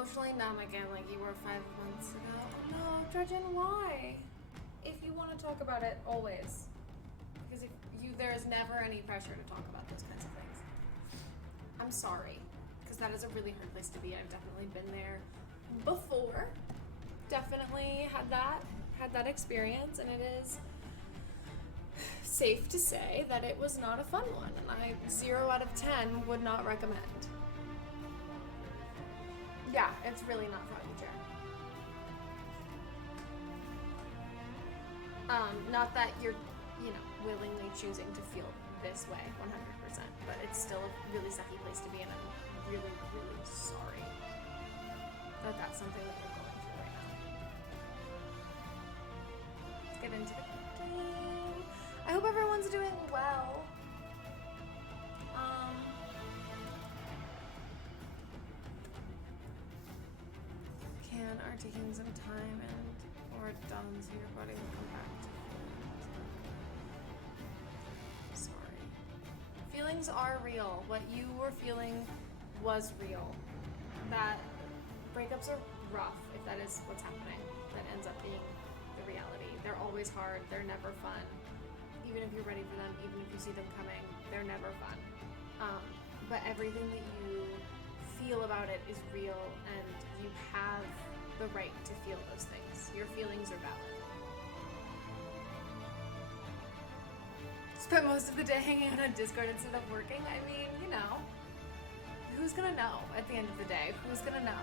emotionally numb again like you were 5 months ago. No, Dredgen, why? If you want to talk about it, always. Because if you, there is never any pressure to talk about those kinds of things. I'm sorry, because that is a really hard place to be. I've definitely been there before. Definitely had that experience, and it is safe to say that it was not a fun one, and I 0 out of 10 would not recommend. Yeah, it's really not fun to chair. Not that you're, willingly choosing to feel this way 100%, but it's still a really sucky place to be, and I'm really, really sorry that that's something that you're going through right now. Let's get into the game. I hope everyone's doing well. Can are taking some time or done so your body will come back to feelings. Sorry. Feelings are real. What you were feeling was real. That breakups are rough, if that is what's happening. That ends up being the reality. They're always hard. They're never fun. Even if you're ready for them, even if you see them coming, they're never fun. But everything that you feel about it is real, and you have the right to feel those things. Your feelings are valid. Spent most of the day hanging out on Discord instead of working. I mean, who's gonna know at the end of the day? Who's gonna know?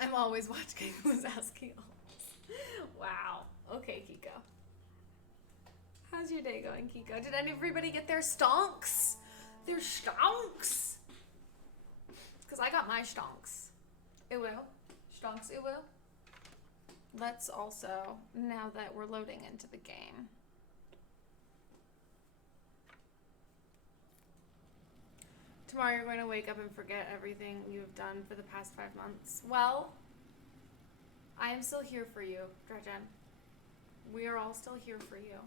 I'm always watching who's asking all this. Wow. Okay, Kiko. How's your day going, Kiko? Did everybody get their stonks? Their stonks? Because I got my stonks. It will. Stonks, it will. Let's also, now that we're loading into the game. Tomorrow you're going to wake up and forget everything you've done for the past 5 months. Well, I am still here for you, Dredgen. We are all still here for you.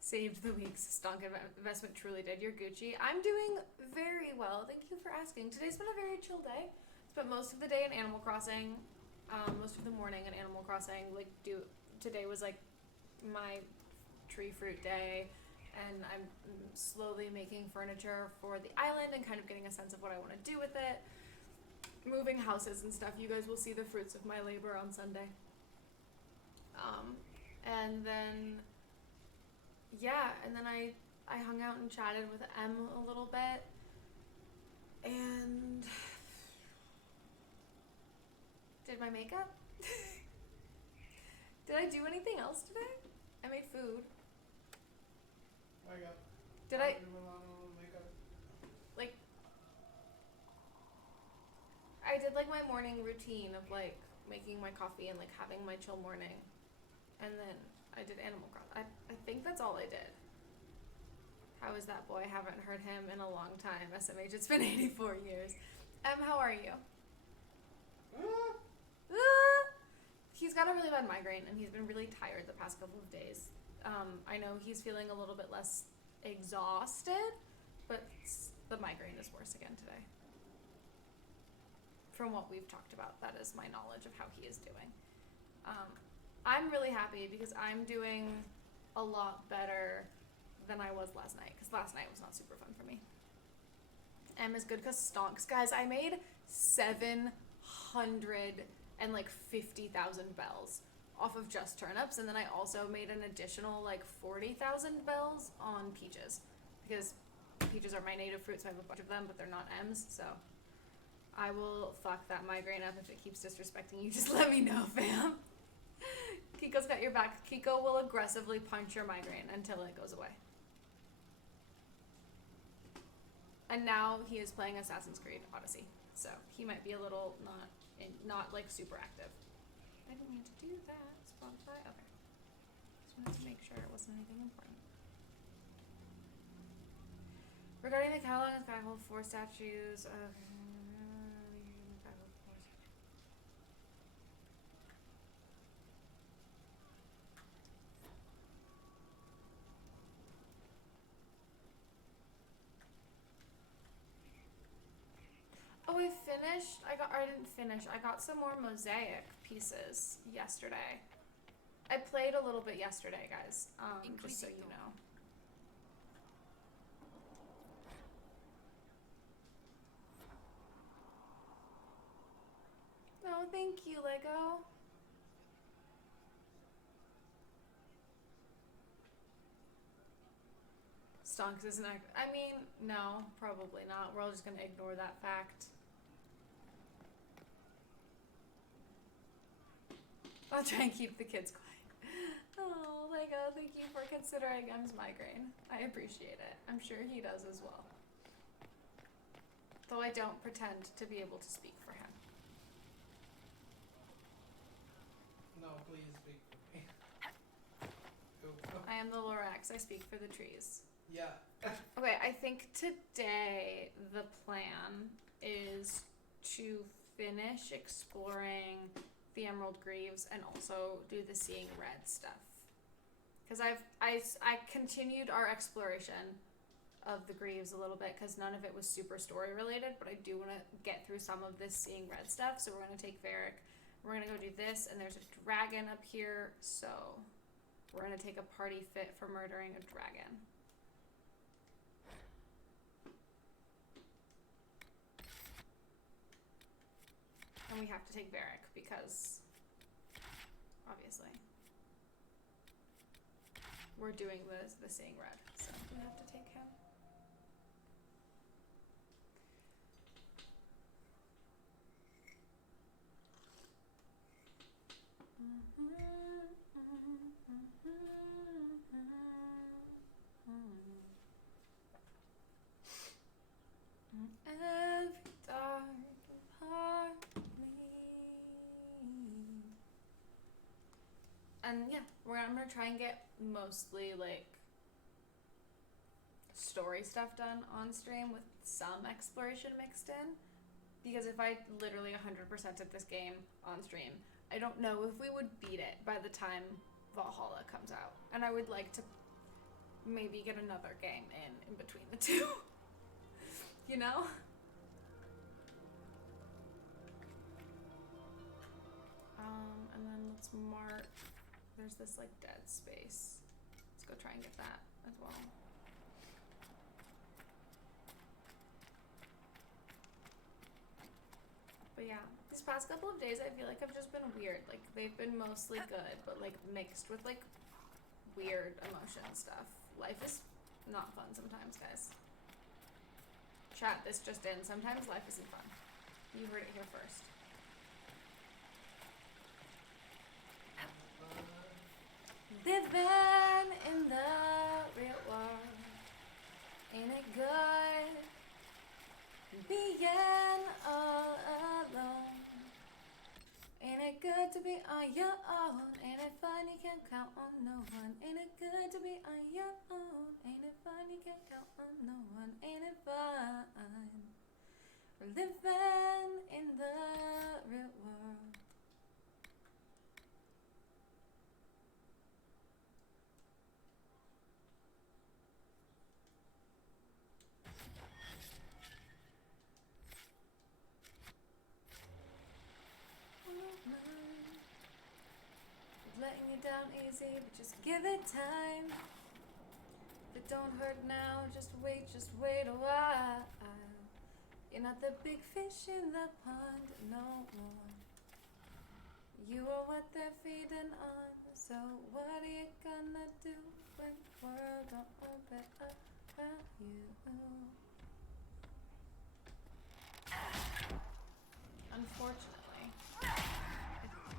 Saved the week's stonk investment truly did. You're Gucci. I'm doing very well. Thank you for asking. Today's been a very chill day. Spent most of the day in Animal Crossing. Most of the morning in Animal Crossing. Today was my tree fruit day, and I'm slowly making furniture for the island and kind of getting a sense of what I want to do with it. Moving houses and stuff. You guys will see the fruits of my labor on Sunday. And then I hung out and chatted with Em a little bit, and did my makeup. Did I do anything else today? I made food. Did I? I did my morning routine of making my coffee and having my chill morning, and then I did Animal Crossing. I think that's all I did. How is that boy? Haven't heard him in a long time. SMH, it's been 84 years. How are you? He's got a really bad migraine, and he's been really tired the past couple of days. I know he's feeling a little bit less exhausted, but the migraine is worse again today. From what we've talked about, that is my knowledge of how he is doing. I'm really happy because I'm doing a lot better than I was last night, because last night was not super fun for me. Is good because stonks. Guys, I made 750,000 bells off of just turnips, and then I also made an additional 40,000 bells on peaches, because peaches are my native fruit, so I have a bunch of them, but they're not M's, so I will fuck that migraine up if it keeps disrespecting you. Just let me know, fam. Kiko's got your back. Kiko will aggressively punch your migraine until it goes away. And now he is playing Assassin's Creed Odyssey, so he might be a little not super active. I didn't mean to do that. Spotify. Okay. Just wanted to make sure it wasn't anything important. Regarding the catalog of Skyhold 4 statues, oh, I finished. I didn't finish. I got some more mosaic pieces yesterday. I played a little bit yesterday, guys. Just so you know. Oh, thank you, Lego. Stonks isn't I mean, no, probably not. We're all just gonna ignore that fact. I'll try and keep the kids quiet. Oh, Lego, thank you for considering M's migraine. I appreciate it. I'm sure he does as well. Though I don't pretend to be able to speak for him. No, please speak for me. I am the Lorax. I speak for the trees. Yeah. Okay, I think today the plan is to finish exploring the Emerald Greaves and also do the Seeing Red stuff. Because I continued our exploration of the Greaves a little bit because none of it was super story related, but I do want to get through some of this Seeing Red stuff. So we're going to take Varric. We're going to go do this, and there's a dragon up here, so we're going to take a party fit for murdering a dragon. And we have to take Varric because, obviously, we're doing the Seeing Red, so we have to take him. Every dark part of me. And yeah, I'm gonna try and get mostly like story stuff done on stream with some exploration mixed in. Because if I literally 100%ed this game on stream, I don't know if we would beat it by the time Valhalla comes out. And I would like to maybe get another game in between the two. You know? And then let's mark, there's this like dead space. Let's go try and get that as well. But yeah, these past couple of days I feel like I've just been weird. Like they've been mostly good, but like mixed with like weird emotion stuff. Life is not fun sometimes, guys. Chat, this just in. Sometimes life isn't fun. You heard it here first. Living in the real world, ain't it good being all alone? Ain't it good to be on your own? Ain't it fun you can't count on no one? Ain't it good to be on your own? Ain't it fun you can't count on no one? Ain't it fun? Living in the real world. Letting you down easy, but just give it time. If it don't hurt now, just wait a while. You're not the big fish in the pond no more. You are what they're feeding on. So what are you gonna do when the world don't open around you? Unfortunately, I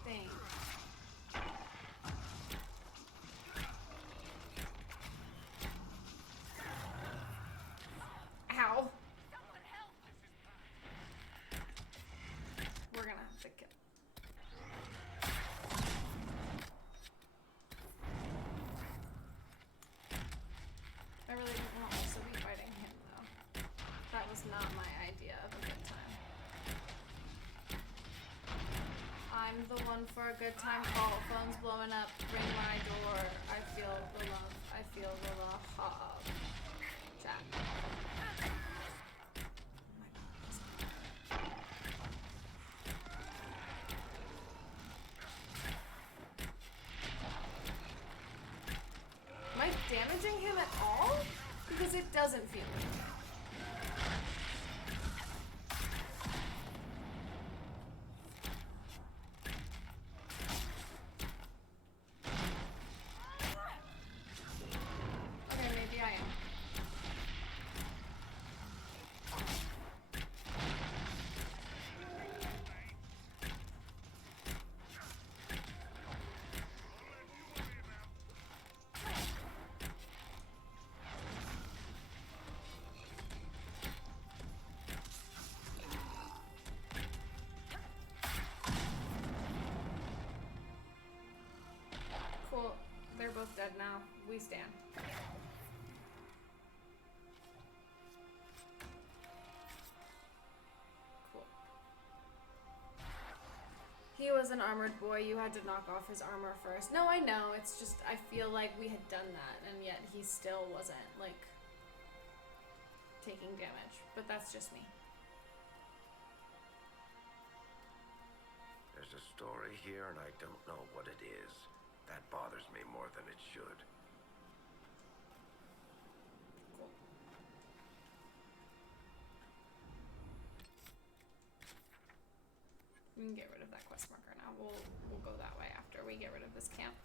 think ow. We're gonna have to kill. phone for a good time call. Phone's blowing up. Ring my door. I feel the love. I feel the love. Chat. Am I damaging him at all? Because it doesn't feel like it. Okay, maybe I am. Cool. They're both dead now. We stand. Cool. He was an armored boy. You had to knock off his armor first. No, I know. It's just, I feel like we had done that, and yet he still wasn't, like, taking damage. But that's just me. There's a story here, and I don't know what it is. That bothers me more than it should. Cool. We can get rid of that quest marker now. We'll go that way after we get rid of this camp.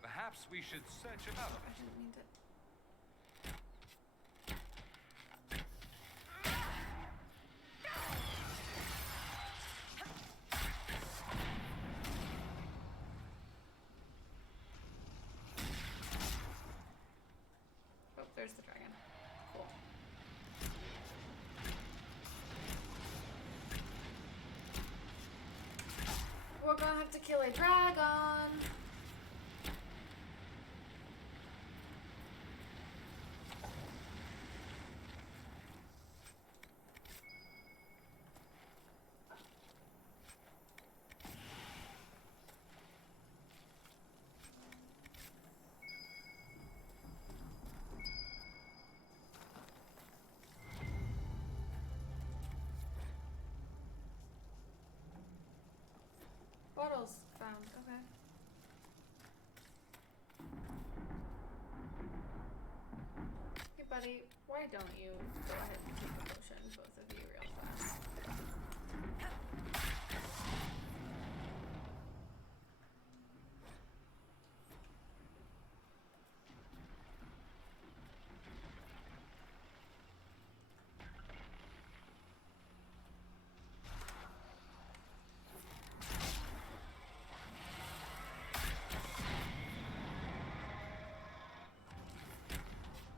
Perhaps we should search about. I didn't mean to. Oh, there's the dragon. Cool. We're gonna have to kill a dragon. Bottles found. Okay. Hey, buddy, why don't you go ahead and take a potion, both of you, real fast?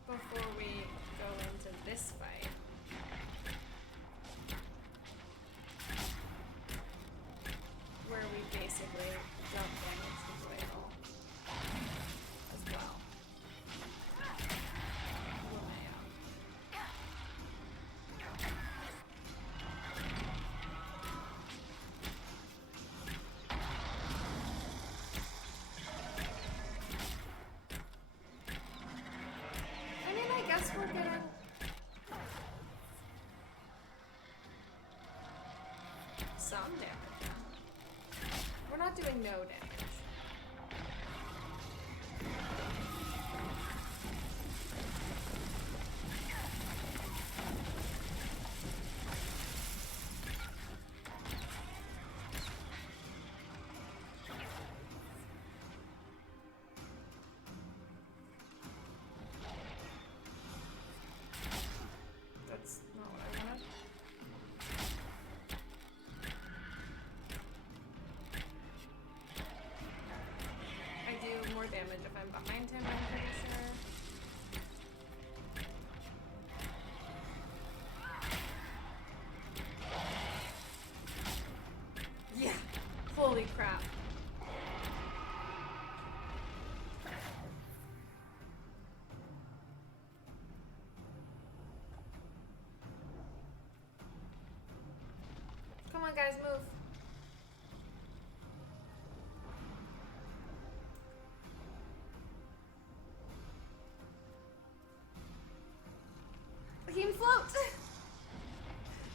Before we go into this fight, where we basically don't damage the whale as well. Lumeo. I mean, I guess we're getting some damage. We're not doing no damage. That's not what I wanted. I do more damage if I'm behind him, I'm pretty sure. Yeah! Holy crap. on, guys, move. He can float.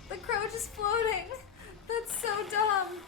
The crow just floating. That's so dumb.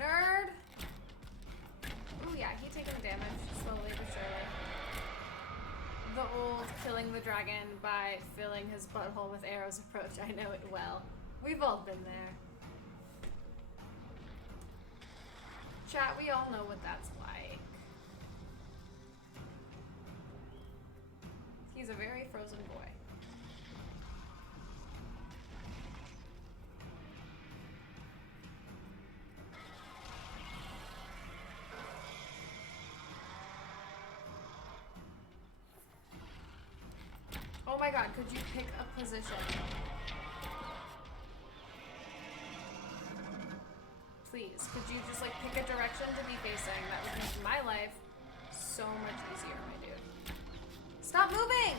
Nerd! Ooh, yeah, he taking damage slowly but surely. The old killing the dragon by filling his butthole with arrows approach. I know it well. We've all been there. Chat, we all know what that's like. He's a very frozen boy. Oh my god, could you pick a position? Please, could you just like pick a direction to be facing? That would make my life so much easier, my dude. Stop moving!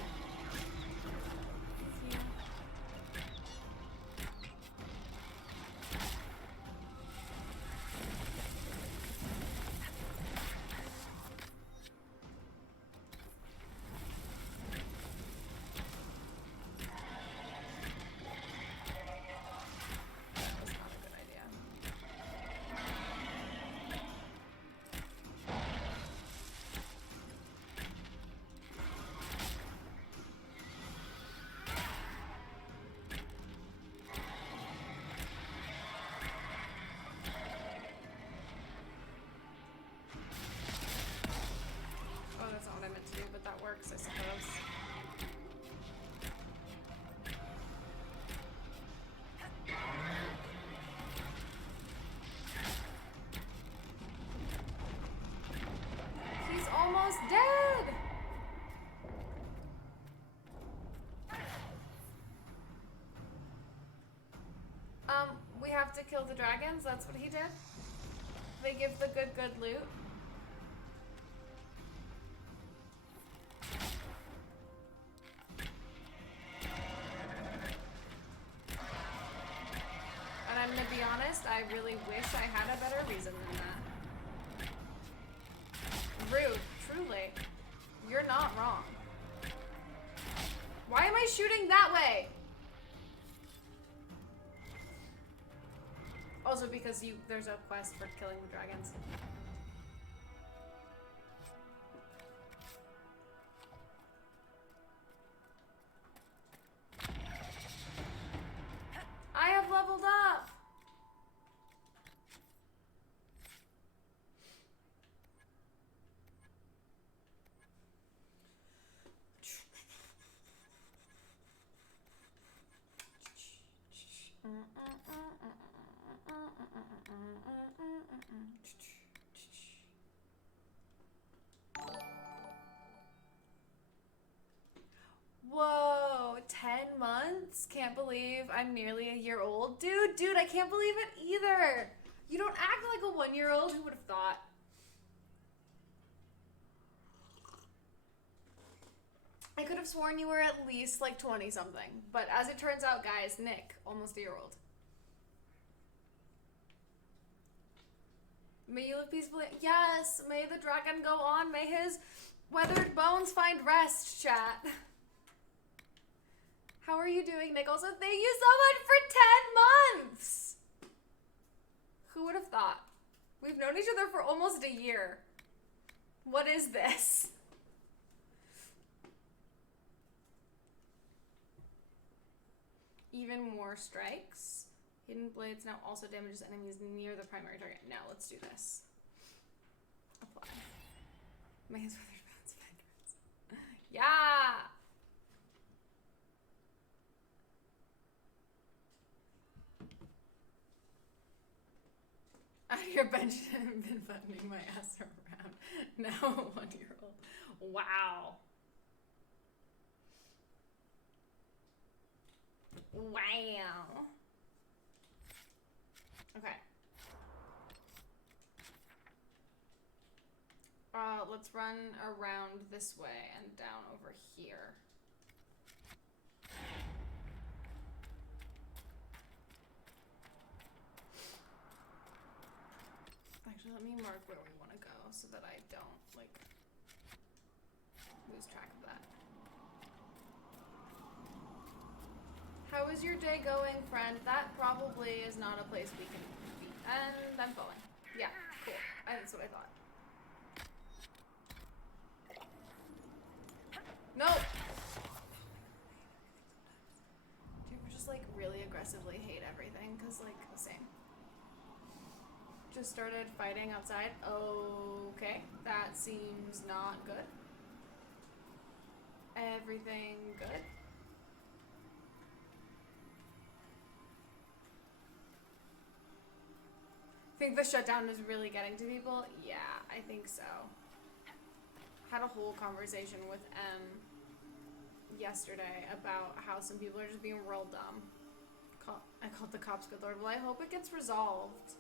Works, I suppose. He's almost dead! We have to kill the dragons, that's what he did? They give the good loot. I really wish I had a better reason than that. Rude, truly. You're not wrong. Why am I shooting that way? Also because there's a quest for killing the dragons. I have leveled up! Whoa, 10 months? Can't believe I'm nearly a year old. Dude, I can't believe it either. You don't act like a 1-year-old. Who would have thought? I could have sworn you were at least like 20 something. But as it turns out, guys, Nick, almost a year old. May you live peacefully. Yes, may the dragon go on. May his weathered bones find rest, chat. How are you doing, Nick? Also, thank you so much for 10 months. Who would have thought? We've known each other for almost a year. What is this? even more strikes. Hidden Blades now also damages enemies near the primary target. Now let's do this. Apply. My hands with their bones fingers. Yeah! Out of your bench and been buttoning my ass around. Now a 1-year-old. Wow. Wow. Okay. Let's run around this way and down over here. Actually, let me mark where we want to go so that I don't, like, lose track of that. How is your day going, friend? That probably is not a place we can be. And I'm falling. Yeah, cool. That's what I thought. No! Do you ever just, like, really aggressively hate everything? Because, like, same. Just started fighting outside. Okay, that seems not good. Everything good? Think the shutdown is really getting to people? Yeah, I think so. Had a whole conversation with M yesterday about how some people are just being real dumb. I called the cops, good lord. Well, I hope it gets resolved.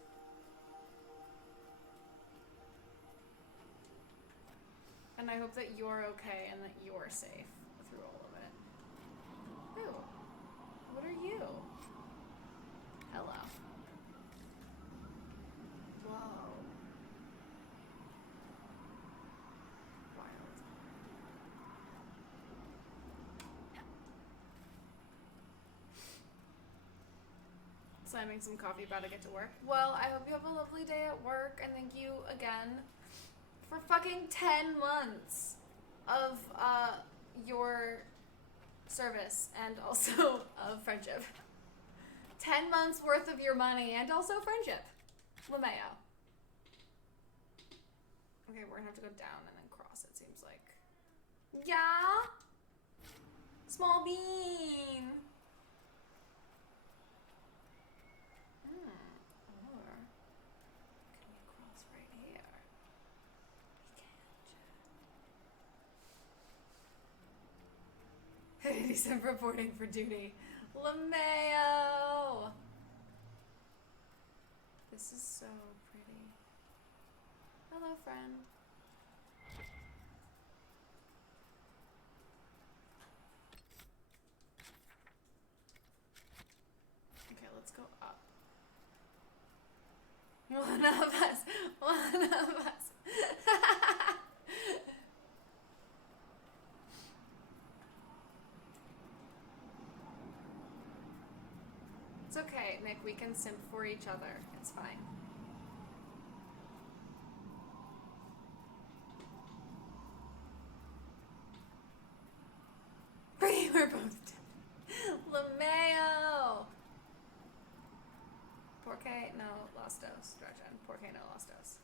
And I hope that you're okay and that you're safe through all of it. Who? What are you? Hello. Whoa. Wild. Slamming some coffee, about to get to work. Well, I hope you have a lovely day at work, and thank you again for fucking 10 months of your service and also of friendship. 10 months worth of your money and also friendship. LeMayo. Okay, we're gonna have to go down and then cross, it seems like. Yeah? Small bean. Or can we cross right here? We can't. He's reporting for duty. LeMayo! This is so pretty. Hello, friend. Okay, let's go up. One of us. One of us. It's okay, Nick. We can simp for each other. It's fine. We're both dead. LeMayo! Porque no los dos, Dragon. Porque no los dos.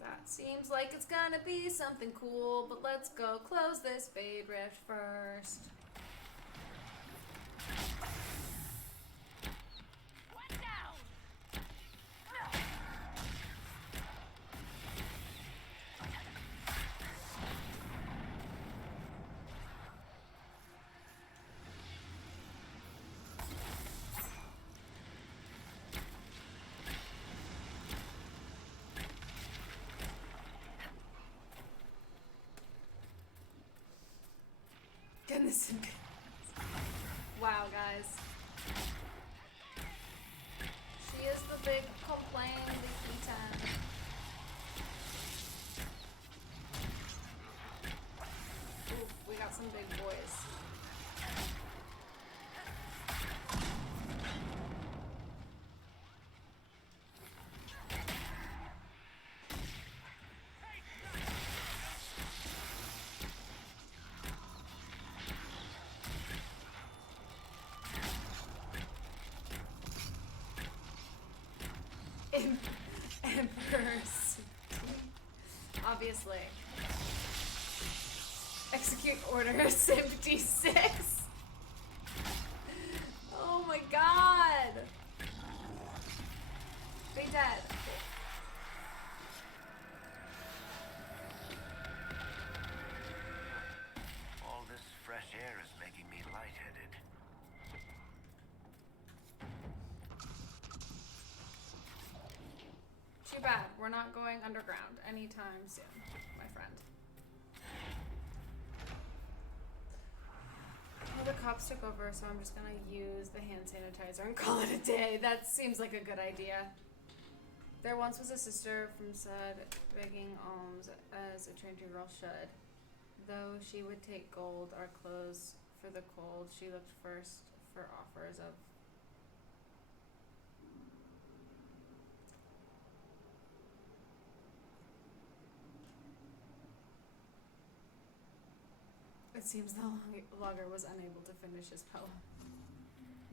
That seems like it's gonna be something cool, but let's go close this Fade Rift first. Goodness and goodness. Wow, guys. She is the big complaint, the E10. Oof, we got some big boys. Emperors. Obviously. Execute order 76. Oh my god. Be dead. All this fresh air is making me lightheaded. Too bad. We're not going underground anytime soon, my friend. Well, the cops took over, so I'm just gonna use the hand sanitizer and call it a day. That seems like a good idea. There once was a sister from Sud begging alms as a trained girl should. Though she would take gold, our clothes for the cold, she looked first for offers of. It seems the logger was unable to finish his poem.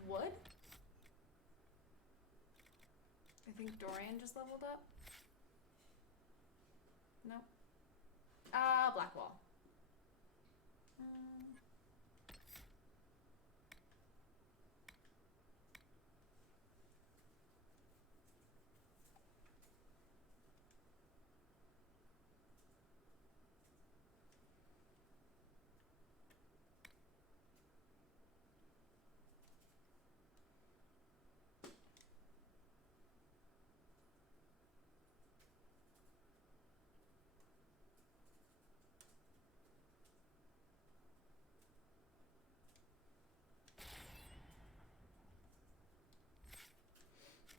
Wood? I think Dorian just leveled up. Nope. Blackwall.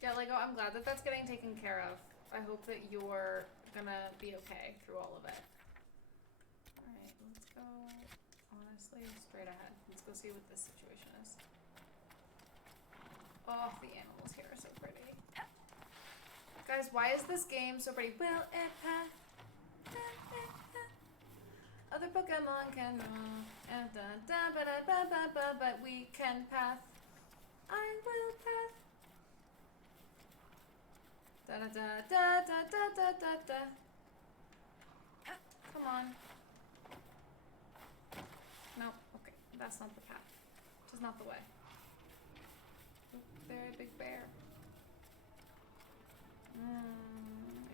Yeah, Lego, I'm glad that that's getting taken care of. I hope that you're gonna be okay through all of it. Alright, let's go, honestly, straight ahead. Let's go see what this situation is. Oh, the animals here are so pretty. Guys, why is this game so pretty? Will it path? Other Pokemon can run, and but we can path. I will path. Da da da da da da da da da. Come on. No, okay, that's not the path. Just not the way. Very big bear.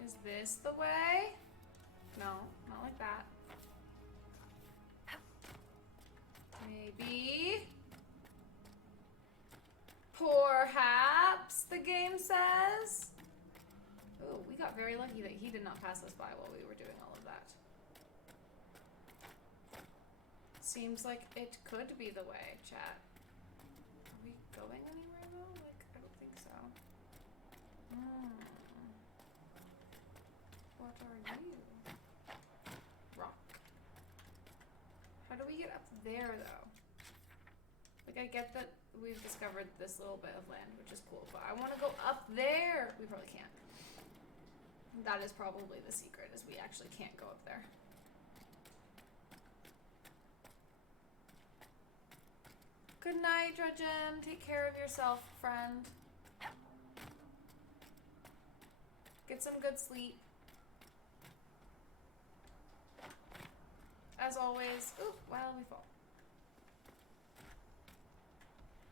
Is this the way? No, not like that. Maybe. Perhaps, the game says. Ooh, we got very lucky that he did not pass us by while we were doing all of that. Seems like it could be the way, chat. Are we going anywhere though? Like, I don't think so. What are you? Rock. How do we get up there though? Like, I get that we've discovered this little bit of land, which is cool, but I want to go up there. We probably can't. That is probably the secret, is we actually can't go up there. Good night, Dredgem. Take care of yourself, friend. Get some good sleep. As always, ooh, well, we fall.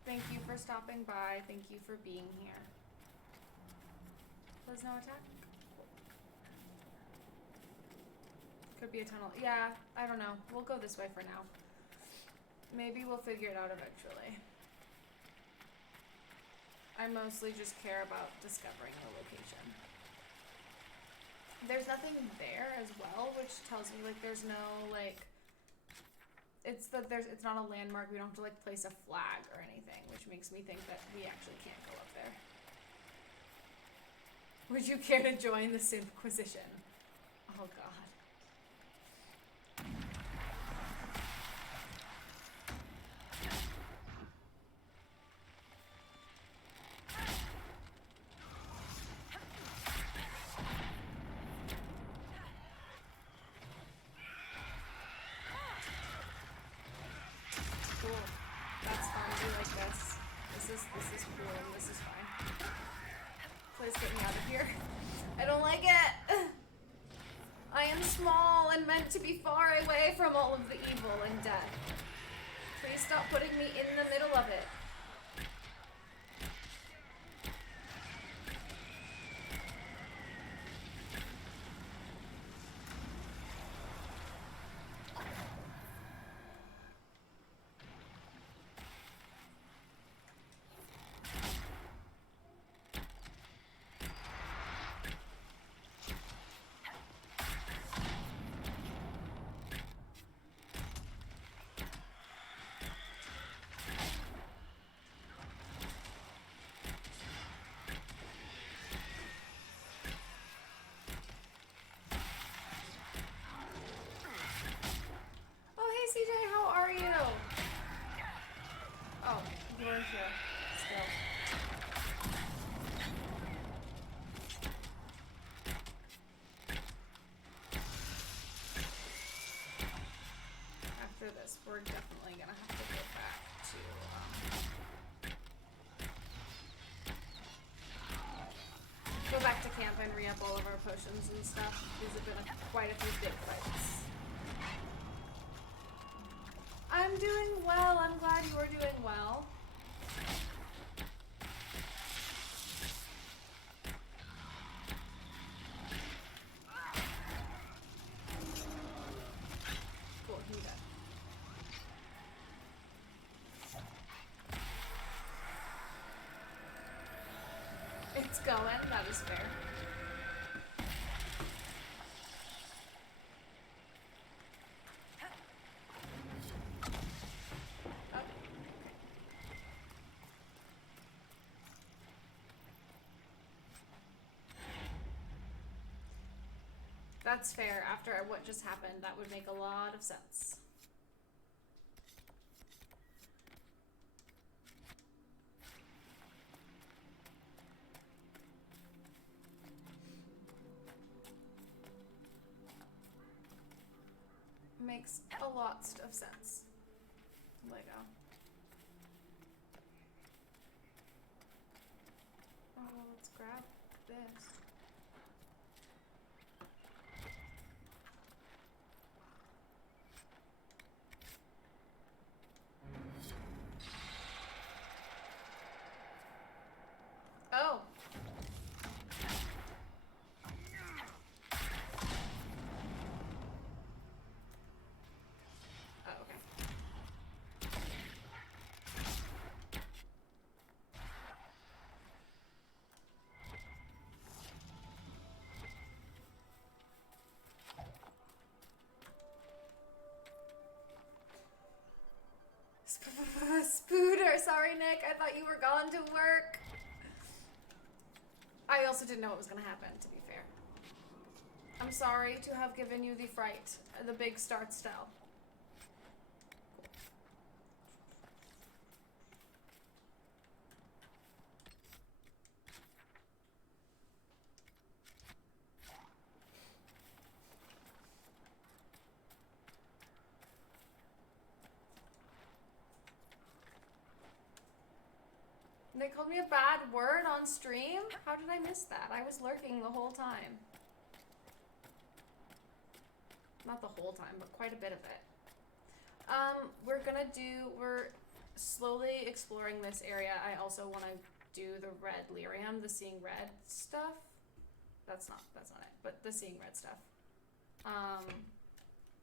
Thank you for stopping by. Thank you for being here. There's no attack? Could be a tunnel. Yeah, I don't know. We'll go this way for now. Maybe we'll figure it out eventually. I mostly just care about discovering the location. There's nothing there as well, which tells me like there's no like it's not a landmark. We don't have to like place a flag or anything, which makes me think that we actually can't go up there. Would you care to join the Inquisition? Oh god. This is cool and this is fine. Please get me out of here. meant to be far away from all of the evil and death. Please stop putting me in the middle of it. CJ, how are you? Oh, you're here still. After this, we're definitely gonna have to go back to go back to camp and re-up all of our potions and stuff. These have been quite a few big fights. I'm doing well. I'm glad you're doing well. Cool, you got it. It's going. That is fair. That's fair. After what just happened, that would make a lot of sense. Makes a lot of sense. Lego. Oh, let's grab this. Oh. Oh, okay. Spooter, sorry Nick, I thought you were gone to work. I also didn't know what was going to happen, to be fair. I'm sorry to have given you the fright, the big start style. They called me a bad word on stream? How did I miss that? I was lurking the whole time. Not the whole time, but quite a bit of it. We're slowly exploring this area. I also want to do the red lyrium, the seeing red stuff. That's not it, but the seeing red stuff.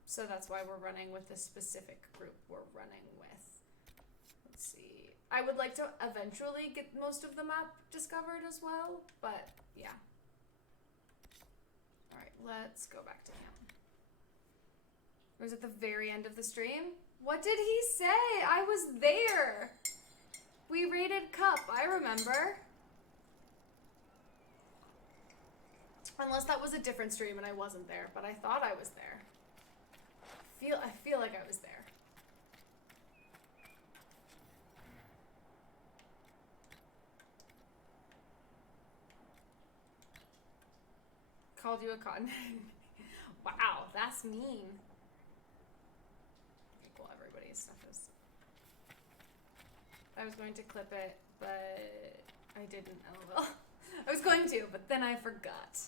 So that's why we're running with the specific group we're running with. Let's see. I would like to eventually get most of the map discovered as well, but yeah. Alright, let's go back to him. It was at the very end of the stream? What did he say? I was there! We raided Cup, I remember. Unless that was a different stream and I wasn't there, but I thought I was there. I feel like I was there. Called you a cotton. Wow, that's mean. Okay, cool, everybody's stuff is. I was going to clip it, but I didn't, LOL. I was going to, but then I forgot.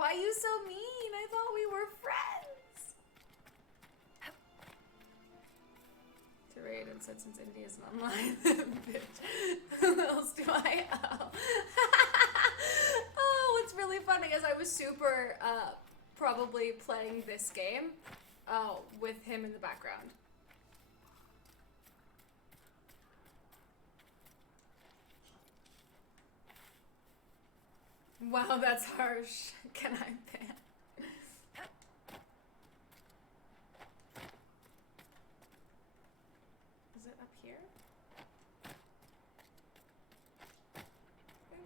why you so mean? I thought we were friends. To raid and said since India is online, bitch. Who else do I owe? Oh, what's really funny is I was super probably playing this game with him in the background. Wow, that's harsh. Can I ban? Is it up here? I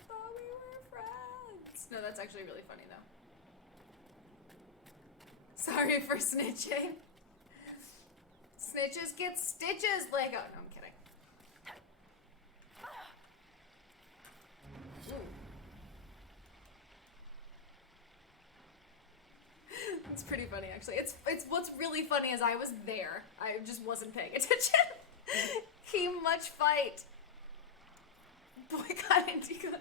thought we were friends. No, that's actually really funny though. Sorry for snitching. Snitches get stitches, Lego. No, I'm kidding. It's pretty funny, actually. It's what's really funny is I was there. I just wasn't paying attention. He much fight. Boycott Indigo.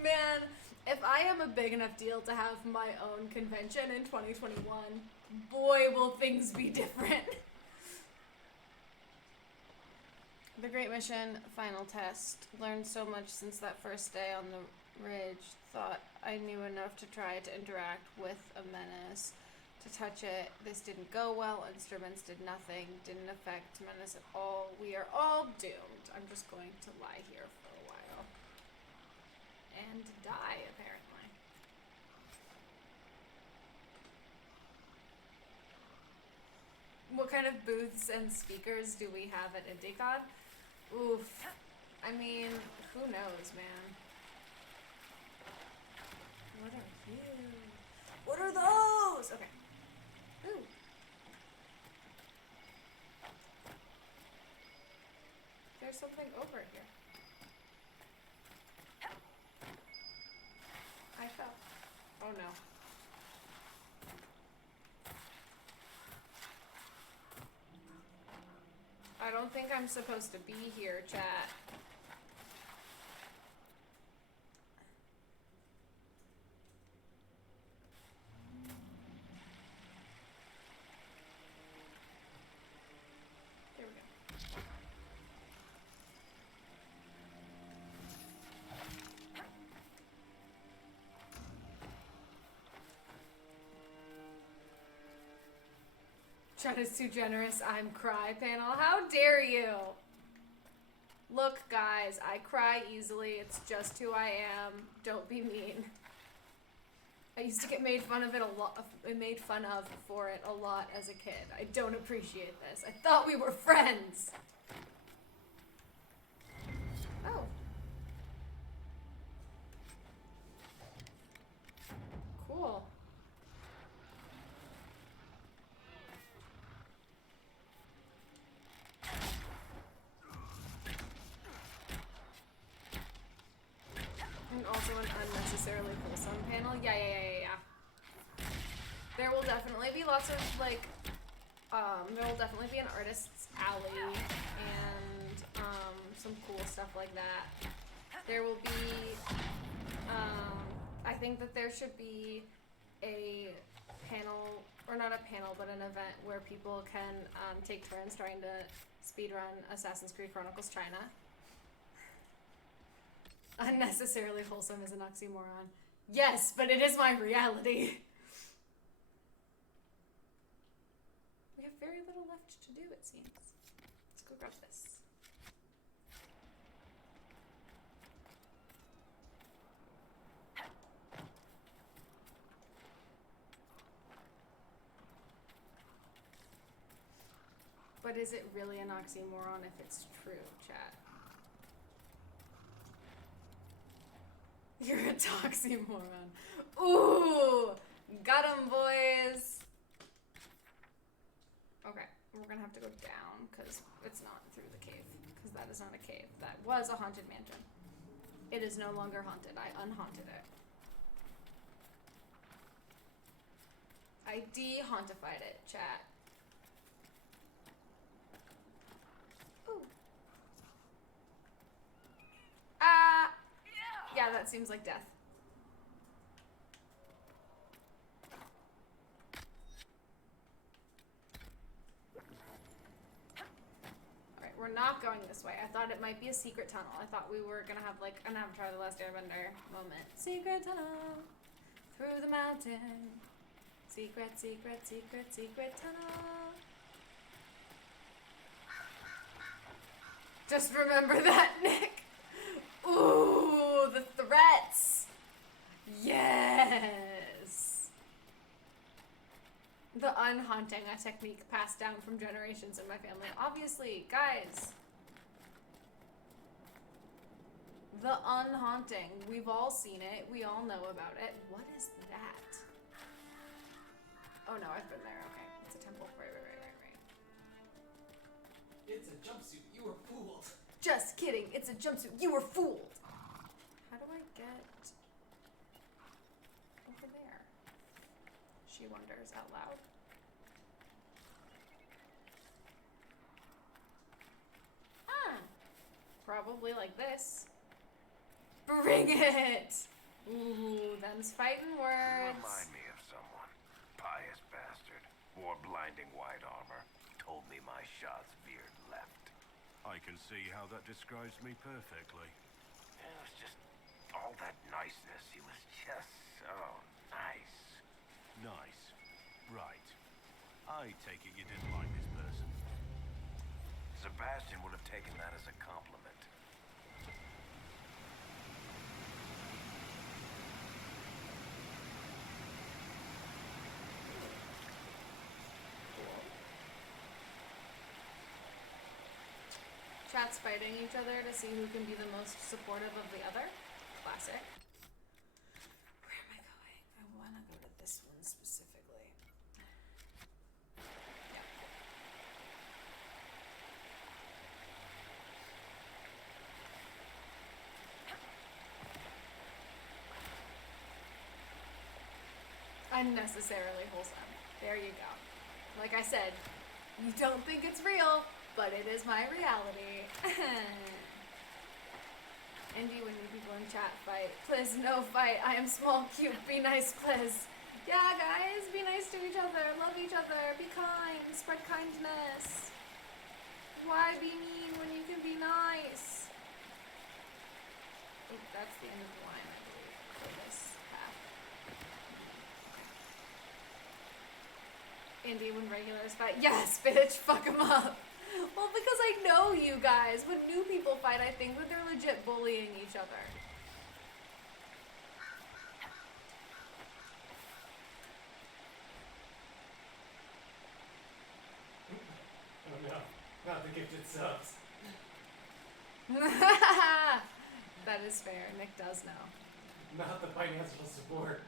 Man, if I am a big enough deal to have my own convention in 2021, boy, will things be different. The Great Mission final test. Learned so much since that first day on the ridge. Thought I knew enough to try to interact with a menace. To touch it, this didn't go well. Instruments did nothing. Didn't affect menace at all. We are all doomed. I'm just going to lie here for a while. And die, apparently. What kind of booths and speakers do we have at IndieCon? Oof. I mean, who knows, man? What are you? What are those? Okay. Ooh. There's something over here. I fell. Oh no. I don't think I'm supposed to be here, chat. There we go. Chat is too generous. I'm cry panel. How dare you? Look, guys, I cry easily. It's just who I am. Don't be mean. I used to get made fun of it a lot. Made fun of for it a lot as a kid. I don't appreciate this. I thought we were friends. Oh. Cool. And also an unnecessarily wholesome panel. Yeah. There will definitely be lots of, like, there will definitely be an artist's alley and, some cool stuff like that. There will be, I think that there should be a panel, or not a panel, but an event where people can, take turns trying to speedrun Assassin's Creed Chronicles China. Unnecessarily wholesome is an oxymoron. Yes, but it is my reality. We have very little left to do, it seems. Let's go grab this. But is it really an oxymoron if it's true, chat? You're a toxymoron. Ooh! Got 'em, boys! Okay, we're gonna have to go down, because it's not through the cave. Because that is not a cave. That was a haunted mansion. It is no longer haunted. I unhaunted it. I de-hauntified it, chat. Ooh. Ah! Yeah, that seems like death. not going this way. I thought it might be a secret tunnel. I thought we were gonna have like an Avatar: The Last Airbender moment. Secret tunnel through the mountain. Secret, secret, secret, secret tunnel. Just remember that, Nick. Ooh, the threats. Yes. The unhaunting, a technique passed down from generations in my family. Obviously, guys. The unhaunting. We've all seen it. We all know about it. What is that? Oh no, I've been there. Okay. It's a temple. Right. It's a jumpsuit. You were fooled. Just kidding. It's a jumpsuit. You were fooled. How do I get over there? She wonders out loud. Probably like this. Bring it! Ooh, them's fighting You words. remind me of someone. Pious bastard. Wore blinding white armor. Told me my shots veered left. I can see how that describes me perfectly. It was just all that niceness. He was just so nice. Nice. Right. I take it you didn't like this person. Sebastian would have taken that as a compliment. Chat's fighting each other to see who can be the most supportive of the other. Classic. Where am I going? I want to go to this one specifically. Yeah. Unnecessarily wholesome. There you go. Like I said, you don't think it's real, but it is my reality. Indy, when you people in chat fight, please no fight. I am small, cute, be nice, please. Yeah, guys, be nice to each other, love each other, be kind, spread kindness. Why be mean when you can be nice? Oh, that's the end of the line, I believe, for this path. Indy, when regulars fight, yes, bitch, fuck 'em up. Well, because I know you guys. When new people fight, I think that they're legit bullying each other. Oh no, not the gifted subs. That is fair. Nick does know. Not the financial support.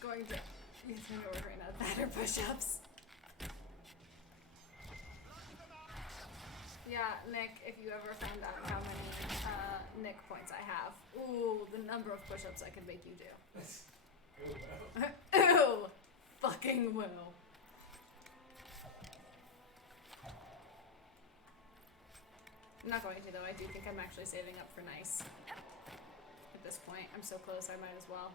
Going to use my right now. That or push-ups. Yeah, Nick, if you ever found out how many Nick points I have. Ooh, the number of push-ups I could make you do. Ooh, fucking will. I'm not going to though. I do think I'm actually saving up for nice. At this point, I'm so close I might as well.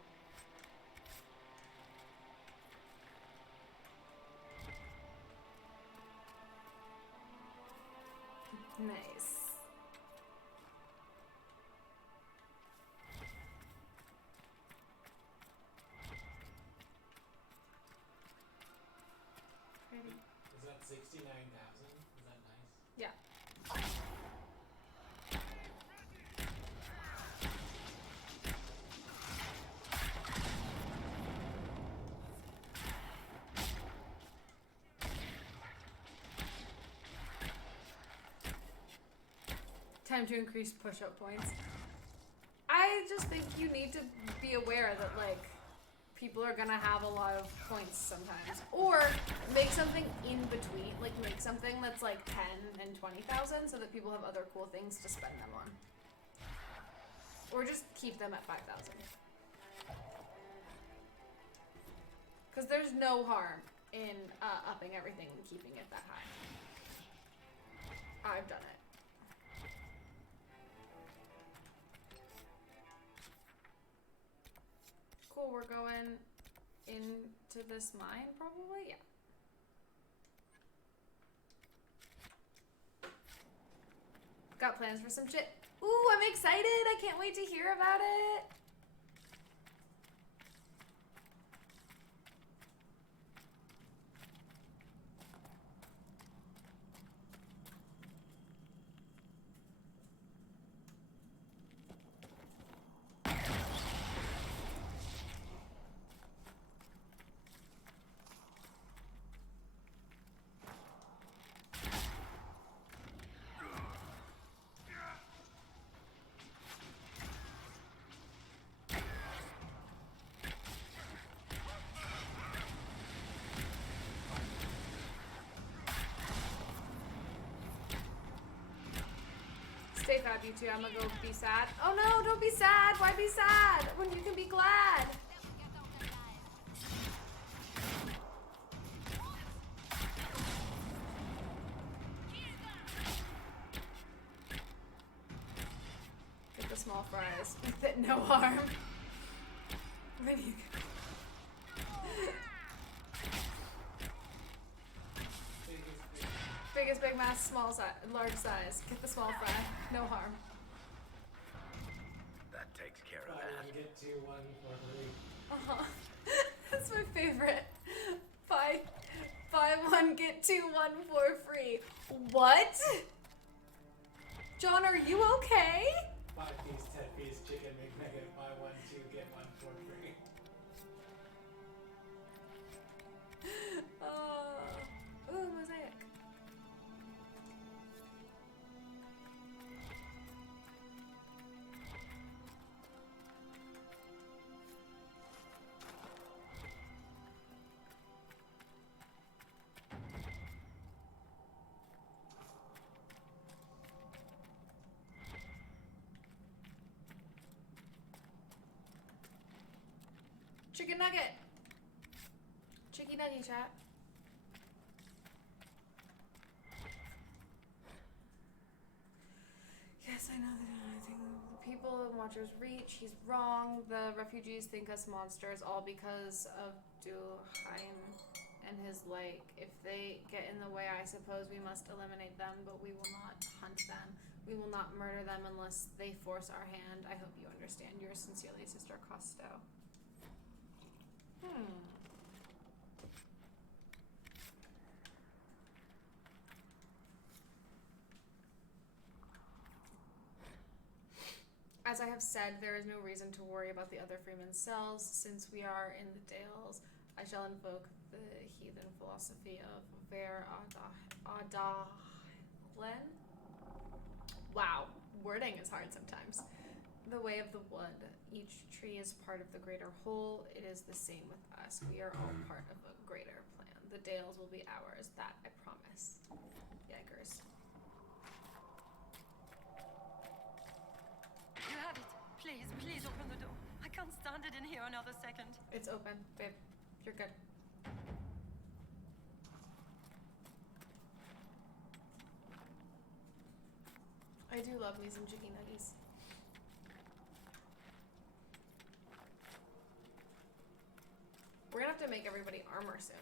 Nice. Ready? Is that 69,000? Is that nice? Yeah. Time to increase push-up points. I just think you need to be aware that, like, people are gonna have a lot of points sometimes. Or make something in between. Like, like make something that's like 10 and 20,000 so that people have other cool things to spend them on. Or just keep them at 5,000. Because there's no harm in upping everything and keeping it that high. I've done it. Cool, we're going into this mine, probably? Yeah. Got plans for some shit. Ooh, I'm excited! I can't wait to hear about it! Stay fab, you two. I'm gonna go be sad. Oh no, don't be sad. Why be sad when you can be glad? Get the small fries. With it, no harm. When you biggest big mass, small size, large size. Get the small fry. No harm. That takes care of Buy that. one, get two, one for free. That's my favorite. Buy one, get two, one for free. What? John, are you okay? 5-piece, 10-piece chicken McNugget. Buy one, two, get one for free. Ooh, mosaic. Chicken nugget. Chicky nugget, chat. Yes, I know that I think the people in Watcher's Reach, he's wrong. The refugees think us monsters all because of Duhaim and his like. If they get in the way, I suppose we must eliminate them, but we will not hunt them. We will not murder them unless they force our hand. I hope you understand. Yours sincerely, Sister Costo. As I have said, there is no reason to worry about the other Freeman's cells. Since we are in the Dales, I shall invoke the heathen philosophy of Ver Adahlen. Wow, wording is hard sometimes. The way of the wood. Each tree is part of the greater whole. It is the same with us. We are all part of a greater plan. The Dales will be ours. That I promise. Yikers. You have it. Please, please open the door. I can't stand it in here another second. It's open, babe. You're good. I do love me some chicken nuggies. We're gonna have to make everybody armor soon.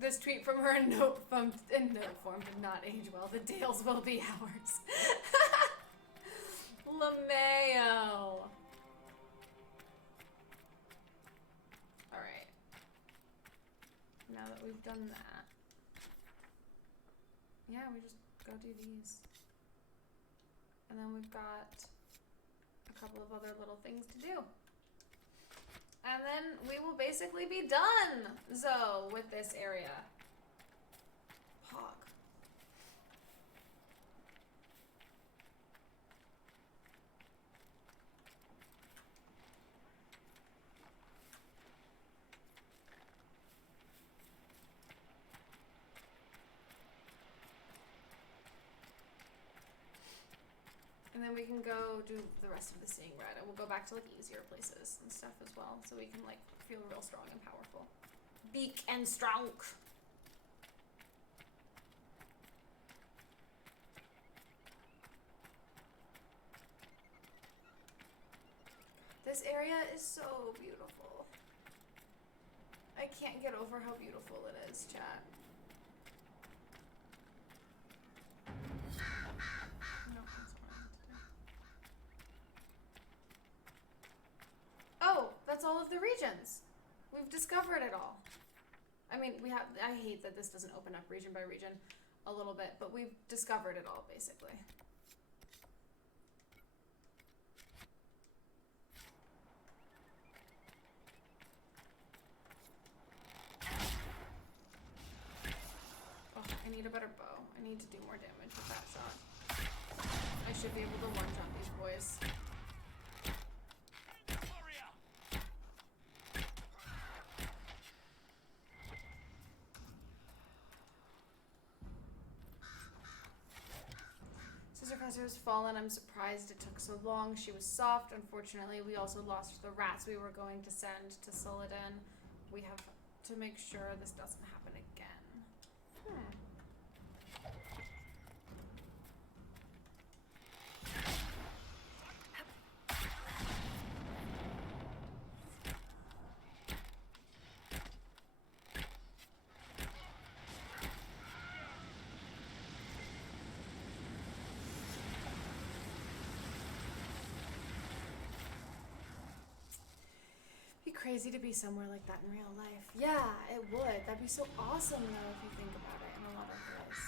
This tweet from her in note form did not age well. The Dales will be ours. LeMayo. Alright. Now that we've done that. Yeah, we just go do these. And then we've got a couple of other little things to do. And then we will basically be done, so, with this area. Pog. And then we can go do the rest of the seeing red, and we'll go back to like easier places and stuff as well, so we can like feel real strong and powerful. Beak and strong. This area is so beautiful. I can't get over how beautiful it is, chat. No, that's what I meant to do. Oh, that's all of the regions. We've discovered it all. I mean, I hate that this doesn't open up region by region a little bit, but we've discovered it all, basically. Oh, I need a better bow. I need to do more damage with that shot. I should be able to one-shot these boys. Sister Cressy has fallen. I'm surprised it took so long. She was soft. Unfortunately, we also lost the rats we were going to send to Sullidan. We have to make sure this doesn't happen again. Crazy to be somewhere like that in real life. Yeah, it would. That'd be so awesome though if you think about it in a lot of ways.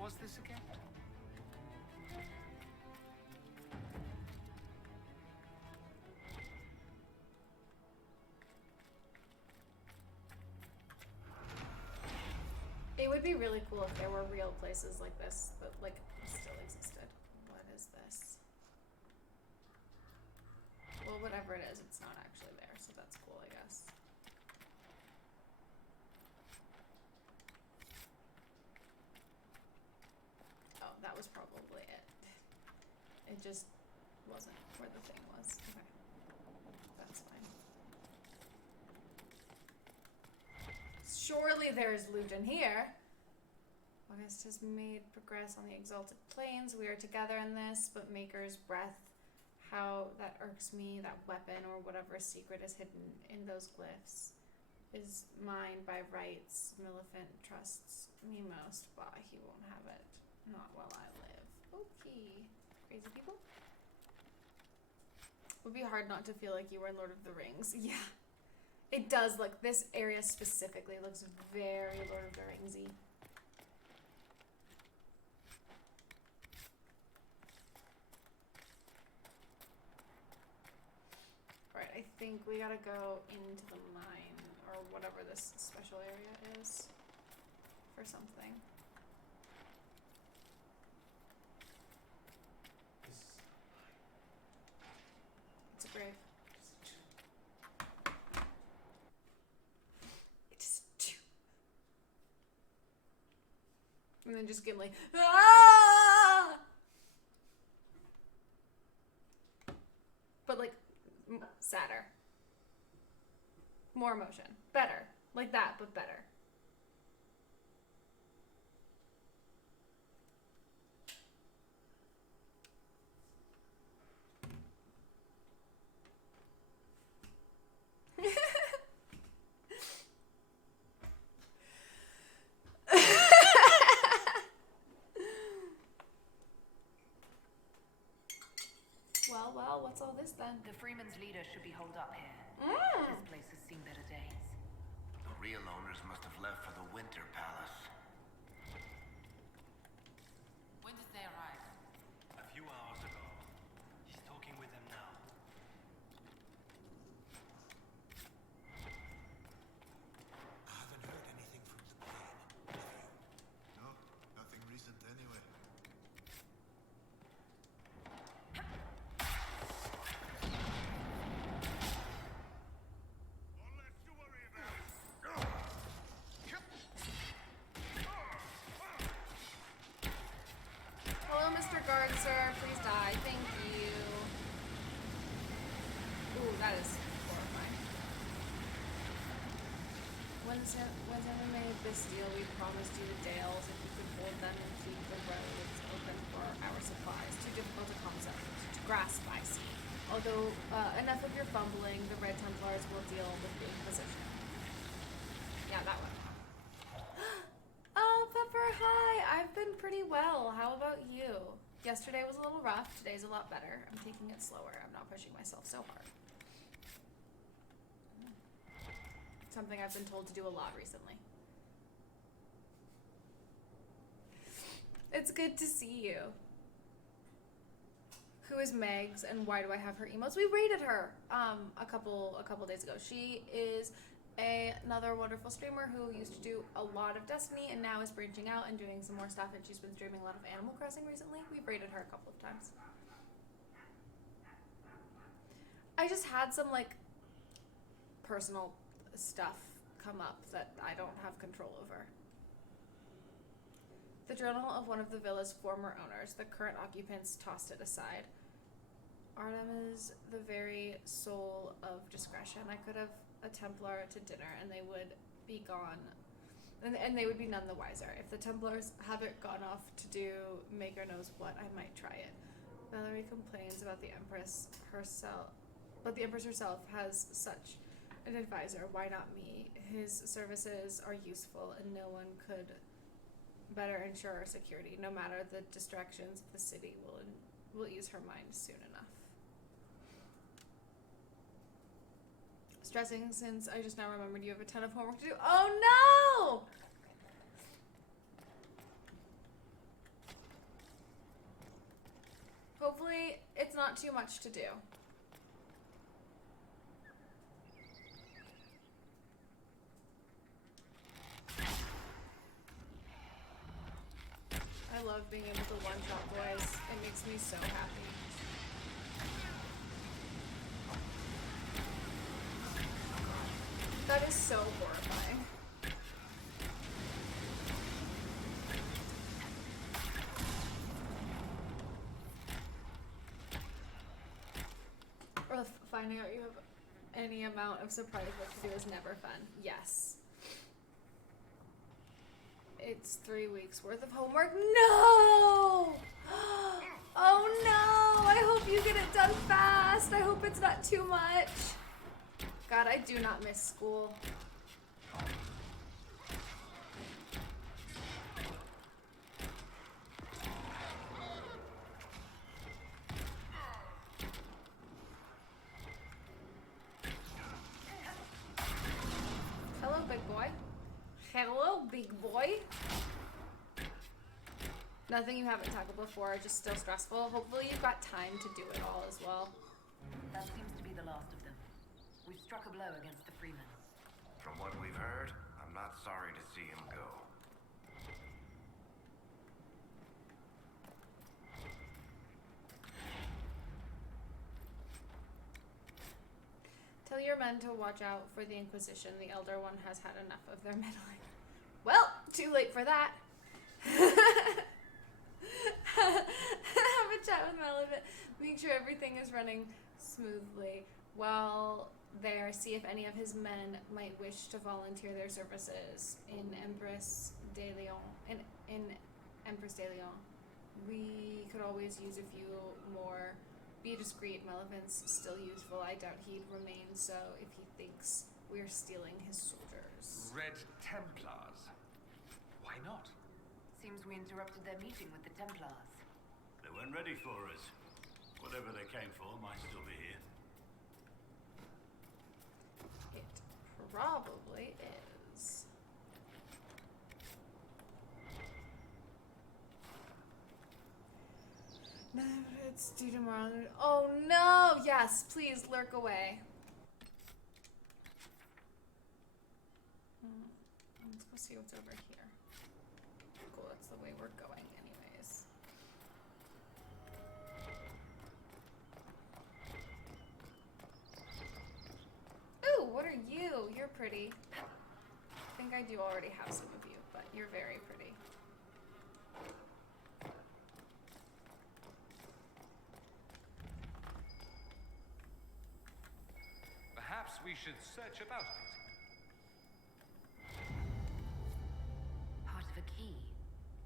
Was this again? It would be really cool if there were real places like this that like still existed. What is this? Well, whatever it is, it's not actually there, so that's cool, I guess. Oh, that was probably it. It just wasn't where the thing was. Okay. That's fine. Surely there's loot in here. August has made progress on the exalted planes. We are together in this, but Maker's breath, how that irks me, that weapon or whatever secret is hidden in those glyphs is mine by rights. Millicent trusts me most, but he won't have it. Not while I live. Okay. Crazy people. Would be hard not to feel like you were in Lord of the Rings. Yeah. It does look, this area specifically looks very Lord of the Ringsy. Alright, I think we gotta go into the mine, or whatever this special area is, for something. It's a grave. It's too. And then just Gimli. Ah! But like Sadder. More emotion. Better. Like that, but better. Well, what's all this then? The Freeman's leader should be holed up here. Mm. This place has seen better days. The real owners must have left for the Winter Palace. When did they arrive? A few hours ago. He's talking with them now. I haven't heard anything from the Queen, have you? No, nothing recent anyway. Hello, Mr. Guard, sir. Please die. Thank you. Ooh, that is horrifying. When Emma made this deal, we promised you the Dales if we could hold them and keep the roads open for our supplies. Too difficult to concept, to grasp, I see. Although, enough of your fumbling, the Red Templars will deal with the Inquisition. Yeah, that one. Oh, Pepper, hi! I've been pretty well. How about you? Yesterday was a little rough. Today's a lot better. I'm taking it slower. I'm not pushing myself so hard. Something I've been told to do a lot recently. It's good to see you. Who is Megs and why do I have her emotes? We rated her a couple days ago. She is another wonderful streamer who used to do a lot of Destiny and now is branching out and doing some more stuff, and she's been streaming a lot of Animal Crossing recently. We've rated her a couple of times. I just had some like personal stuff come up that I don't have control over. The journal of one of the villa's former owners. The current occupants tossed it aside. Artem is the very soul of discretion. I could have a Templar to dinner and they would be gone. And they would be none the wiser. If the Templars haven't gone off to do Maker knows what, I might try it. Valerie complains about the Empress herself. But the Empress herself has such an advisor. Why not me? His services are useful and no one could better ensure our security. No matter the distractions of the city will ease her mind soon enough. Stressing since I just now remembered you have a ton of homework to do. Oh no! Hopefully it's not too much to do. I love being able to one-shot boys. It makes me so happy. That is so horrifying. Or finding out you have any amount of surprise work to do is never fun. Yes. It's 3 weeks worth of homework. No! Oh no! I hope you get it done fast. I hope it's not too much. God, I do not miss school. Hello, big boy. Hello, big boy. Nothing you haven't tackled before, just still stressful. Hopefully you've got time to do it all as well. That seems to be the last of them. We've struck a blow against the Freeman. From what we've heard, I'm not sorry to see him go. Tell your men to watch out for the Inquisition. The Elder One has had enough of their meddling. Well, too late for that. Have a chat with Melvin. Make sure everything is running smoothly. while there, see if any of his men might wish to volunteer their services in Empress de Leon. In Empress de Leon. We could always use a few more. Be discreet, Melevint's still useful. I doubt he'd remain so if he thinks we're stealing his soldiers. Red Templars. Why not? Seems we interrupted their meeting with the Templars. They weren't ready for us. Whatever they came for might still be here. It probably is. No, it's due tomorrow. Oh no! Yes, please lurk away. Let's go see what's over here. Cool, that's the way we're going anyways. Ooh, what are you? You're pretty. I think I do already have some of you, but you're very pretty. Perhaps we should search about a bit. Part of a key.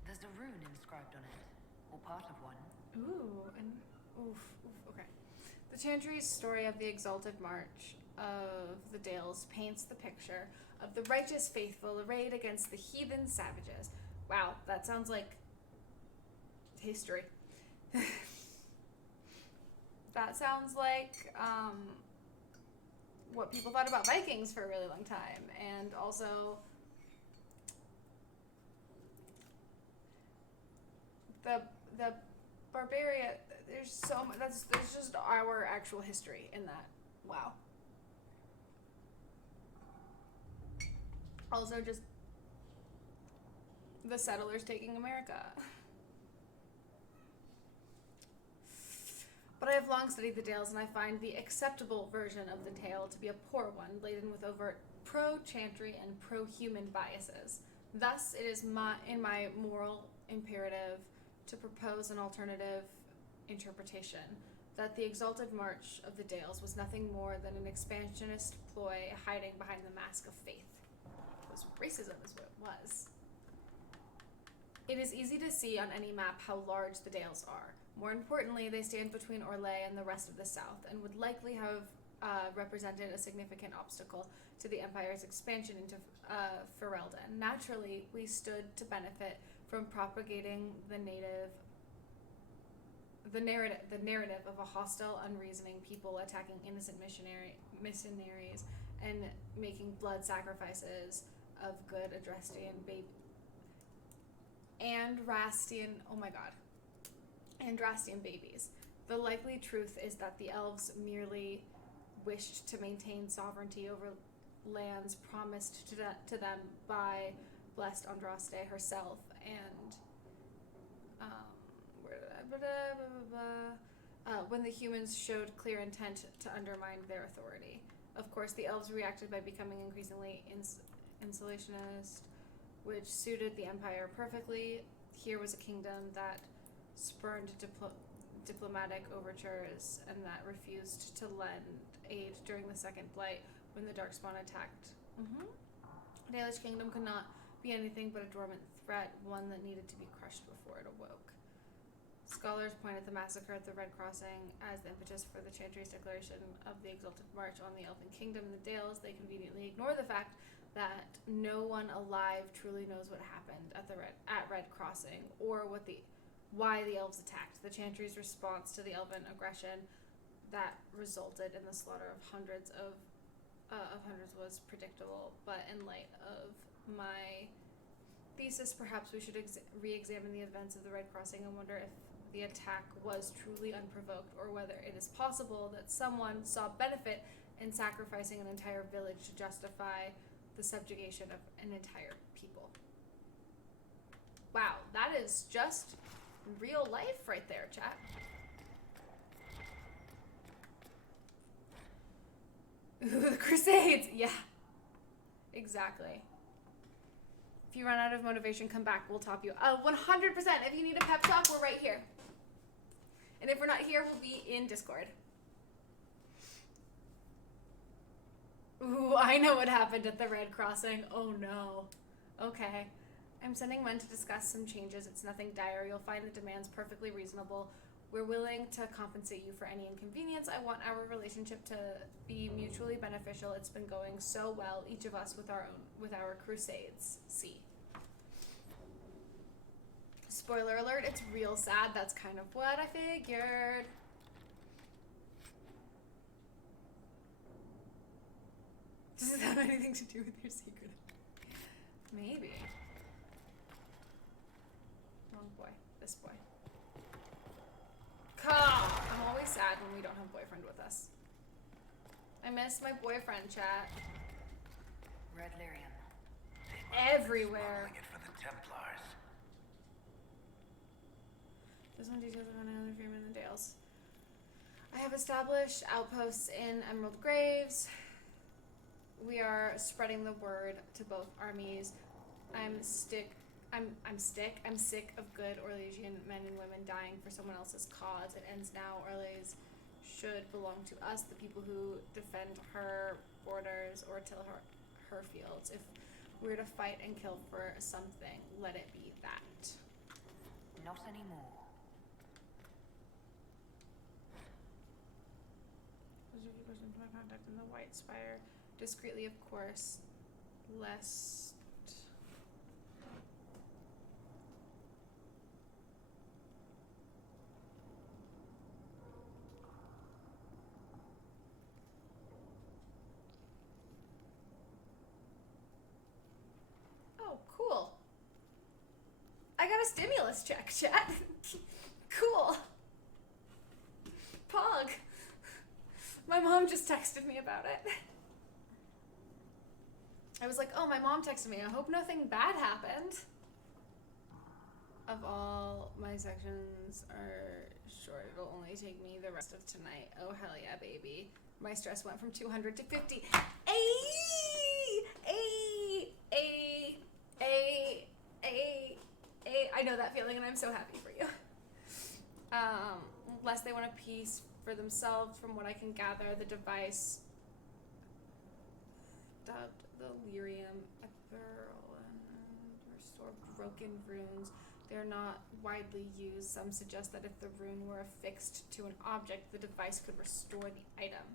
There's a rune inscribed on it. Or part of one. Ooh, and oof, okay. The Chantry's story of the exalted march of the Dales paints the picture of the righteous faithful arrayed against the heathen savages. Wow, that sounds like history. That sounds like what people thought about Vikings for a really long time, and also the Barbaria. There's so much. There's just our actual history in that. Wow. Also, just the settlers taking America. But I have long studied the Dales, and I find the acceptable version of the tale to be a poor one, laden with overt pro-chantry and pro-human biases. Thus, it is in my moral imperative to propose an alternative interpretation, that the exalted march of the Dales was nothing more than an expansionist ploy hiding behind the mask of faith. Because racism is what it was. It is easy to see on any map how large the Dales are. More importantly, they stand between Orlais and the rest of the south, and would likely have represented a significant obstacle to the Empire's expansion into Ferelden. Naturally, we stood to benefit from propagating the narrative of a hostile, unreasoning people attacking innocent missionaries and making blood sacrifices of good Andrastian babies. The likely truth is that the elves merely wished to maintain sovereignty over lands promised to them by blessed Andraste herself, and when the humans showed clear intent to undermine their authority. Of course, the elves reacted by becoming increasingly insulationist, which suited the Empire perfectly. Here was a kingdom that spurned diplomatic overtures and that refused to lend aid during the Second Blight when the Darkspawn attacked. Dalish kingdom could not be anything but a dormant threat, one that needed to be crushed before it awoke. Scholars point at the massacre at the Red Crossing as the impetus for the Chantry's declaration of the exalted march on the Elven Kingdom and the Dales. They conveniently ignore the fact that no one alive truly knows what happened at Red Crossing or why the elves attacked. The Chantry's response to the Elven aggression that resulted in the slaughter of hundreds was predictable, but in light of my thesis, perhaps we should re-examine the events of the Red Crossing and wonder if the attack was truly unprovoked, or whether it is possible that someone saw benefit in sacrificing an entire village to justify the subjugation of an entire people. Wow, that is just real life right there, chat. Ooh, the Crusades! Yeah. Exactly. If you run out of motivation, come back. We'll top you. 100%. If you need a pep talk, we're right here. And if we're not here, we'll be in Discord. Ooh, I know what happened at the Red Crossing. Oh no. Okay. I'm sending men to discuss some changes. It's nothing dire. You'll find the demands perfectly reasonable. We're willing to compensate you for any inconvenience. I want our relationship to be mutually beneficial. It's been going so well, each of us with our crusades. See. Spoiler alert, it's real sad. That's kind of what I figured. Does it have anything to do with your secret? Maybe. Wrong boy. This boy. I'm always sad when we don't have boyfriend with us. I miss my boyfriend, chat. Red Lyrium. Everywhere. Smuggling it for the Templars. There's some details about another freeman in the Dales. I have established outposts in Emerald Graves. We are spreading the word to both armies. I'm sick of good Orlesian men and women dying for someone else's cause. It ends now. Orles should belong to us, the people who defend her borders or till her fields. If we're to fight and kill for something, let it be that. Not anymore. Contact in the White Spire. Discreetly, of course. Lest... Oh, cool. I got a stimulus check, chat. Cool. Pog. My mom just texted me about it. I was like, oh, my mom texted me. I hope nothing bad happened. Of all my sections are short, it'll only take me the rest of tonight. Oh, hell yeah, baby. My stress went from 200 to 50. I know that feeling and I'm so happy for you. Unless they want a piece for themselves, from what I can gather, the device dubbed the Lyrium Ethereal and restore broken runes. They're not widely used. Some suggest that if the rune were affixed to an object, the device could restore the item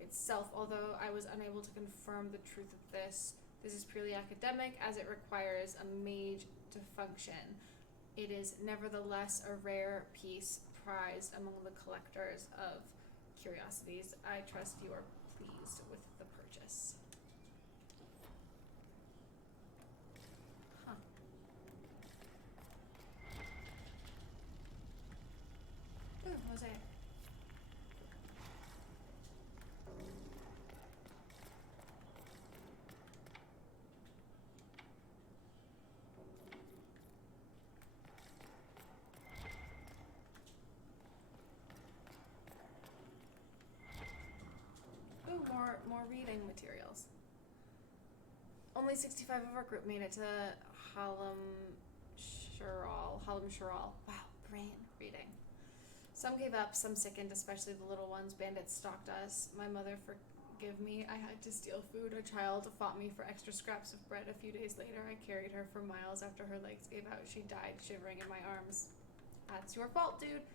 itself. Although I was unable to confirm the truth of this is purely academic, as it requires a mage to function. It is nevertheless a rare piece prized among the collectors of curiosities. I trust you are pleased with the purchase. Huh. Ooh, Jose. More reading materials. Only 65 of our group made it to Halam Shural. Wow, brain reading. Some gave up, some sickened, especially the little ones. Bandits stalked us. My mother, forgive me, I had to steal food. A child fought me for extra scraps of bread. A few days later, I carried her for miles. After her legs gave out, she died shivering in my arms. That's your fault, dude.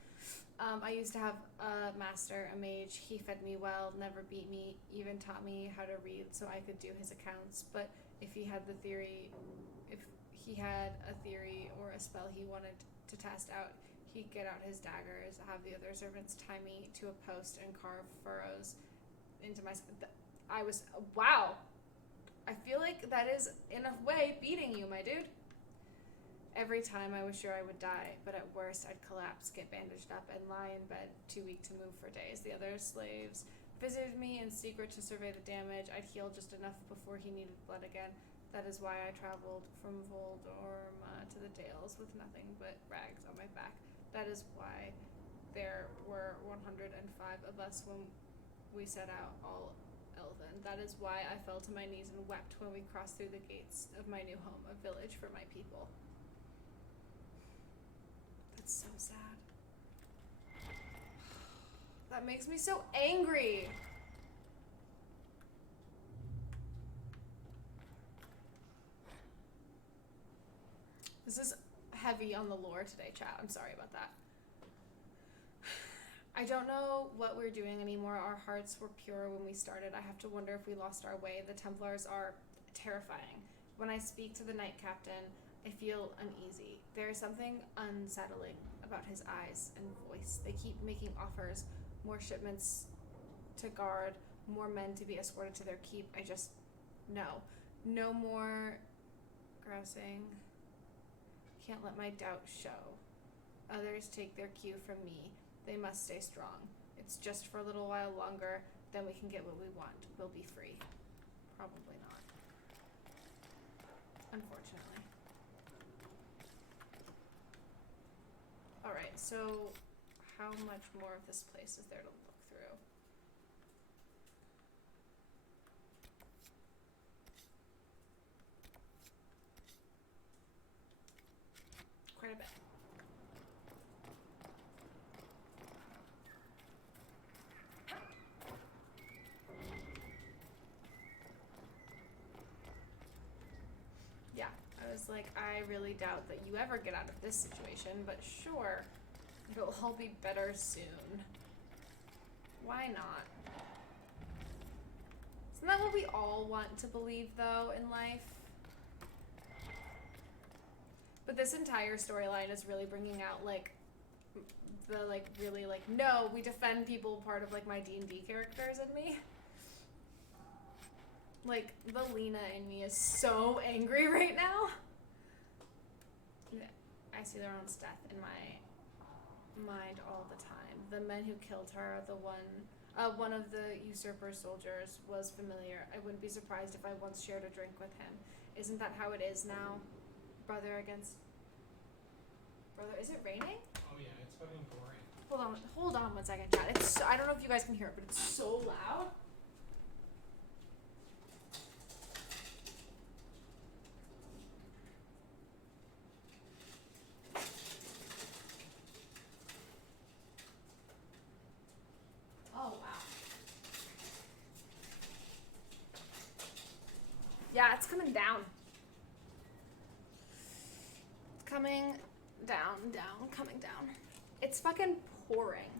I used to have a master, a mage. He fed me well, never beat me, even taught me how to read so I could do his accounts. But if he had a theory or a spell he wanted to test out, he'd get out his daggers, have the other servants tie me to a post and carve furrows into my... Wow! I feel like that is, in a way, beating you, my dude. Every time I was sure I would die, but at worst I'd collapse, get bandaged up, and lie in bed, too weak to move for days. The other slaves visited me in secret to survey the damage. I'd heal just enough before he needed blood again. That is why I traveled from Voldorma to the Dales with nothing but rags on my back. That is why there were 105 of us when we set out, all elven. That is why I fell to my knees and wept when we crossed through the gates of my new home, a village for my people. That's so sad. That makes me so angry. heavy on the lore today, chat. I'm sorry about that. I don't know what we're doing anymore. Our hearts were pure when we started. I have to wonder if we lost our way. The Templars are terrifying. When I speak to the Knight Captain, I feel uneasy. There is something unsettling about his eyes and voice. They keep making offers, more shipments to guard, more men to be escorted to their keep. I just, no more grousing. Can't let my doubt show. Others take their cue from me. They must stay strong. It's just for a little while longer, then we can get what we want. We'll be free. Probably not. Unfortunately. Alright, so how much more of this place is there to look through? Quite a bit. Yeah, I was like, I really doubt that you ever get out of this situation, but sure, it'll all be better soon. Why not? Isn't that what we all want to believe, though, in life? But this entire storyline is really bringing out, like, the, like, really, like, no, we defend people part of, like, my D&D characters in me. Like, the Lena in me is so angry right now. I see their own death in my mind all the time. The men who killed her, one of the usurper soldiers was familiar. I wouldn't be surprised if I once shared a drink with him. Isn't that how it is now? Brother against brother. Is it raining? Oh yeah, it's fucking pouring. Hold on 1 second, chat. It's so, I don't know if you guys can hear it, but it's so loud. Oh wow. Yeah, it's coming down. Coming down, coming down. It's fucking pouring.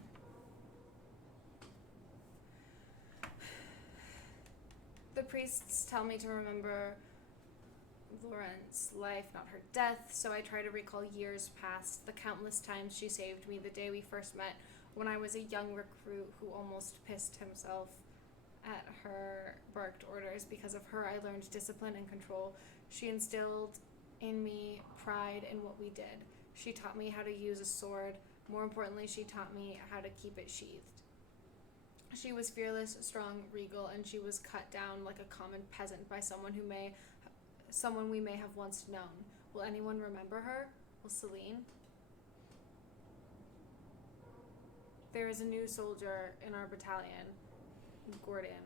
The priests tell me to remember Lauren's life, not her death, so I try to recall years past, the countless times she saved me the day we first met, when I was a young recruit who almost pissed himself at her barked orders. Because of her, I learned discipline and control. She instilled in me pride in what we did. She taught me how to use a sword. More importantly, she taught me how to keep it sheathed. She was fearless, strong, regal, and she was cut down like a common peasant by someone we may have once known. Will anyone remember her? Will Celine? There is a new soldier in our battalion, Gordon.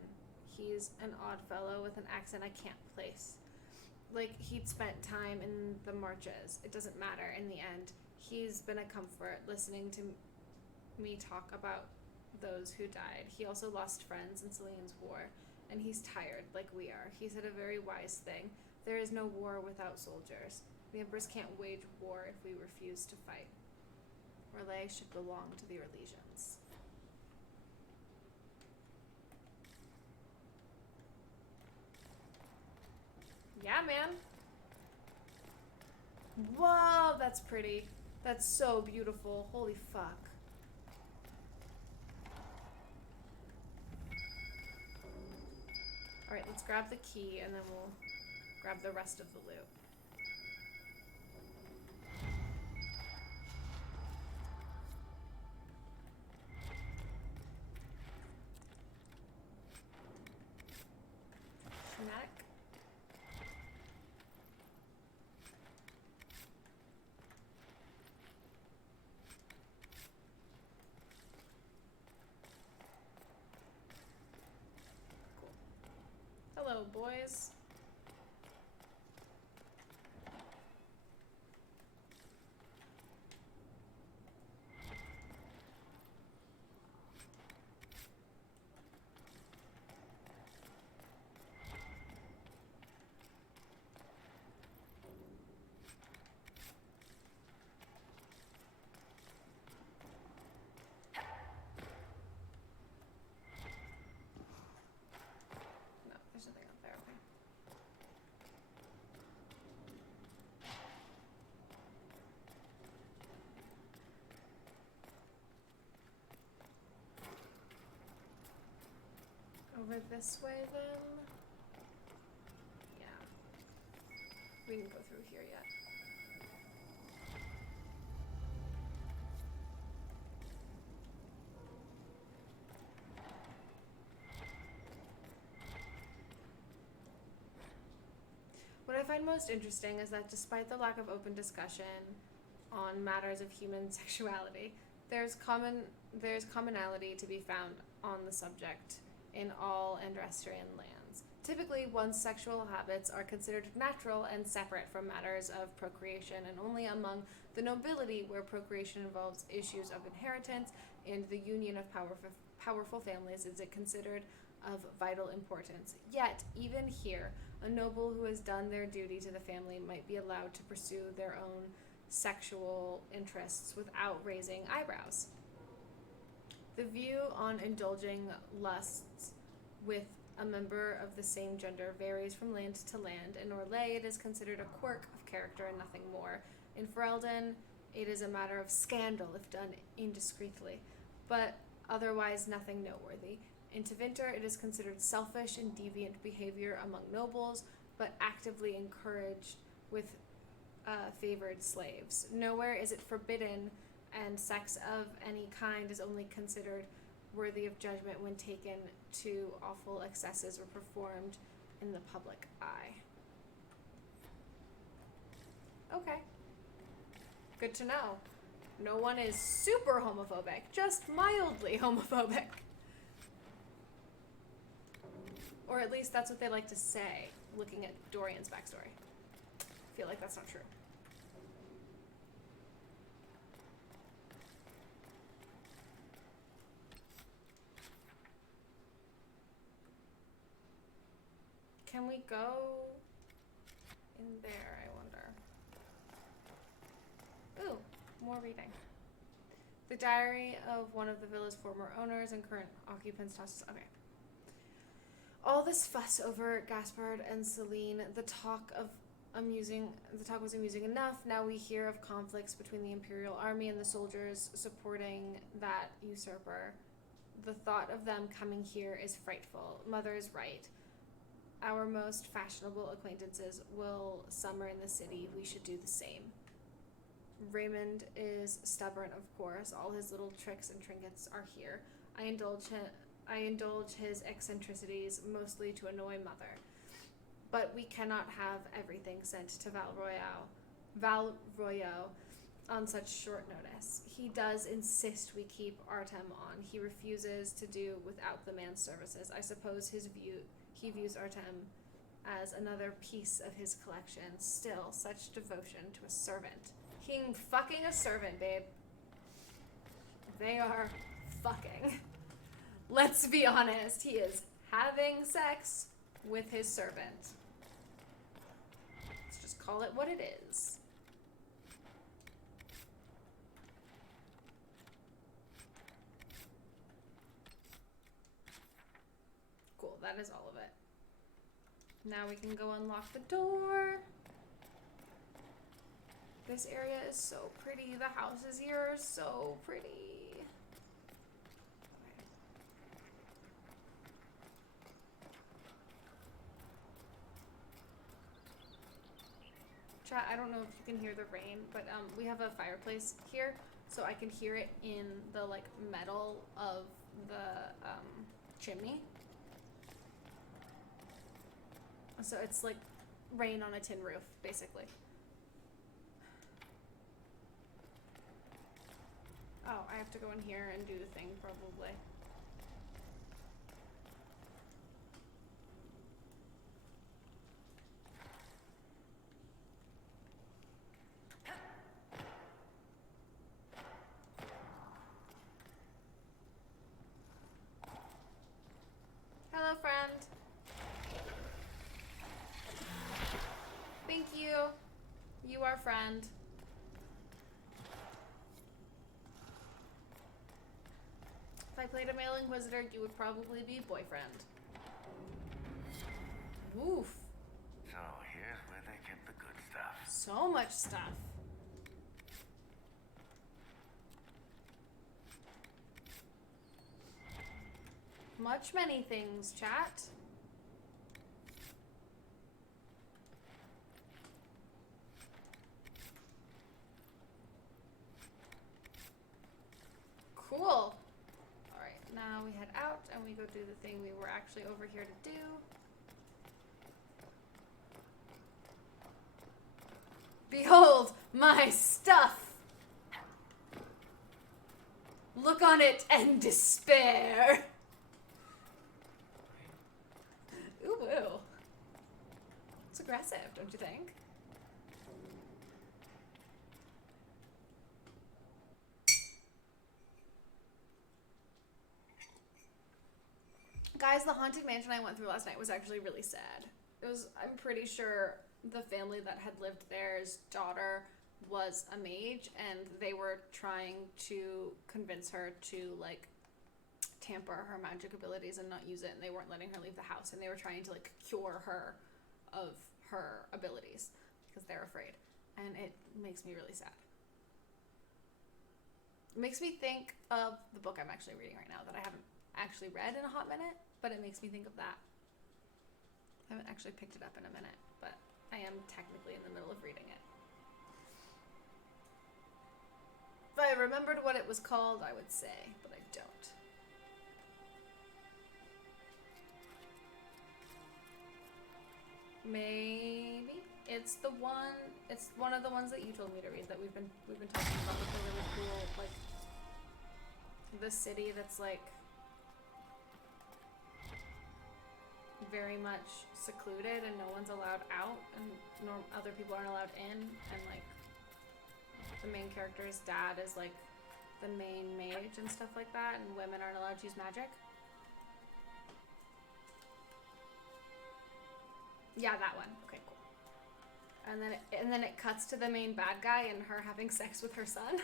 He's an odd fellow with an accent I can't place. Like, he'd spent time in the marches. It doesn't matter in the end. He's been a comfort, listening to me talk about those who died. He also lost friends in Celine's war, and he's tired, like we are. He said a very wise thing. There is no war without soldiers. The Empress can't wage war if we refuse to fight. Relay should belong to the Orlesians. Yeah, man. Whoa, that's pretty. That's so beautiful. Holy fuck. Alright, let's grab the key and then we'll grab the rest of the loot. Schmack. Hello, boys. over this way then? Yeah. We can go through here yet. What I find most interesting is that despite the lack of open discussion on matters of human sexuality, there's commonality to be found on the subject in all Andrastrian lands. Typically, one's sexual habits are considered natural and separate from matters of procreation, and only among the nobility, where procreation involves issues of inheritance and the union of powerful families, is it considered of vital importance. Yet, even here, a noble who has done their duty to the family might be allowed to pursue their own sexual interests without raising eyebrows. The view on indulging lusts with a member of the same gender varies from land to land. In Orlais, it is considered a quirk of character and nothing more. In Ferelden, it is a matter of scandal if done indiscreetly, but otherwise nothing noteworthy. In Tevinter, it is considered selfish and deviant behavior among nobles, but actively encouraged with favored slaves. Nowhere is it forbidden, and sex of any kind is only considered worthy of judgment when taken to awful excesses or performed in the public eye. Okay. Good to know. No one is super homophobic, just mildly homophobic. Or at least that's what they like to say, looking at Dorian's backstory. I feel like that's not true. Can we go in there, I wonder? Ooh, more reading. The diary of one of the villa's former owners and current occupants tosses. Okay. All this fuss over Gaspard and Celine, the talk was amusing enough. Now we hear of conflicts between the Imperial Army and the soldiers supporting that usurper. The thought of them coming here is frightful. Mother is right. Our most fashionable acquaintances will summer in the city. We should do the same. Raymond is stubborn, of course. All his little tricks and trinkets are here. I indulge his eccentricities, mostly to annoy Mother. But we cannot have everything sent to Val Royeaux on such short notice. He does insist we keep Artem on. He refuses to do without the man's services. I suppose he views Artem as another piece of his collection. Still, such devotion to a servant. King fucking a servant, babe. They are fucking. Let's be honest. He is having sex with his servant. Let's just call it what it is. Cool, that is all of it. Now we can go unlock the door. This area is so pretty. The houses here are so pretty. Chat, I don't know if you can hear the rain, but we have a fireplace here, so I can hear it in the like metal of the chimney. So it's like rain on a tin roof, basically. Oh, I have to go in here and do the thing, probably. Hello, friend. Thank you. You are friend. If I played a male inquisitor, you would probably be boyfriend. Woof. So here's where they get the good stuff. So much stuff. Much many things, chat. Cool. Alright, now we head out and we go do the thing we were actually over here to do. Behold my stuff! Look on it and despair! Ooh, ooh. It's aggressive, don't you think? Guys, the haunted mansion I went through last night was actually really sad. It was, I'm pretty sure the family that had lived there's daughter was a mage, and they were trying to convince her to, like, tamper her magic abilities and not use it, and they weren't letting her leave the house, and they were trying to, like, cure her of her abilities because they're afraid. And it makes me really sad. It makes me think of the book I'm actually reading right now that I haven't actually read in a hot minute, but it makes me think of that. I haven't actually picked it up in a minute, but I am technically in the middle of reading it. If I remembered what it was called, I would say, but I don't. Maybe it's one of the ones that you told me to read that we've been talking about with the really cool, like, the city that's like very much secluded and no one's allowed out and other people aren't allowed in, and like the main character's dad is like the main mage and stuff like that, and women aren't allowed to use magic. Yeah, that one. Okay, cool. And then it cuts to the main bad guy and her having sex with her son.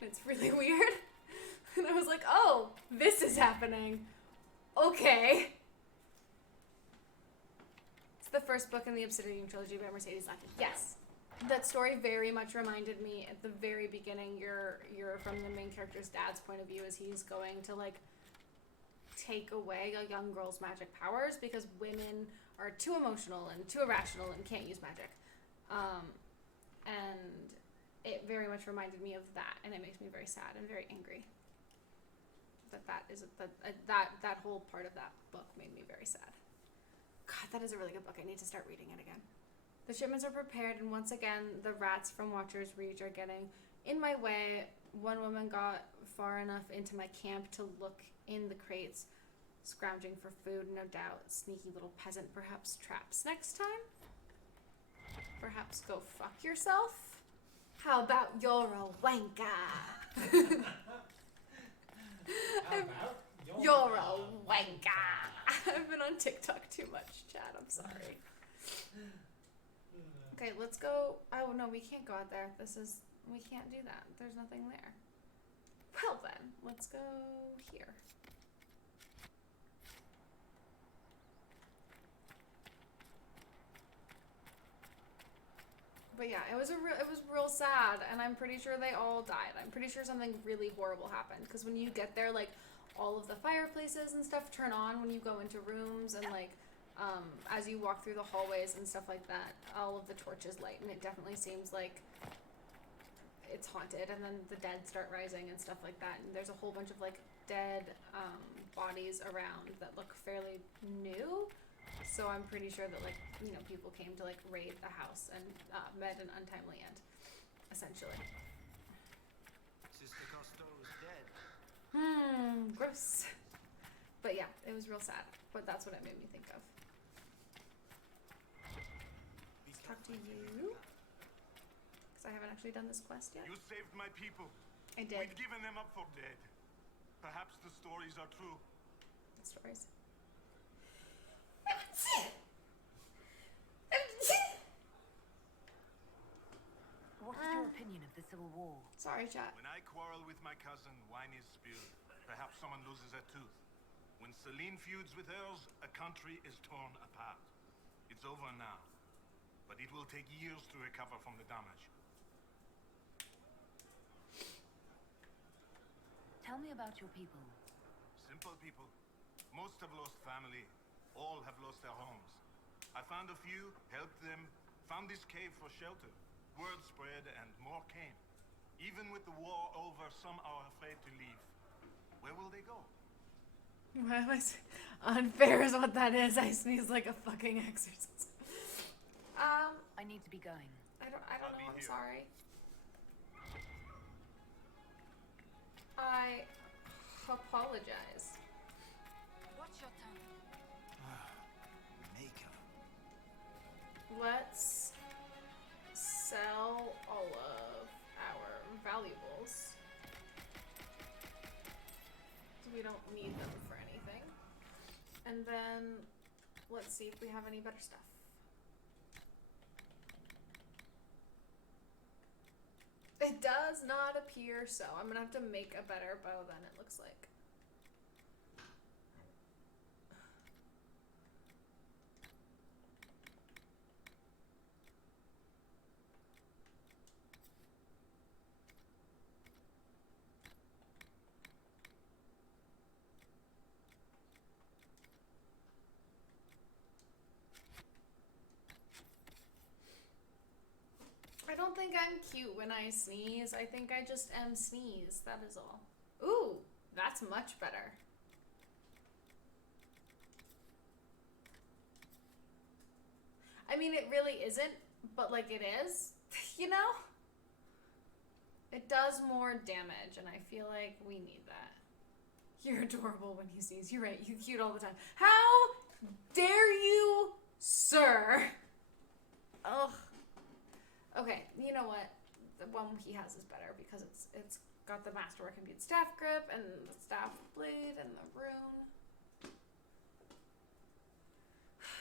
It's really weird. And I was like, oh, this is happening. Okay. It's the first book in the Obsidian trilogy by Mercedes Lackey. Yes. That story very much reminded me at the very beginning, you're from the main character's dad's point of view as he's going to like take away a young girl's magic powers because women are too emotional and too irrational and can't use magic. And it very much reminded me of that, and it makes me very sad and very angry. That whole part of that book made me very sad. God, that is a really good book. I need to start reading it again. The shipments are prepared, and once again, the rats from Watcher's Reach are getting in my way. One woman got far enough into my camp to look in the crates, scrounging for food, no doubt. Sneaky little peasant, perhaps traps next time? Perhaps go fuck yourself? How about you're a wanker? How about You're a wanker. I've been on TikTok too much, Chad. I'm sorry. Okay, let's go. Oh, no, we can't go out there. We can't do that. There's nothing there. Well then, let's go here. But yeah, it was real sad, and I'm pretty sure they all died. I'm pretty sure something really horrible happened, because when you get there, like, all of the fireplaces and stuff turn on when you go into rooms, and like, as you walk through the hallways and stuff like that, all of the torches light, and it definitely seems like it's haunted, and then the dead start rising and stuff like that, and there's a whole bunch of like dead bodies around that look fairly new. So I'm pretty sure that, like, you know, people came to, like, raid the house and met an untimely end, essentially. Sister Costello is dead. Gross. But yeah, it was real sad. But that's what it made me think of. Let's talk to you. Because I haven't actually done this quest yet. You saved my people. I did. We'd given them up for dead. Perhaps the stories are true. The stories. What is your opinion of the Civil War? Sorry, chat. When I quarrel with my cousin, wine is spilled. Perhaps someone loses a tooth. When Celine feuds with hers, a country is torn apart. It's over now. But it will take years to recover from the damage. Tell me about your people. Simple people. Most have lost family. All have lost their homes. I found a few, helped them, found this cave for shelter. Word spread and more came. Even with the war over, some are afraid to leave. Where will they go? Why was unfair is what that is. I sneeze like a fucking exorcist. I need to be going. I don't I'll know. be I'm here. sorry. I apologize. Watch your tongue. Makeup. Let's sell all of our valuables. We don't need them for anything. And then let's see if we have any better stuff. It does not appear so. I'm gonna have to make a better bow than it looks like. I don't think I'm cute when I sneeze. I think I just am sneeze. That is all. Ooh, that's much better. I mean, it really isn't, but like it is, you know? It does more damage, and I feel like we need that. You're adorable when you sneeze. You're right, you're cute all the time. How dare you, sir? Ugh. Okay, you know what? The one he has is better because it's got the masterwork imbued staff grip and the staff blade and the rune.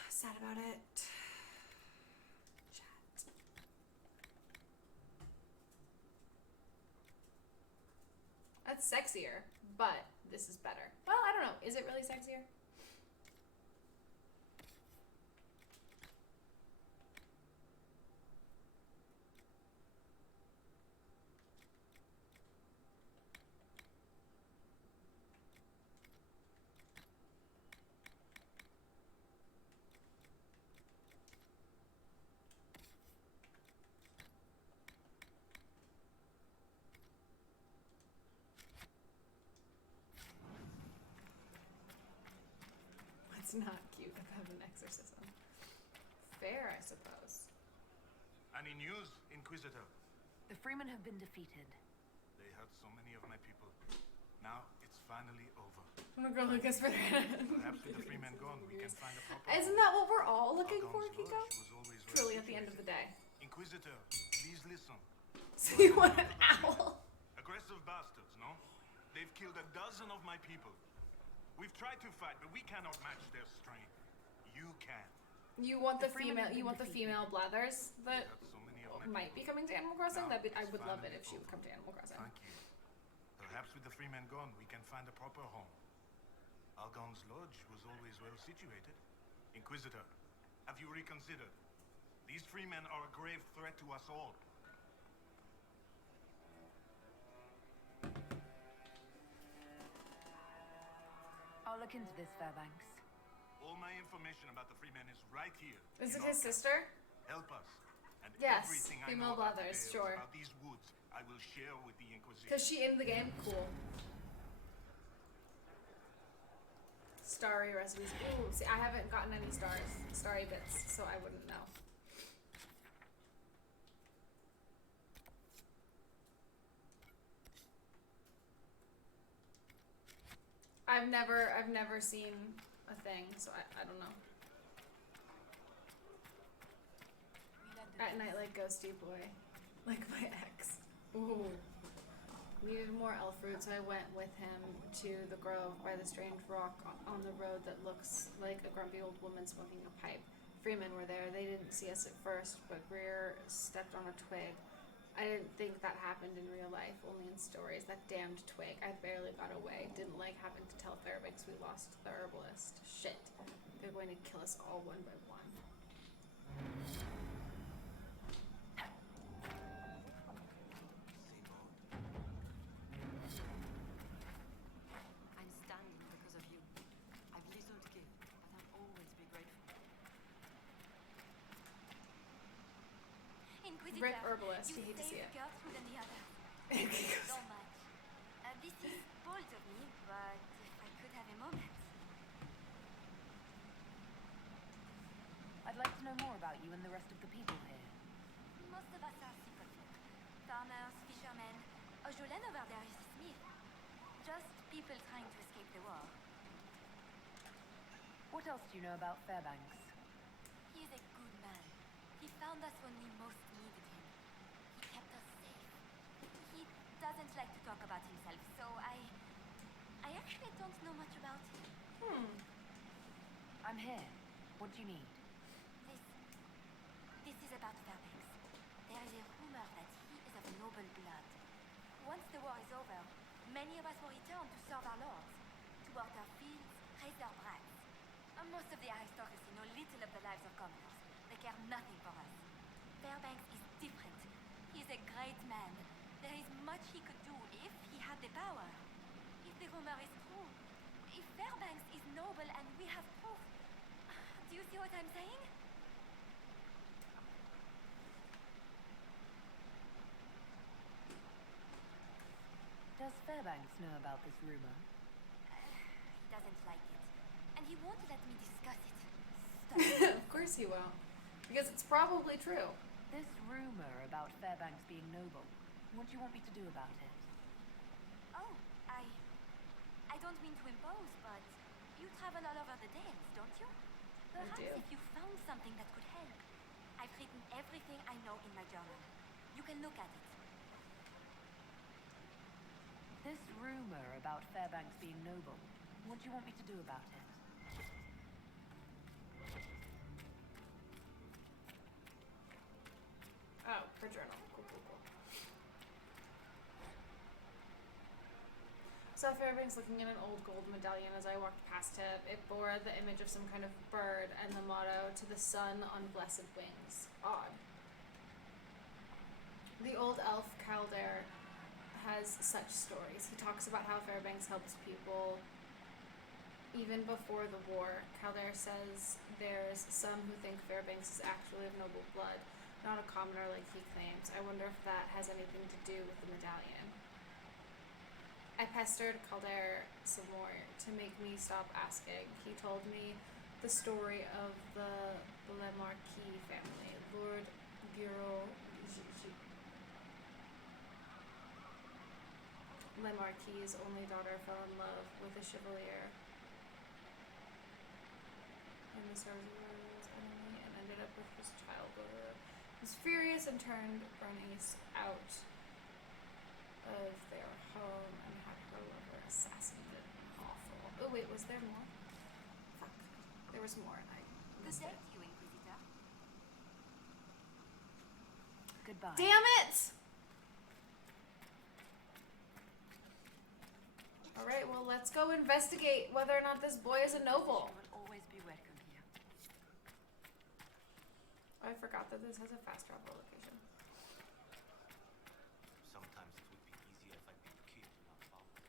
Sad about it. Chat. That's sexier, but this is better. Well, I don't know. Is it really sexier? It's not cute to have an exorcism. Fair, I suppose. Any news, Inquisitor? The Freemen have been defeated. They hurt so many of my people. Now it's finally over. I'm gonna go Lucas for that. Perhaps with the Freemen gone, we can find a proper. Isn't that what we're all looking for, Argonne's Kiko? lodge was always well Truly, at the end of the situated. day. Inquisitor, please listen. So you want an owl? Aggressive bastards, no? They've killed a dozen of my people. We've tried to fight, but we cannot match their strength. You can. You want the Freemen female? have You been want the defeated. female blathers that They hurt so many of my might be people. coming to Animal Crossing? Now That'd be, I it's would love it finally if she would over. come to Animal Crossing. Thank you. Perhaps with the Freemen gone, we can find a proper home. Argonne's lodge was always well situated. Inquisitor, have you reconsidered? These Freemen are a grave threat to us all. I'll look into this, Fairbanks. All my information about the Freemen is right here. Is in it his Arkham. sister? Help us. And Yes, everything I female know about the brothers, tales sure. about these woods, I will share with the Inquisition. Cause she in the game? Cool. Starry recipes. Ooh, see, I haven't gotten any starry bits, so I wouldn't know. I've never seen a thing, so I don't know. At night like ghosty boy. Like my ex. Ooh. Needed more elf fruit, so I went with him to the grove by the strange rock on the road that looks like a grumpy old woman smoking a pipe. Freemen were there. They didn't see us at first, but Greer stepped on a twig. I didn't think that happened in real life, only in stories. That damned twig. I barely got away. Didn't like having to tell Fairbanks we lost the herbalist. Shit. They're going to kill us all one by one. I'm standing because of you. I've listened Rick Herbalist, you hate to see it. Gertrude and the others. So much. This is bold of me, but if I could have a moment. I'd like to know more about you and the rest of the people here. Most of us are simple folk. Farmers, fishermen. Jolene over there is a smith. Just people trying to escape the war. What else do you know about Fairbanks? He is a good man. He found us when we most needed him. He kept us safe. He doesn't like to talk about himself, so I actually don't know much about him. I'm here. What do you need? This is about Fairbanks. There is a rumor that he is of noble blood. Once the war is over, many of us will return to serve our lords, to work their fields, raise their brats. Most of the aristocracy know little of the lives of commoners. They care nothing for us. Fairbanks is different. He is a great man. There is much he could do if he had the power. If the rumor is true, if Fairbanks is noble and we have proof. Do you see what I'm saying? Does Fairbanks know about this rumor? He doesn't like it. And he won't let me discuss it. Stop. Of course he won't. Because it's probably true. This rumor about Fairbanks being noble, what do you want me to do about it? Oh, I don't mean to impose, but you travel all over the Dales, don't you? Perhaps do. if you found something that could help. I've written everything I know in my journal. You can look at it. This rumor about Fairbanks being noble, what do you want me to do about it? Oh, her journal. Cool, cool, cool. Saw Fairbanks looking at an old gold medallion as I walked past him. It bore the image of some kind of bird and the motto, "To the sun on blessed wings." Odd. The old elf Calder has such stories. He talks about how Fairbanks helps people even before the war. Calder says there's some who think Fairbanks is actually of noble blood, not a commoner like he claims. I wonder if that has anything to do with the medallion. I pestered Calder some more to make me stop asking. He told me the story of the Le Marquis family. Lord Bureau Le Marquis' only daughter fell in love with a chevalier in the service of his enemy and ended up with his child. He was furious and turned Bernice out of their home and had her lover assassinated. Awful. Oh wait, was there more? Fuck. There was more and I missed Good day it. to you, Inquisitor. Goodbye. Damn it! Alright, well let's go investigate whether or not this boy is a noble. You will always be welcome here. Oh, I forgot that this has a fast travel location. Sometimes it would be easier if I picked the kid, not follow it.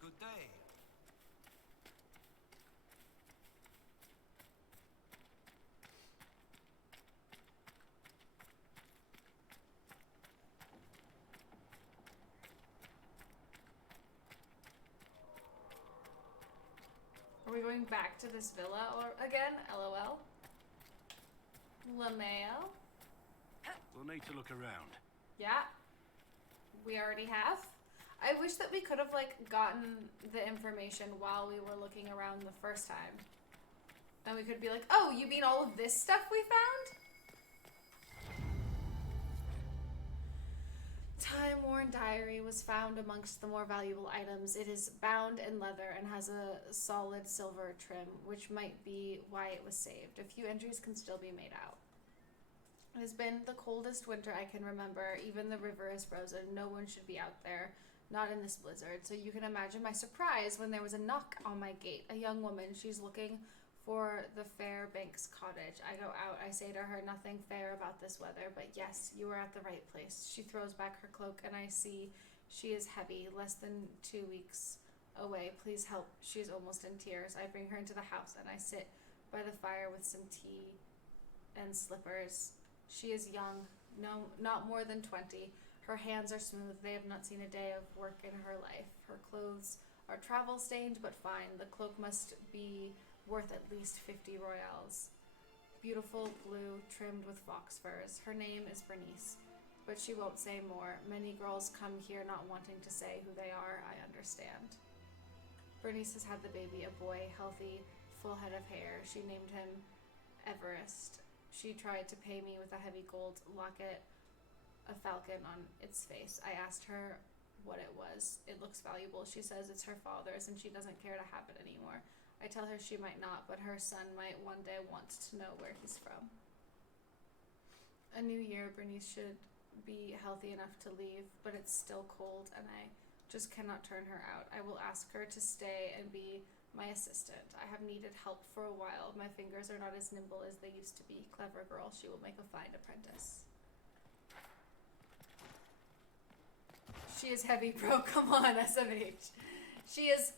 Good day. Are we going back to this villa or again? LOL. LeMayo? We'll need to look around. Yeah. We already have. I wish that we could have like gotten the information while we were looking around the first time. And we could be like, oh, you mean all of this stuff we found? Time-worn diary was found amongst the more valuable items. It is bound in leather and has a solid silver trim, which might be why it was saved. A few entries can still be made out. It has been the coldest winter I can remember. Even the river is frozen. No one should be out there, not in this blizzard. So you can imagine my surprise when there was a knock on my gate. A young woman. She's looking for the Fairbanks cottage. I go out. I say to her, nothing fair about this weather, but yes, you are at the right place. She throws back her cloak and I see she is heavy, less than 2 weeks away. Please help. She's almost in tears. I bring her into the house and I sit by the fire with some tea and slippers. She is young, no, not more than 20. Her hands are smooth. They have not seen a day of work in her life. Her clothes are travel stained but fine. The cloak must be worth at least 50 royals. Beautiful blue, trimmed with fox furs. Her name is Bernice, but she won't say more. Many girls come here not wanting to say who they are, I understand. Bernice has had the baby, a boy, healthy, full head of hair. She named him Everest. She tried to pay me with a heavy gold locket, a falcon on its face. I asked her what it was. It looks valuable. She says it's her father's and she doesn't care to have it anymore. I tell her she might not, but her son might one day want to know where he's from. A new year, Bernice should be healthy enough to leave, but it's still cold and I just cannot turn her out. I will ask her to stay and be my assistant. I have needed help for a while. My fingers are not as nimble as they used to be. Clever girl. She will make a fine apprentice. She is heavy, bro. Come on, SMH. She is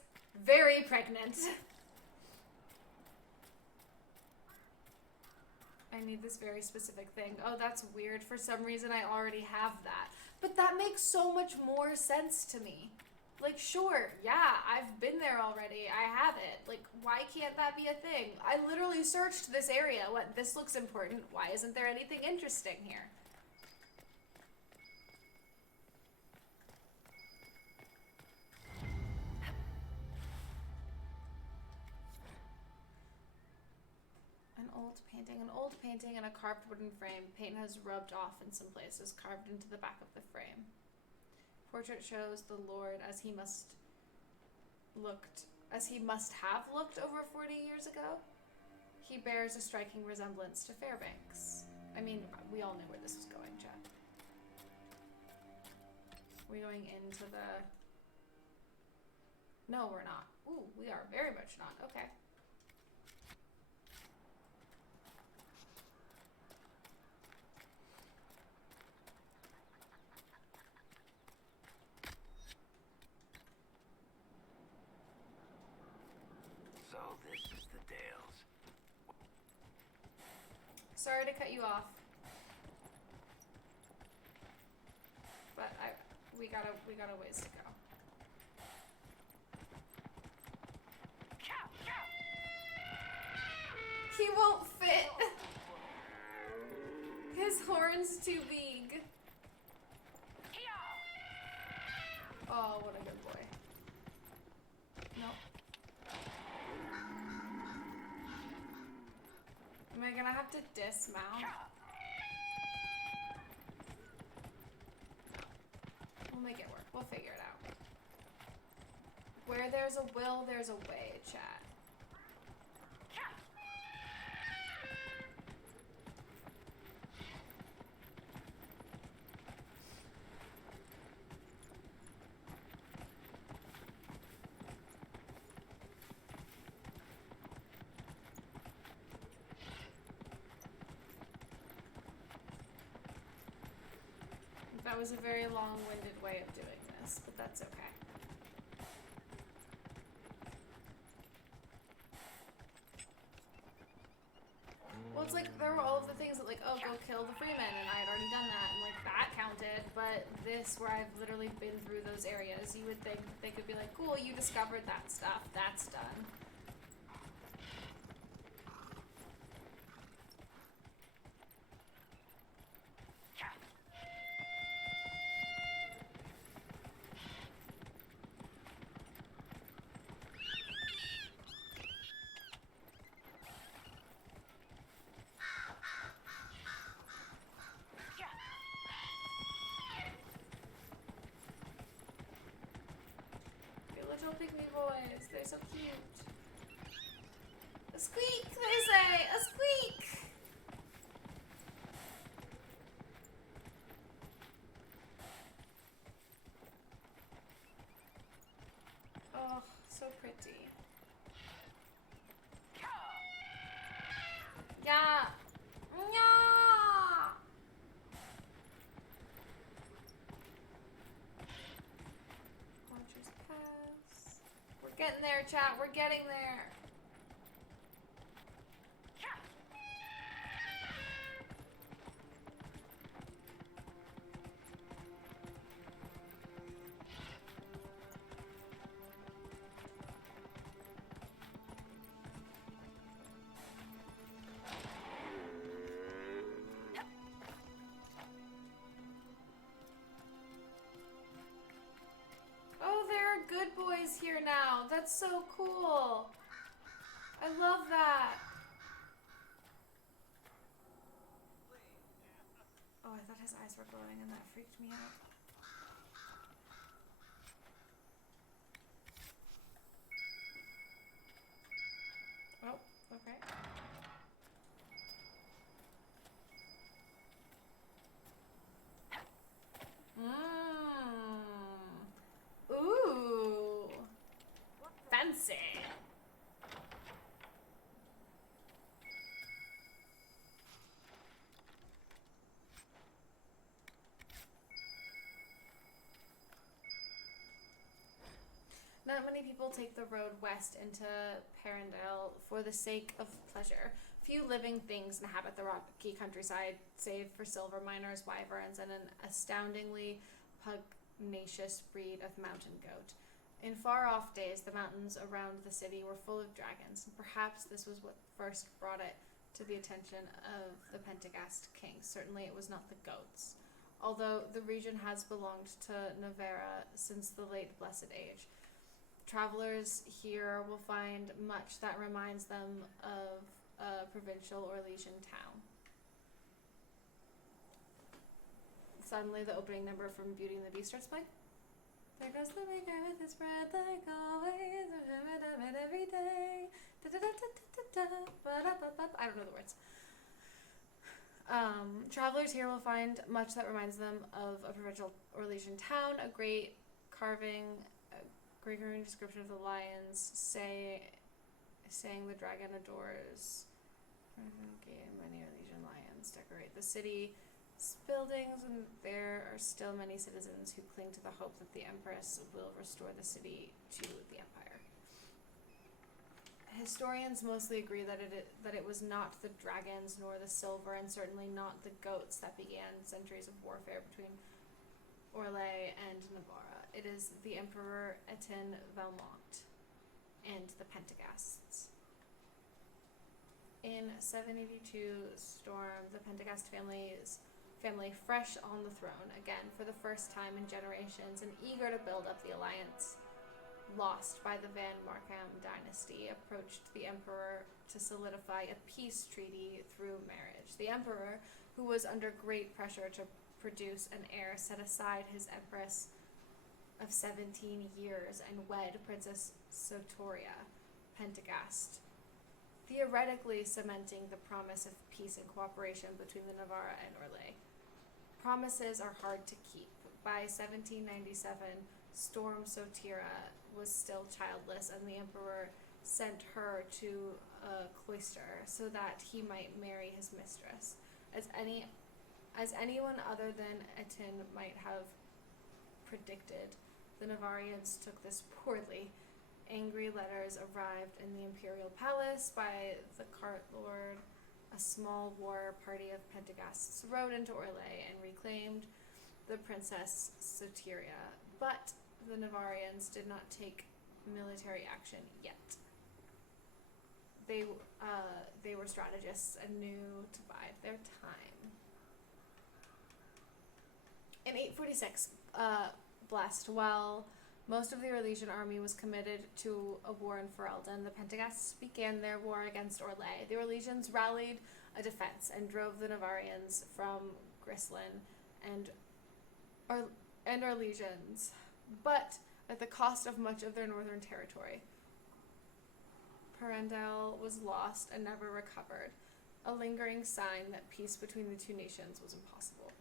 very pregnant. I need this very specific thing. Oh, that's weird. For some reason, I already have that. But that makes so much more sense to me. Like, sure, yeah, I've been there already. I have it. Like, why can't that be a thing? I literally searched this area. What, this looks important. Why isn't there anything interesting here? An old painting in a carved wooden frame. Paint has rubbed off in some places, carved into the back of the frame. Portrait shows the Lord as he must have looked over 40 years ago. He bears a striking resemblance to Fairbanks. I mean, we all knew where this was going, Chad. We're going into the... No, we're not. Ooh, we are very much not. Okay. Sorry to cut you off, but we got a ways to go. He won't fit. His horn's too big. Oh, what a good boy. Nope. Am I gonna have to dismount? We'll make it work. We'll figure it out. Where there's a will, there's a way, chat. That was a very long-winded way of doing this, but that's okay. Well, it's like there were all of the things that like, oh, go kill the Freeman, and I had already done that, and like that counted, but this, where I've literally been through those areas, you would think they could be like, cool, you discovered that stuff, that's done. Little pygmy boys, they're so cute. A squeak, they say! A squeak! Oh, so pretty. Yeah! Yeah! Launchers pass. We're getting there, chat. We're getting there. now. That's so cool. I love that. Oh, I thought his eyes were glowing and that freaked me out. Oh, okay. Ooh. Fancy. Not many people take the road west into Parendale for the sake of pleasure. Few living things inhabit the rocky countryside, save for silver miners, wyverns, and an astoundingly pugnacious breed of mountain goat. In far-off days, the mountains around the city were full of dragons, and perhaps this was what first brought it to the attention of the Pentagast kings. Certainly it was not the goats. Although the region has belonged to Navarra since the late Blessed Age, travelers here will find much that reminds them of a provincial Orlesian town. Suddenly the opening number from Beauty and the Beast starts playing. There goes the maker with his bread like always, every day. I don't know the words. Travelers here will find much that reminds them of a provincial Orlesian town, a great carving description of the lions, saying the dragon adores. Many Orlesian lions decorate the city's buildings, and there are still many citizens who cling to the hope that the Empress will restore the city to the Empire. Historians mostly agree that it was not the dragons nor the silver, and certainly not the goats, that began centuries of warfare between Orlais and Navarra. It is the Emperor Etienne Valmont and the Pentagasts. In 782 storm, the Pentagast family, fresh on the throne again for the first time in generations and eager to build up the alliance lost by the Van Markham dynasty, approached the emperor to solidify a peace treaty through marriage. The emperor, who was under great pressure to produce an heir, set aside his empress of 17 years and wed Princess Sotoria Pentagast, theoretically cementing the promise of peace and cooperation between the Navarra and Orlais. Promises are hard to keep. By 1797, Storm Sotira was still childless, and the emperor sent her to a cloister so that he might marry his mistress. As anyone other than Etienne might have predicted, the Navarrians took this poorly. Angry letters arrived in the imperial palace by the cart lord. A small war party of Pentagasts rode into Orlais and reclaimed the Princess Sotiria, but the Navarrians did not take military action yet. They were strategists and knew to bide their time. In 846, blessed while most of the Orlesian army was committed to a war in Ferelden, the Pentagasts began their war against Orlais. The Orlesians rallied a defense and drove the Navarrians from Grislin and Orlesians, but at the cost of much of their northern territory. Parendale was lost and never recovered, a lingering sign that peace between the two nations was impossible.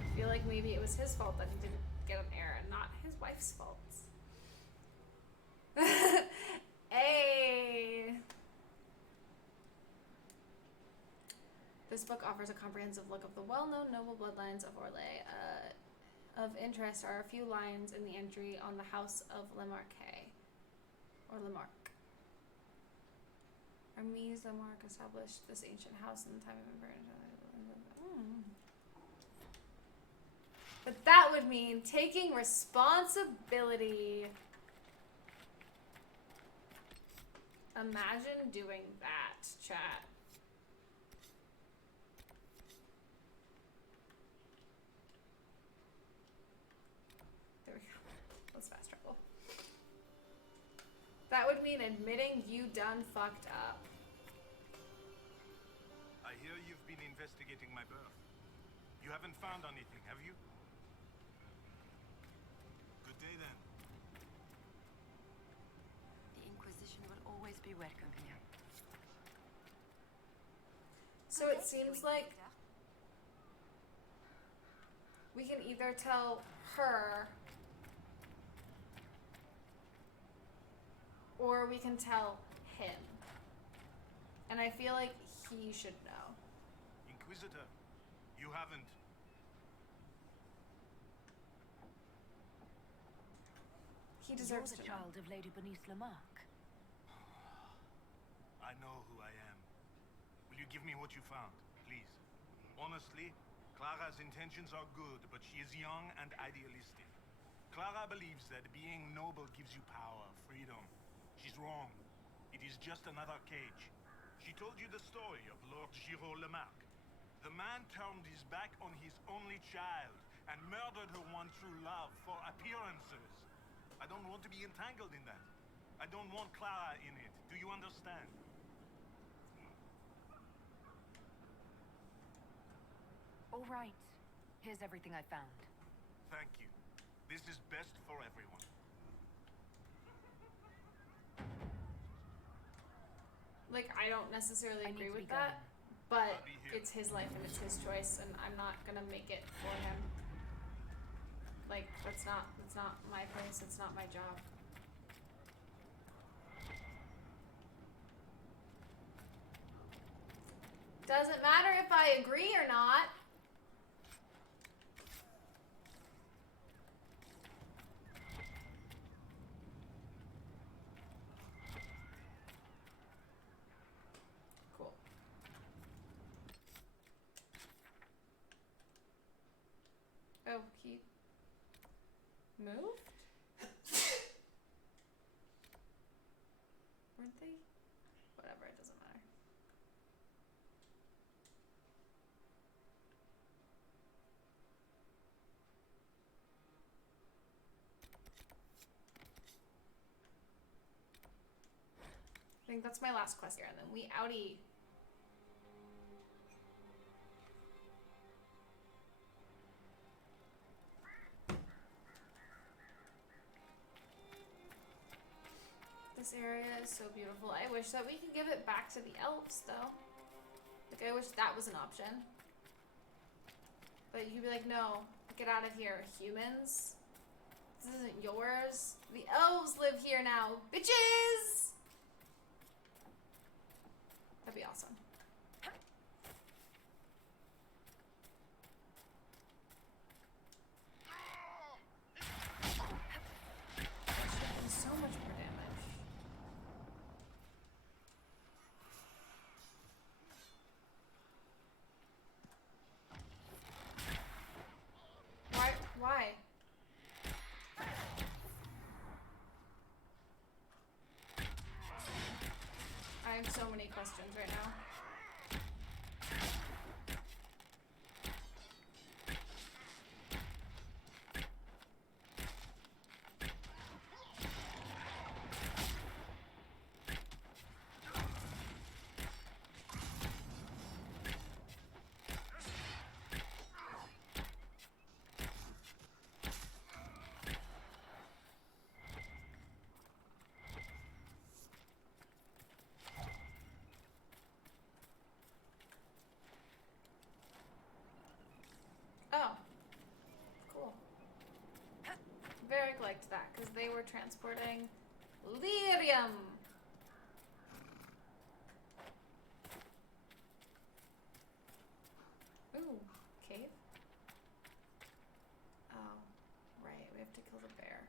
I feel like maybe it was his fault that he didn't get an heir and not his wife's fault. Hey! This book offers a comprehensive look of the well-known noble bloodlines of Orlais. Of interest are a few lines in the entry on the House of Lemarque, or Lemarque. Hermes Lemarque established this ancient house in the time of But that would mean taking responsibility. Imagine doing that, chat. Let's fast travel. That would mean admitting you done fucked up. I hear you've been investigating my birth. You haven't found anything, have you? Good day then. The Inquisition will always be welcome here. So it seems like we can either tell her or we can tell him. And I feel like he should know. Inquisitor, you haven't. He deserves You're to the know. child of Lady Bernice Lamarck. I know who I am. Will you give me what you found, please? Honestly, Clara's intentions are good, but she is young and idealistic. Clara believes that being noble gives you power, freedom. She's wrong. It is just another cage. She told you the story of Lord Giraud Lamarck. The man turned his back on his only child and murdered her one true love for appearances. I don't want to be entangled in that. I don't want Clara in it. Do you understand? All right. Here's everything I found. Thank you. This is best for everyone. Like, I don't necessarily I need agree to with be that, going. but I'll be here. it's his life and it's his choice, and I'm not gonna make it for him. Like, that's not my place, it's not my job. Doesn't matter if I agree or not. Cool. Oh, he moved? Weren't they? Whatever, it doesn't matter. I think that's my last quest here, and then we outie. This area is so beautiful. I wish that we could give it back to the elves, though. Like, I wish that was an option. But you'd be like, no, get out of here, humans. This isn't yours. The elves live here now, bitches! That'd be awesome. That should have been so much more damage. Why? I have so many questions right now. Oh. Cool. Varric liked that, because they were transporting lyrium! Ooh, cave? Oh, right, we have to kill the bear.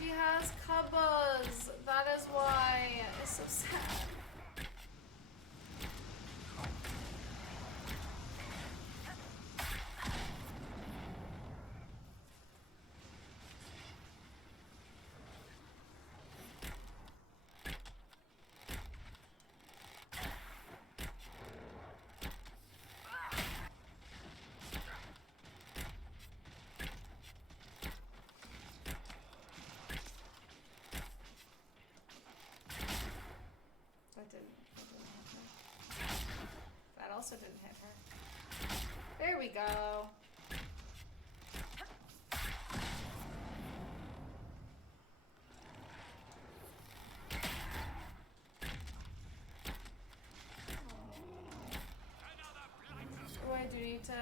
She has cubas. That is why. It's so sad. go. Oh, I do need to.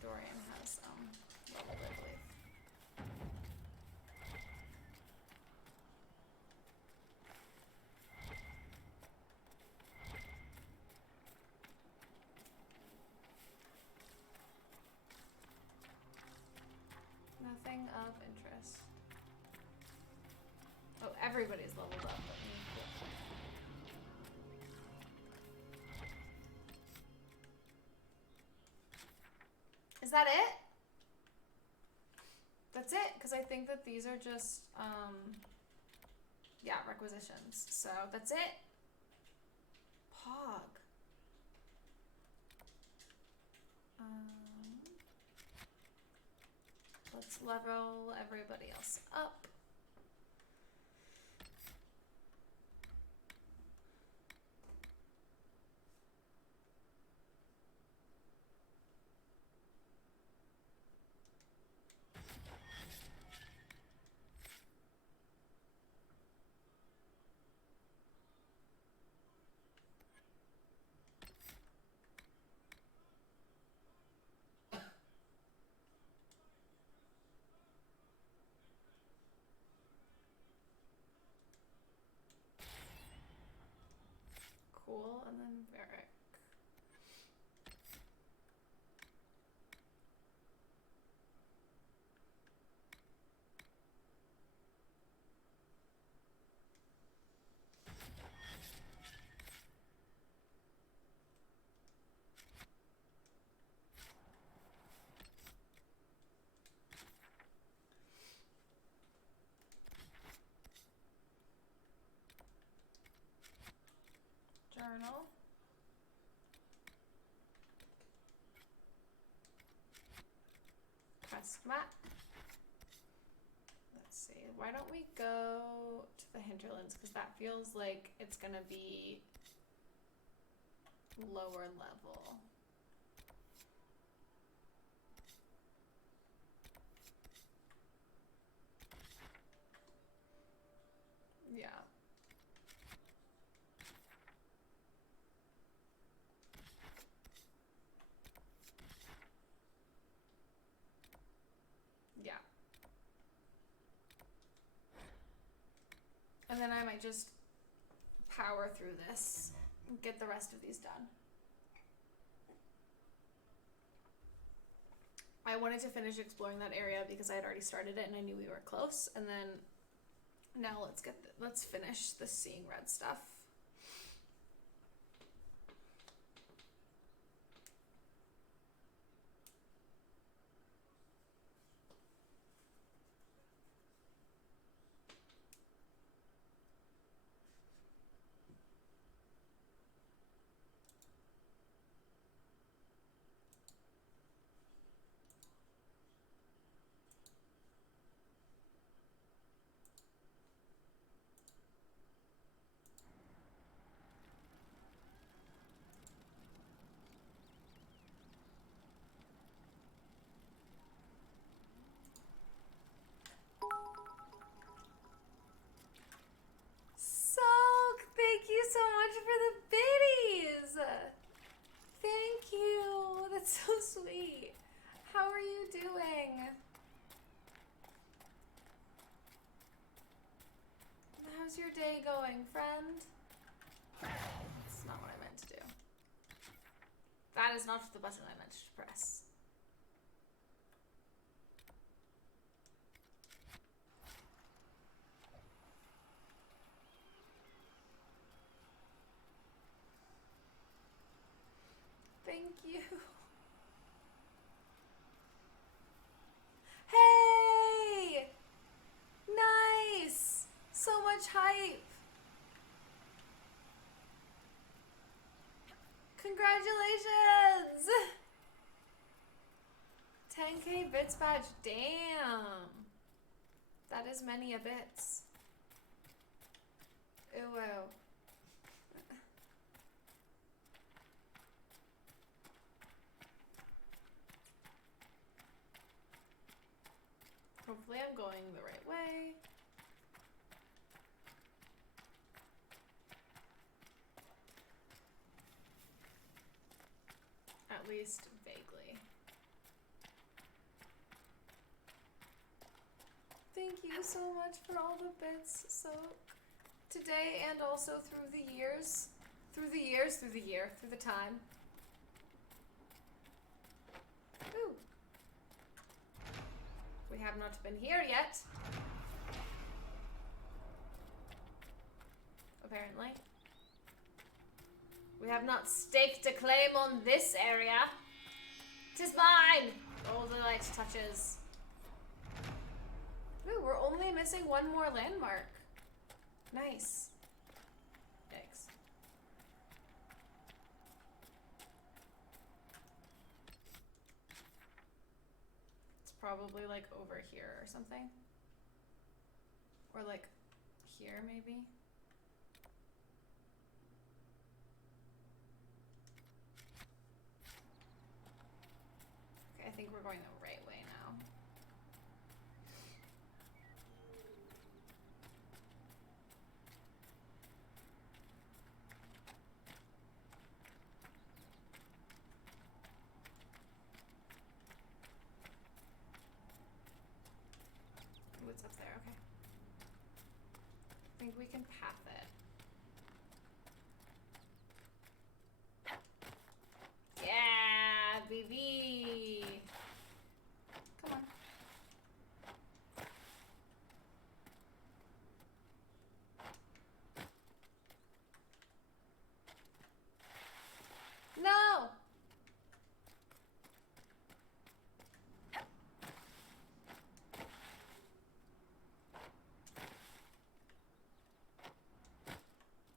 Dorian has leveled, I believe. Nothing of interest. Oh, everybody's leveled up. But me. Is that it? That's it, because I think that these are just, yeah, requisitions. So that's it. Pog. Let's level everybody else up. Cool, and then Varric. Journal. Quest map. Let's see. Why don't we go to the hinterlands? Because that feels like it's gonna be lower level. Yeah. Yeah. And then I might just power through this and get the rest of these done. I wanted to finish exploring that area because I had already started it and I knew we were close. And then now let's finish the seeing red stuff. Thank you so much for the biddies. Thank you. That's so sweet. How are you doing? How's your day going, friend? That's not what I meant to do. That is not the button I meant to press. Thank you. Hey! Nice! So much hype! Congratulations! 10k bits badge, damn! That is many a bits. Ew, wow. Hopefully I'm going the right way. At least vaguely. Thank you so much for all the bits. So today and also through the years. Through the time. Ooh. We have not been here yet. Apparently. We have not staked a claim on this area. 'Tis mine! Oh, the light touches. Ooh, we're only missing one more landmark. Nice. Yikes. It's probably like over here or something. Or like here maybe. Okay, I think we're going the right way now. Ooh, it's up there, okay. I think we can path it. Yeah, baby. Come on. No!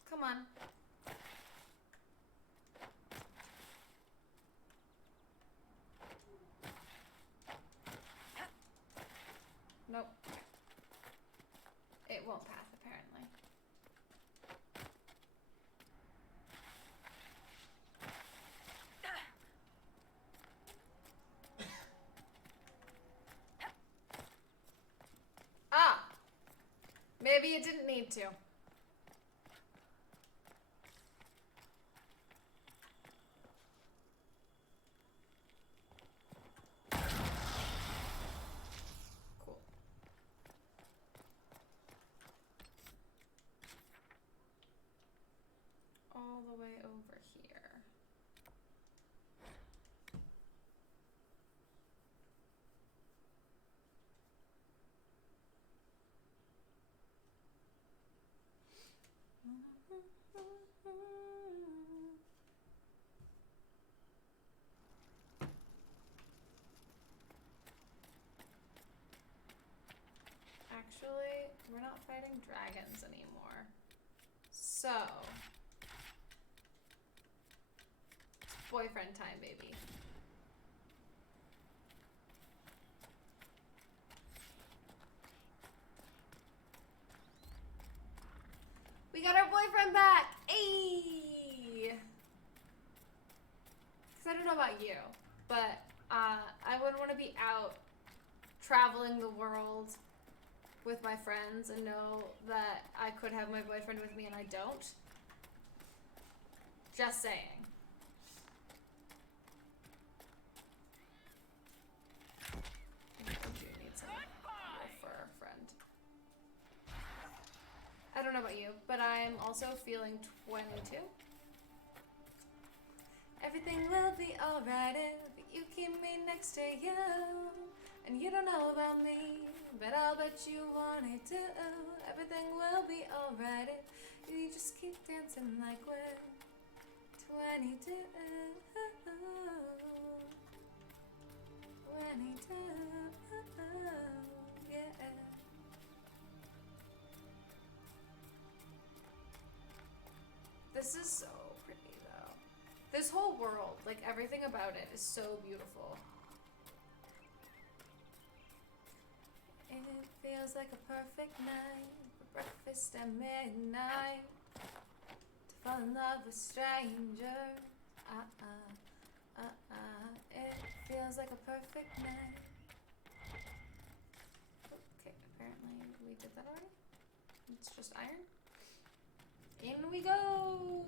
Come on. Nope. It won't pass, apparently. Ah! Maybe it didn't need to. Cool. All the way over here. Actually, we're not fighting dragons anymore. So, it's boyfriend time, baby. We got our boyfriend back! Ayy! Because I don't know about you, but I wouldn't want to be out traveling the world with my friends and know that I could have my boyfriend with me and I don't. Just saying. I do need some fur, friend. I don't know about you, but I'm also feeling 22. Everything will be alright if you keep me next to you. And you don't know about me, but I'll bet you want it too. Everything will be alright if you just keep dancing like we're 22. 22, yeah. This is so pretty though. This whole world, like everything about it is so beautiful. It feels like a perfect night for breakfast at midnight. To fall in love with strangers. It feels like a perfect night It's just iron. In we go!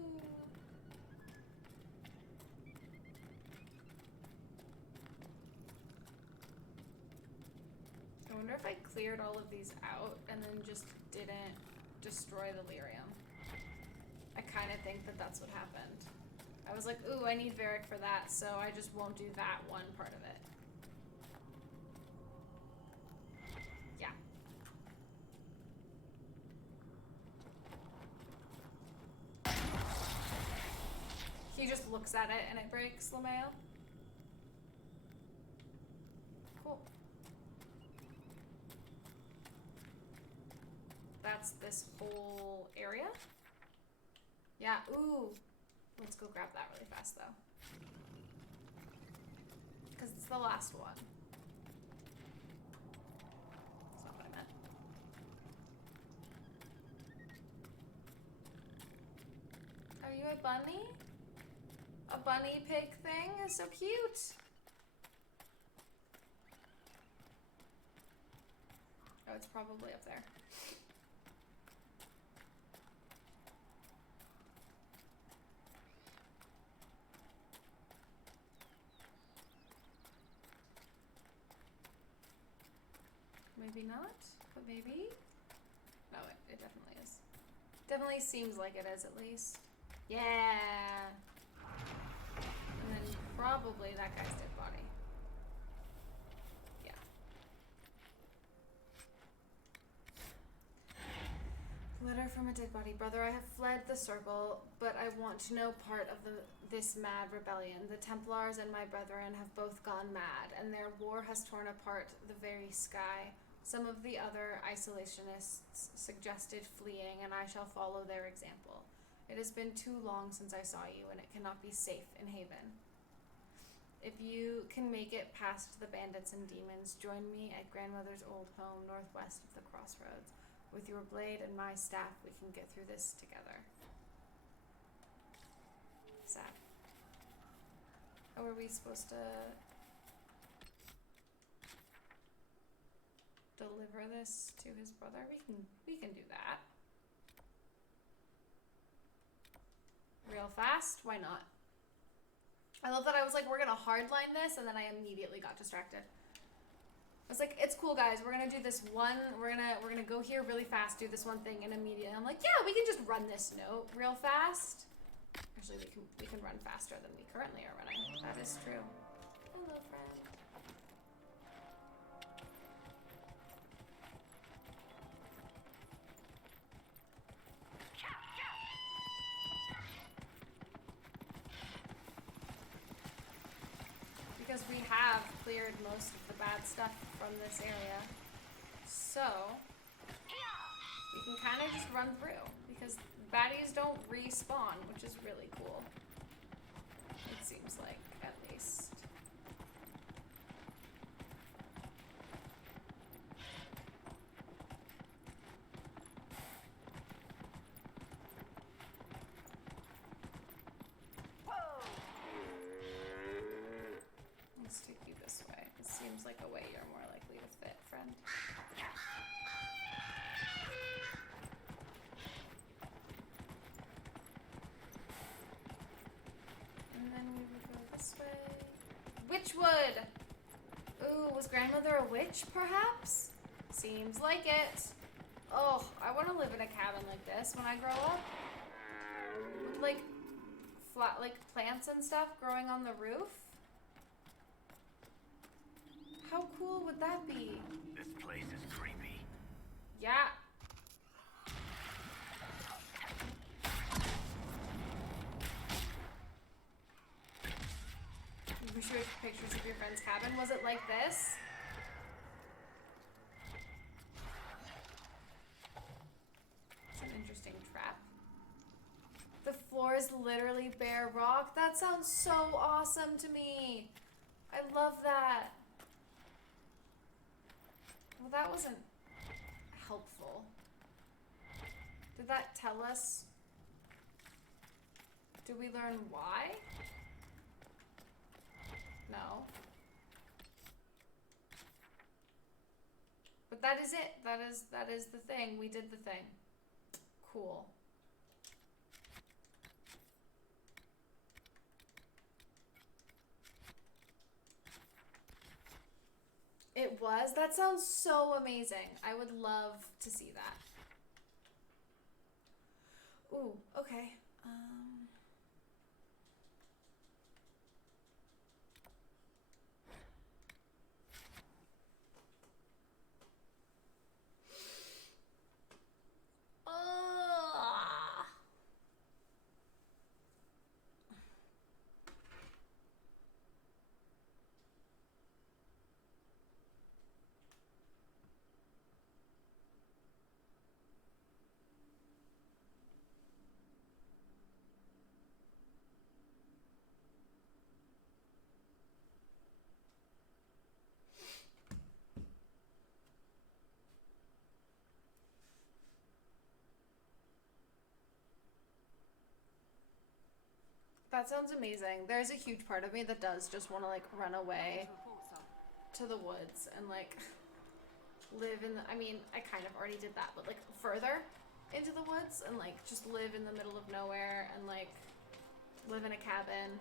I wonder if I cleared all of these out and then just didn't destroy the lyrium. I kind of think that that's what happened. I was like, ooh, I need Varric for that, so I just won't do that one part of it. Yeah. He just looks at it and it breaks, Lameo. Cool. That's this whole area? Yeah, ooh. Let's go grab that really fast, though. Because it's the last one. That's not what I meant. Are you a bunny? A bunny pig thing is so cute. Oh, it's probably up there. Maybe not, but maybe? No, it definitely is. Definitely seems like it is, at least. Yeah! And then probably that guy's dead body. Yeah. Letter from a dead body. Brother, I have fled the circle, but I want no part of this mad rebellion. The Templars and my brethren have both gone mad, and their war has torn apart the very sky. Some of the other isolationists suggested fleeing, and I shall follow their example. It has been too long since I saw you, and it cannot be safe in Haven. If you can make it past the bandits and demons, join me at grandmother's old home northwest of the crossroads. With your blade and my staff, we can get through this together. Sad. How are we supposed to deliver this to his brother? We can do that. Real fast? Why not? I love that I was like, we're gonna hardline this, and then I immediately got distracted. I was like, it's cool, guys. We're gonna do this one. We're gonna go here really fast, do this one thing, and immediately I'm like, yeah, we can just run this note real fast. Actually, we can run faster than we currently are running. That is true. Hello, friend. Because we have cleared most of the bad stuff from this area. So, we can kind of just run through. Because baddies don't respawn, which is really cool. It seems like, at least. Let's take you this way. It seems like a way you're more likely to fit, friend. And then we would go this way. Witchwood! Ooh, was grandmother a witch, perhaps? Seems like it. Oh, I want to live in a cabin like this when I grow up. With, like, flat, like, plants and stuff growing on the roof. How cool would that be? This place is creepy. Yeah. You should take pictures of your friend's cabin. Was it like this? It's an interesting trap. The floor is literally bare rock. That sounds so awesome to me. I love that. Well, that wasn't helpful. Did that tell us? Did we learn why? No. But that is it. That is the thing. We did the thing. Cool. It was? That sounds so amazing. I would love to see that. Ooh, okay. Ah. That sounds amazing. There's a huge part of me that does just want to like run away to the woods and like live in the, I mean, I kind of already did that, but like further into the woods and like just live in the middle of nowhere and like live in a cabin.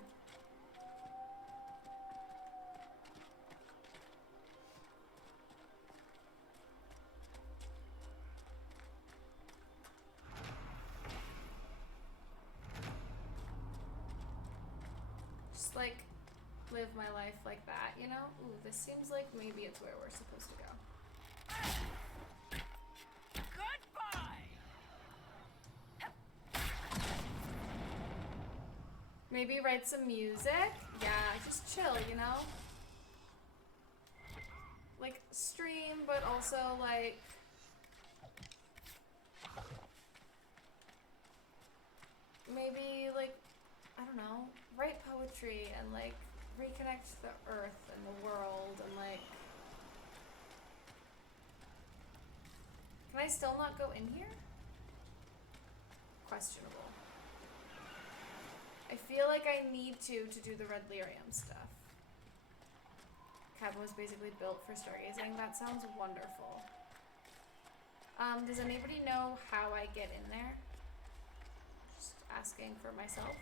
Just like live my life like that, you know? Ooh, this seems like maybe it's where we're supposed to go. Maybe write some music? Yeah, just chill, you know? Like, stream, but also, like... maybe, like, I don't know, write poetry and, like, reconnect the earth and the world and, like... Can I still not go in here? Questionable. I feel like I need to do the red lyrium stuff. Cabin was basically built for stargazing. That sounds wonderful. Does anybody know how I get in there? Just asking for myself.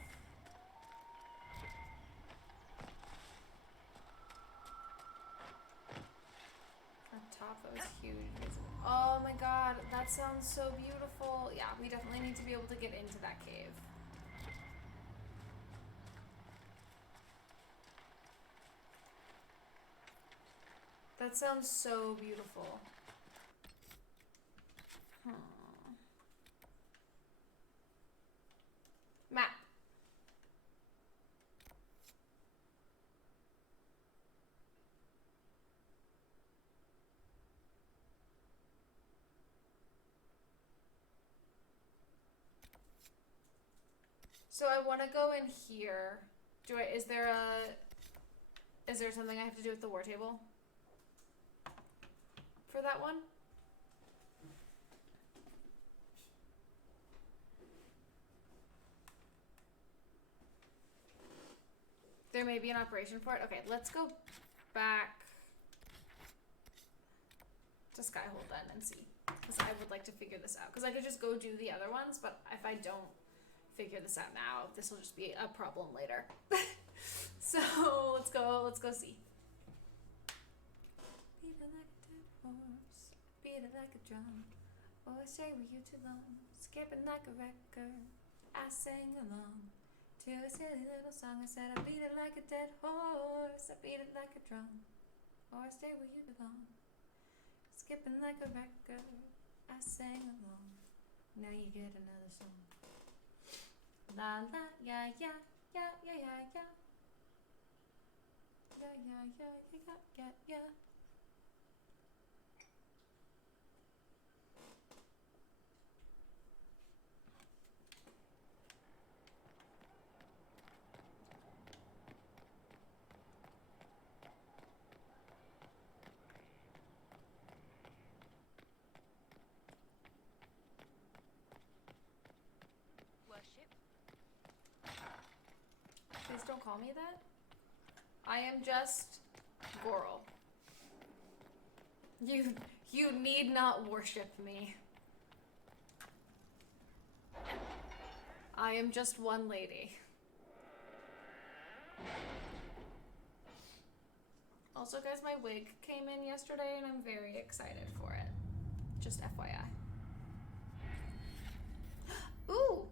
Up top, that was huge. Oh my god, that sounds so beautiful. Yeah, we definitely need to be able to get into that cave. That sounds so beautiful. Map. So I want to go in here. Is there something I have to do with the war table? For that one? There may be an operation for it. Okay, let's go back to Skyhold then and see. Because I would like to figure this out. Because I could just go do the other ones, but if I don't figure this out now, this will just be a problem later. So let's go see. Beat it like a dead horse, beat it like a drum. Always stay with you too long, skipping like a record. I sang along to a silly little song. I said I beat it like a dead horse, I beat it like a drum. Always stay with you too long, skipping like a record. I sang along. Now you get another song. La la, yeah, yeah, yeah, yeah, yeah, yeah. Yeah, yeah, yeah, yeah, yeah, yeah. Please don't call me that. I am just Goral. You need not worship me. I am just one lady. Also, guys, my wig came in yesterday and I'm very excited for it. Just FYI. Ooh!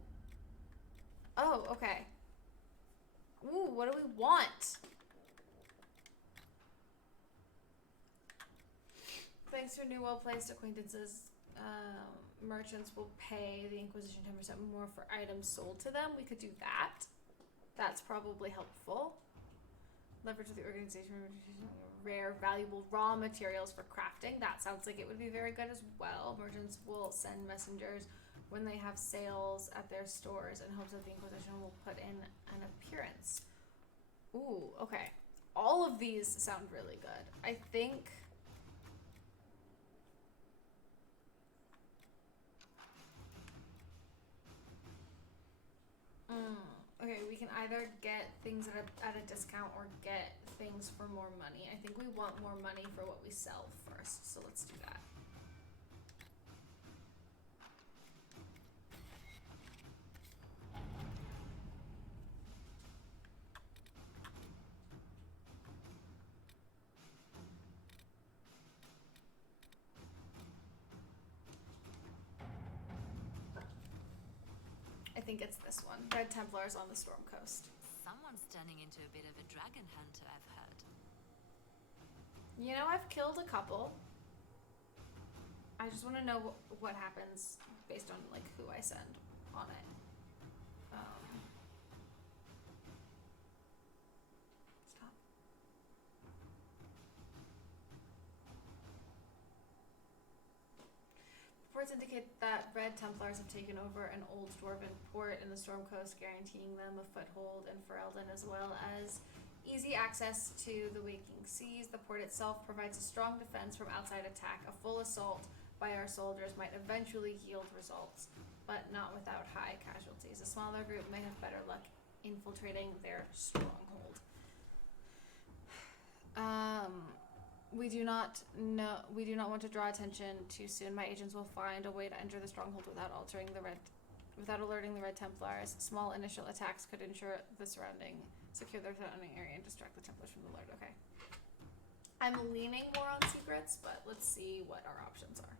Oh, okay. Ooh, what do we want? Thanks to new well-placed acquaintances, merchants will pay the Inquisition 10% more for items sold to them. We could do that. That's probably helpful. Leverage of the organization, rare, valuable raw materials for crafting. That sounds like it would be very good as well. Merchants will send messengers when they have sales at their stores in hopes that the Inquisition will put in an appearance. Ooh, okay. All of these sound really good. I think... Okay, we can either get things at a discount or get things for more money. I think we want more money for what we sell first, so let's do that. I think it's this one. Red Templars on the Storm Coast. Someone's turning into a bit of a dragon hunter, I've heard. You know, I've killed a couple. I just want to know what happens based on, like, who I send on it. Stop. Reports indicate that Red Templars have taken over an old dwarven port in the Storm Coast, guaranteeing them a foothold in Ferelden as well as easy access to the waking seas. The port itself provides a strong defense from outside attack. A full assault by our soldiers might eventually yield results, but not without high casualties. A smaller group may have better luck infiltrating their stronghold. We do not want to draw attention too soon. My agents will find a way to enter the stronghold without alerting the Red Templars. Small initial attacks could ensure the secure the surrounding area and distract the Templars from the Lord. Okay. I'm leaning more on secrets, but let's see what our options are.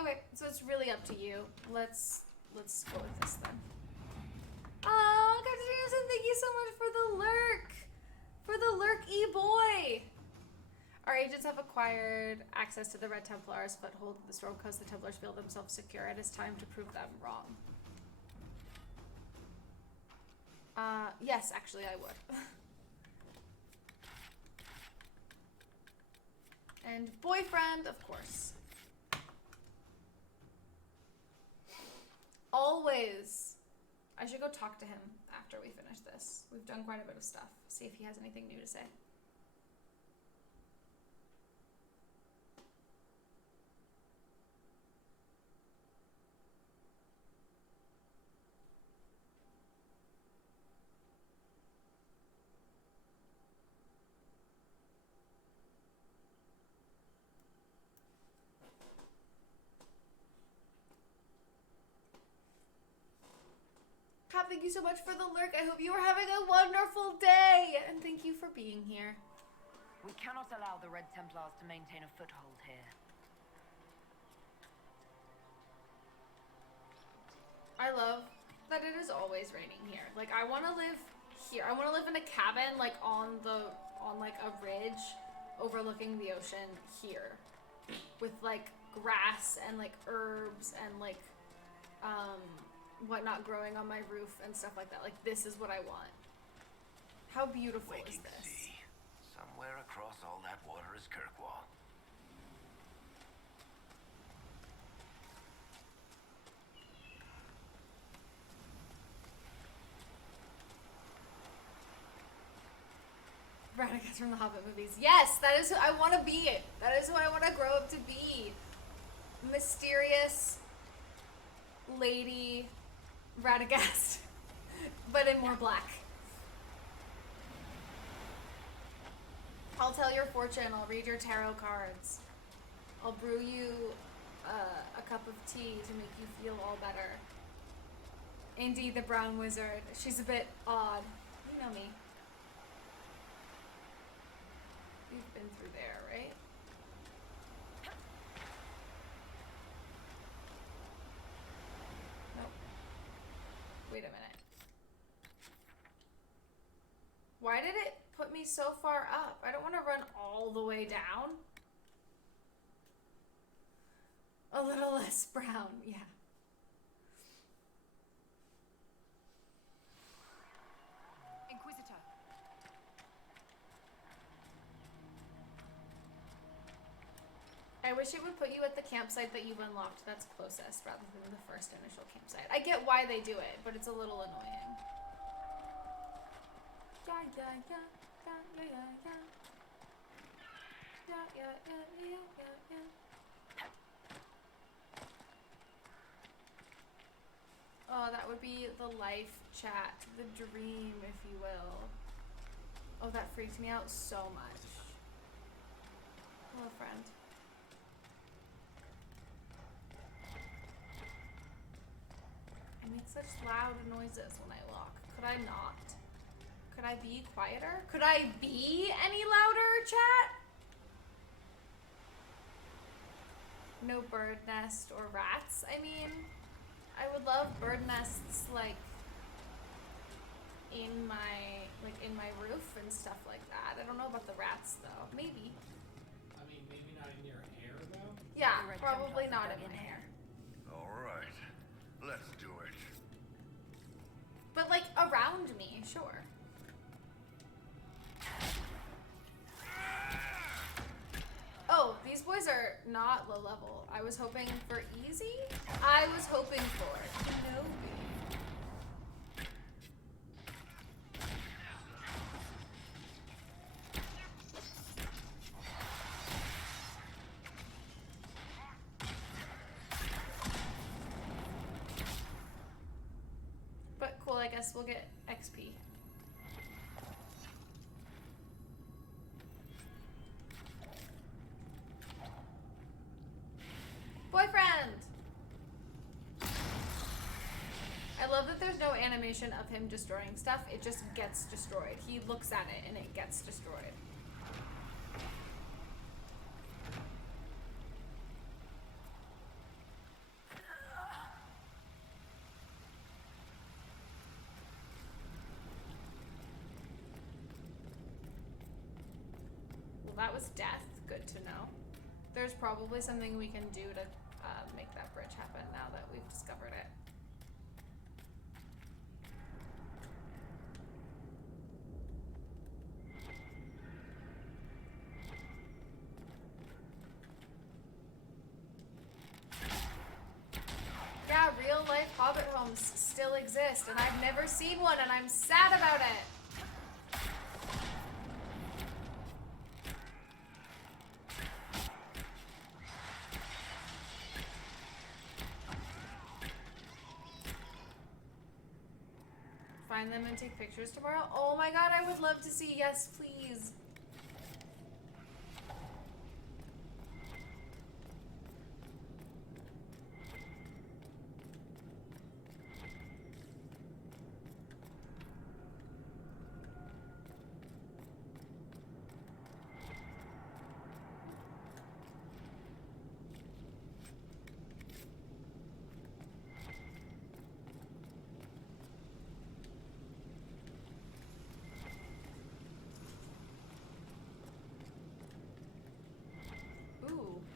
Okay, so it's really up to you. Let's go with this then. Oh, Captain Anderson, thank you so much for the lurk! For the lurk, E-boy! Our agents have acquired access to the Red Templars' foothold in the Storm Coast. The Templars feel themselves secure. It is time to prove them wrong. Yes, actually, I would. And boyfriend, of course. Always. I should go talk to him after we finish this. We've done quite a bit of stuff. See if he has anything new to say. Cap, thank you so much for the lurk. I hope you are having a wonderful day. And thank you for being here. We cannot allow the Red Templars to maintain a foothold here. I love that it is always raining here. Like, I want to live here. I want to live in a cabin, like, on like a ridge overlooking the ocean here. With, like, grass and, like, herbs and, like, whatnot growing on my roof and stuff like that. Like, this is what I want. How beautiful is this? Sea. Somewhere across all that water is Kirkwall. Radagast from the Hobbit movies. Yes, that is who I want to be. That is who I want to grow up to be. Mysterious lady Radagast, but in more black. I'll tell your fortune. I'll read your tarot cards. I'll brew you a cup of tea to make you feel all better. Indy the Brown Wizard. She's a bit odd. You know me. You've been through there, right? Nope. Wait a minute. Why did it put me so far up? I don't want to run all the way down. A little less brown, yeah. Inquisitor. I wish it would put you at the campsite that you've unlocked that's closest rather than the first initial campsite. I get why they do it, but it's a little annoying. Oh, that would be the life chat, the dream, if you will. Oh, that freaked me out so much. Hello, friend. I make such loud noises when I walk. Could I not? Could I be quieter? Could I be any louder, chat? No bird nest or rats. I mean, I would love bird nests like in my roof and stuff like that. I don't know about the rats though. Maybe. I mean, maybe not in your hair though. Yeah, probably not in my hair. All right, let's do it. But like around me, sure. Oh, these boys are not low level. I was hoping for easy. I was hoping for Kenobi. But cool, I guess we'll get XP. Boyfriend! I love that there's no animation of him destroying stuff. It just gets destroyed. He looks at it and it gets destroyed. Well, that was death. Good to know. There's probably something we can do to make that bridge happen now that we've discovered it. Yeah, real life Hobbit homes still exist, and I've never seen one, and I'm sad about it. Find them and take pictures tomorrow? Oh my god, I would love to see. Yes, please.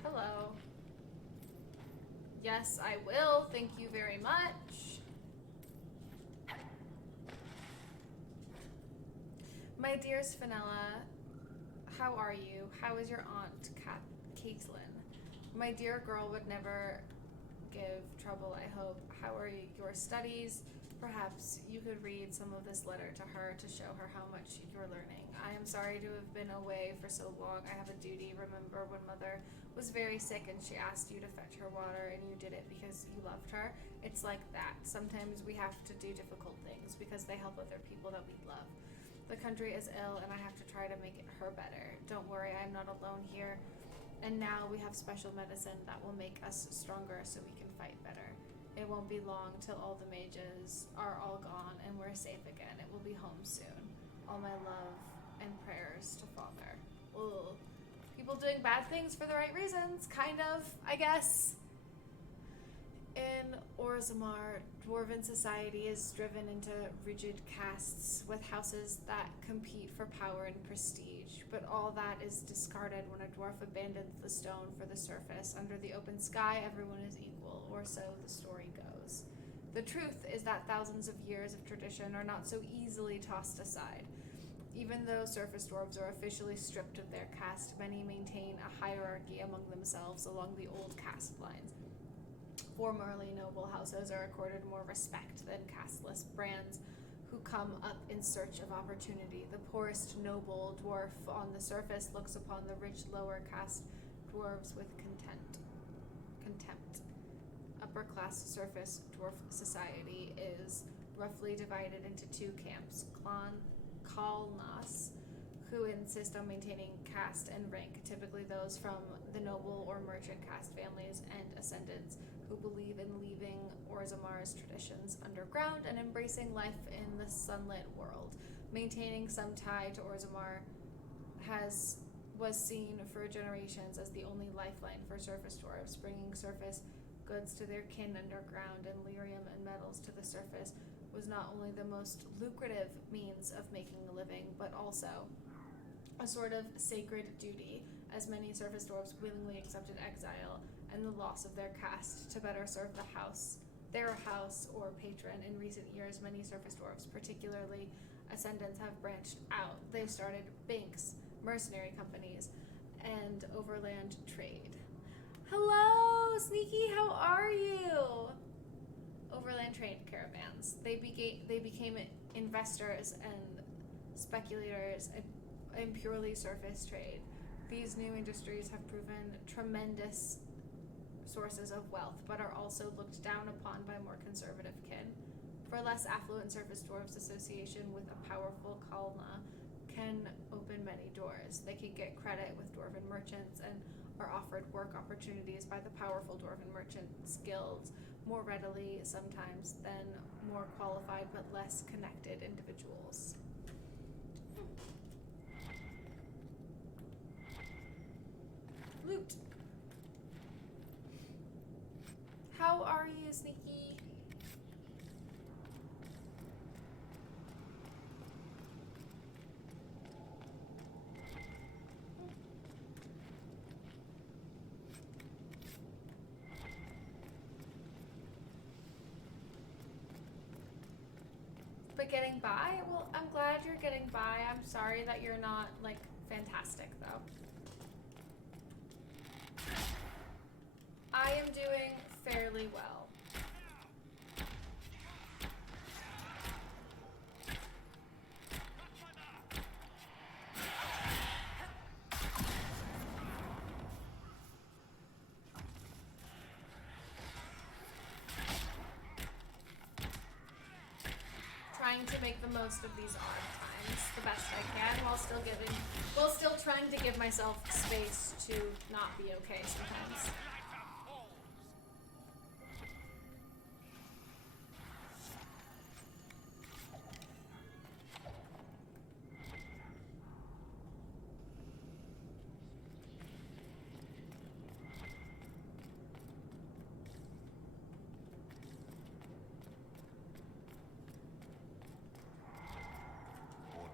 Hello. Yes, I will. Thank you very much. My dearest Fenella, how are you? How is your aunt, Caitlin? My dear girl would never give trouble, I hope. How are your studies? Perhaps you could read some of this letter to her to show her how much you're learning. I am sorry to have been away for so long. I have a duty. Remember when Mother was very sick and she asked you to fetch her water and you did it because you loved her? It's like that. Sometimes we have to do difficult things because they help other people that we love. The country is ill and I have to try to make her better. Don't worry, I'm not alone here. And now we have special medicine that will make us stronger so we can fight better. It won't be long till all the mages are all gone and we're safe again. It will be home soon. All my love and prayers to Father. Ugh. People doing bad things for the right reasons, kind of, I guess. In Orzammar, dwarven society is driven into rigid castes with houses that compete for power and prestige, but all that is discarded when a dwarf abandons the stone for the surface. Under the open sky, everyone is equal, or so the story goes. The truth is that thousands of years of tradition are not so easily tossed aside. Even though surface dwarves are officially stripped of their caste, many maintain a hierarchy among themselves along the old caste lines. Formerly noble houses are accorded more respect than casteless brands who come up in search of opportunity. The poorest noble dwarf on the surface looks upon the rich lower caste dwarves with contempt. Upper class surface dwarf society is roughly divided into two camps. Kalnas, who insist on maintaining caste and rank, typically those from the noble or merchant caste families, and ascendants who believe in leaving Orzammar's traditions underground and embracing life in the sunlit world. Maintaining some tie to Orzammar was seen for generations as the only lifeline for surface dwarves, bringing surface goods to their kin underground and lyrium and metals to the surface was not only the most lucrative means of making a living, but also a sort of sacred duty, as many surface dwarves willingly accepted exile and the loss of their caste to better serve their house or patron. In recent years, many surface dwarves, particularly ascendants, have branched out. They've started banks, mercenary companies, and overland trade. Hello, Sneaky, how are you? Overland trade caravans. They became investors and speculators in purely surface trade. These new industries have proven tremendous sources of wealth, but are also looked down upon by more conservative kin. For less affluent surface dwarves, association with a powerful Kalna can open many doors. They can get credit with dwarven merchants and are offered work opportunities by the powerful dwarven merchants guilds more readily sometimes than more qualified but less connected individuals. Loot. How are you, Sneaky? But getting by? Well, I'm glad you're getting by. I'm sorry that you're not, like, fantastic, though. I am doing fairly well. Trying to make the most of these odd times the best I can while still trying to give myself space to not be okay sometimes.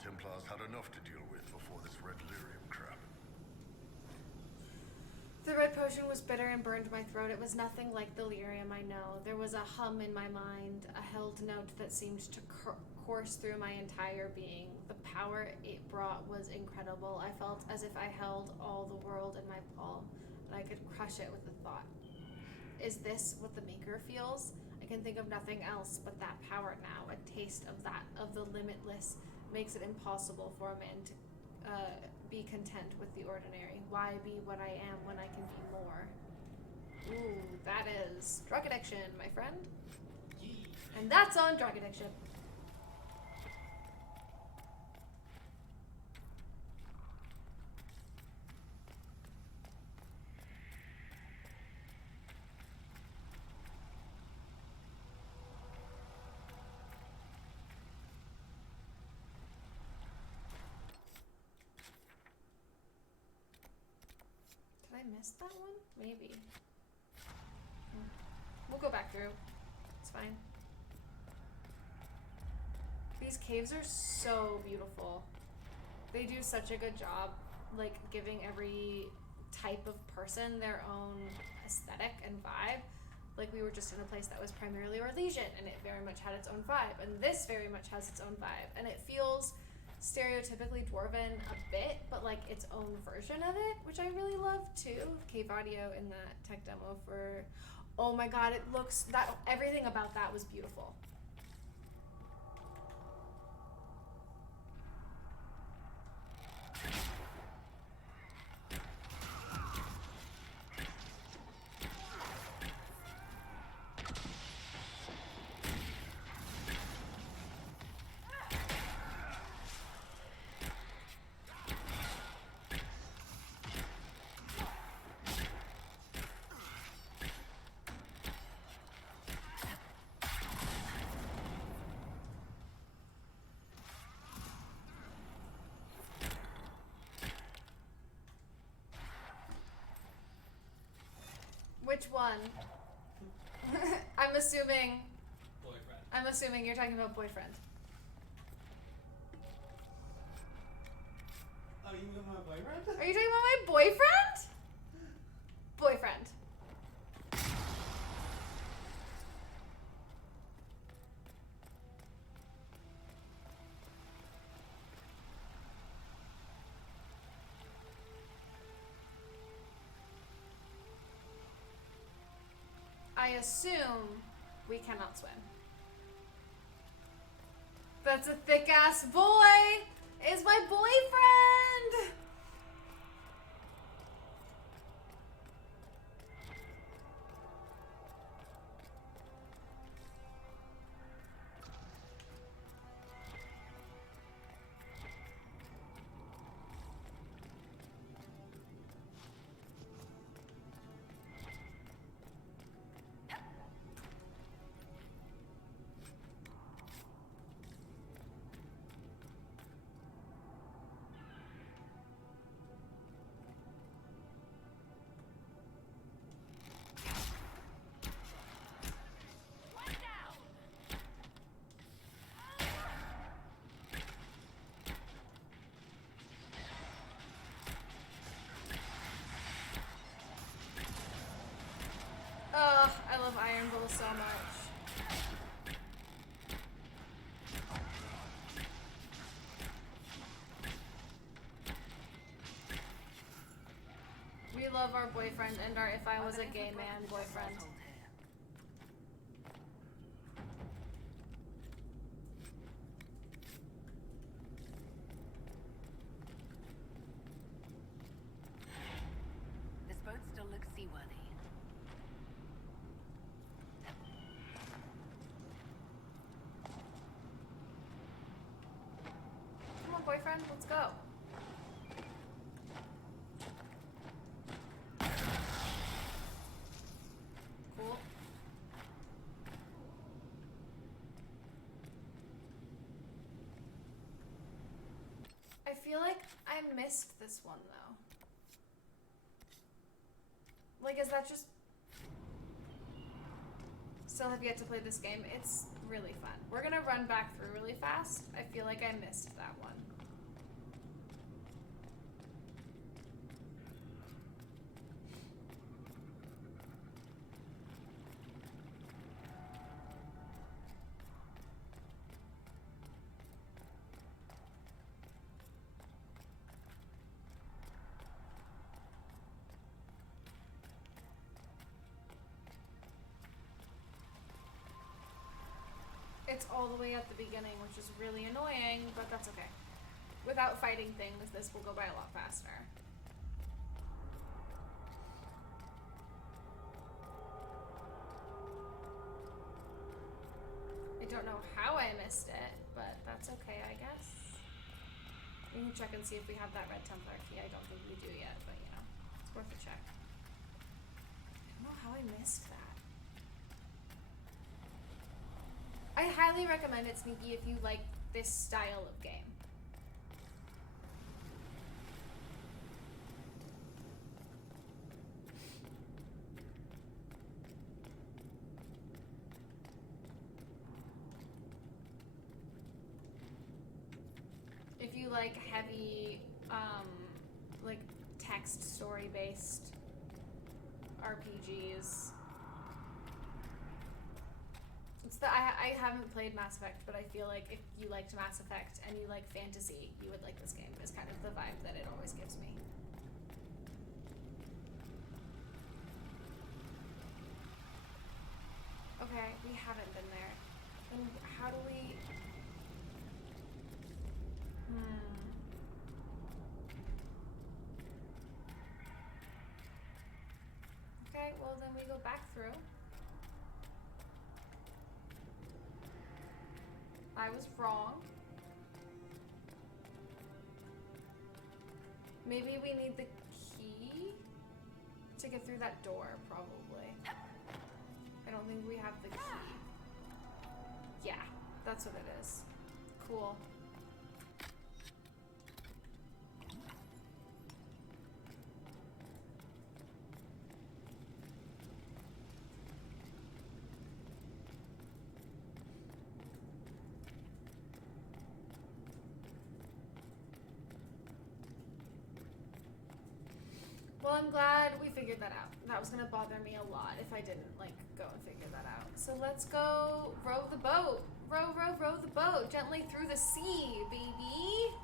Templars had enough to deal with before this red lyrium crap. The red potion was bitter and burned my throat. It was nothing like the lyrium I know. There was a hum in my mind, a held note that seemed to course through my entire being. The power it brought was incredible. I felt as if I held all the world in my palm, and I could crush it with a thought. is this what the Maker feels? I can think of nothing else but that power now. A taste of that, of the limitless, makes it impossible for a man to be content with the ordinary. Why be what I am when I can be more? Ooh, that is drug addiction, my friend. And that's on drug addiction. Did I miss that one? Maybe. We'll go back through. It's fine. These caves are so beautiful. They do such a good job, like, giving every type of person their own aesthetic and vibe. Like, we were just in a place that was primarily Orlesian, and it very much had its own vibe. And this very much has its own vibe. And it feels stereotypically dwarven a bit, but like its own version of it, which I really love too. Cave audio in that tech demo for, oh my god, it looks, that everything about that was beautiful. Which one? I'm assuming. Boyfriend. I'm assuming you're talking about boyfriend. Oh, you mean my boyfriend? Are you talking about my boyfriend? Boyfriend. I assume we cannot swim. That's a thick ass boy! Is my boyfriend! Ugh, I love Iron Bull so much. We love our boyfriend and our if I was a gay man boyfriend. This boat still looks seaworthy. Come on, boyfriend, let's go. Cool. I feel like I missed this one though. Like, is that just... Still have yet to play this game. It's really fun. We're gonna run back through really fast. I feel like I missed that one. It's all the way at the beginning, which is really annoying, but that's okay. Without fighting things, this will go by a lot faster. I don't know how I missed it, but that's okay, I guess. We can check and see if we have that red Templar key. I don't think we do yet, but you know, it's worth a check. I don't know how I missed that. I highly recommend it, Sneaky, if you like this style of game. If you like heavy, like text story-based RPGs. It's the I haven't played Mass Effect, but I feel like if you liked Mass Effect and you like fantasy, you would like this game. It's kind of the vibe that it always gives me. Okay, we haven't been there. Then how do we... Okay, well then we go back through. I was wrong. Maybe we need the key to get through that door, probably. I don't think we have the key. Yeah, that's what it is. Cool. Well, I'm glad we figured that out. That was gonna bother me a lot if I didn't, like, go and figure that out. So let's go row the boat. Row, row, row the boat gently through the sea, baby.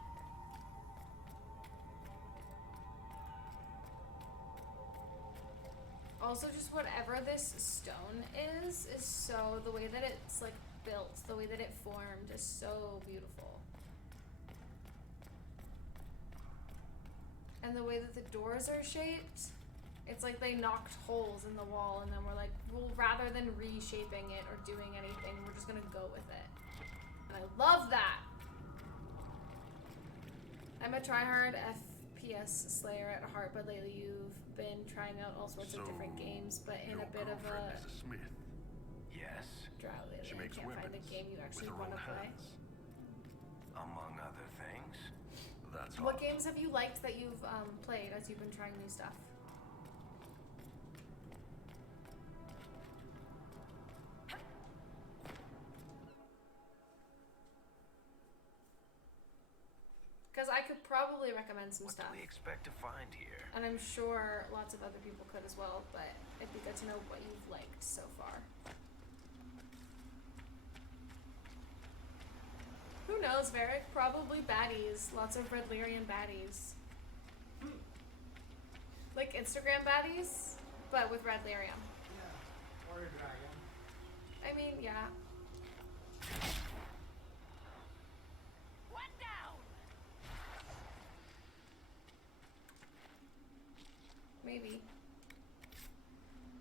Also, just whatever this stone is so, the way that it's, like, built, the way that it formed is so beautiful. And the way that the doors are shaped, it's like they knocked holes in the wall and then we're like, well, rather than reshaping it or doing anything, we're just gonna go with it. And I love that! I'm a tryhard FPS slayer at heart, but lately you've been trying out all sorts of different games, but in a bit of a is a smith. Yes. drought lately. She I makes can't find a weapons game you actually with her want to own play. hands. Among other things. That's all. What games have you liked that you've played as you've been trying new stuff? Because I could probably recommend some stuff. What do we expect to find here? And I'm sure lots of other people could as well, but it'd be good to know what you've liked so far. Who knows, Varric? Probably baddies. Lots of Red Lyrian baddies. Like Instagram baddies, but with Red Lyrium. Yeah. Or a dragon. I mean, yeah. One down. Maybe.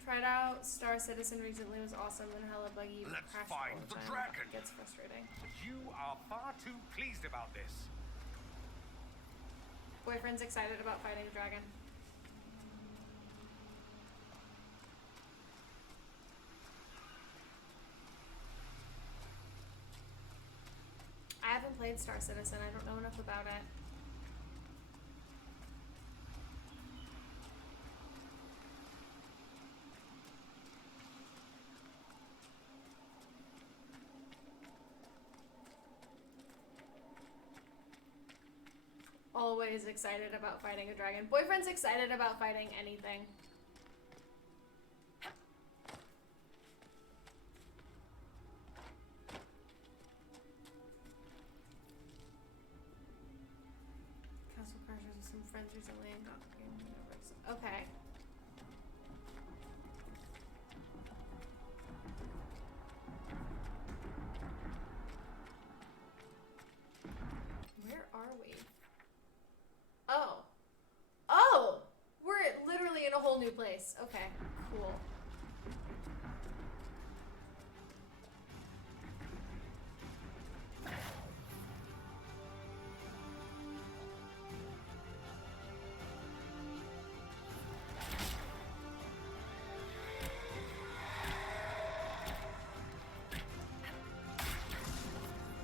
Tried out Star Citizen recently. It was awesome and hella buggy. But Let's crashed find all the the time. dragon. It gets frustrating. You are far too pleased about this. Boyfriend's excited about fighting a dragon. I haven't played Star Citizen. I don't know enough about it. Always excited about fighting a dragon. Boyfriend's excited about fighting anything. Castle Crashers with some friends recently and got the game universe. Okay. place. Okay, cool.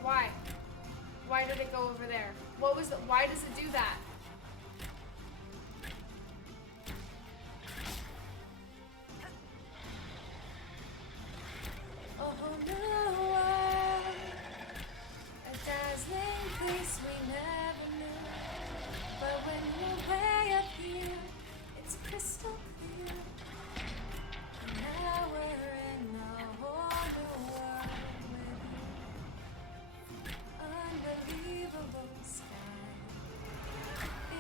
Why? Why did it go over there? What was the, why does it do that? Oh no, a dazzling place we never knew. But when you're way up here, it's crystal clear. And now we're in a whole new world with you. Unbelievable sky,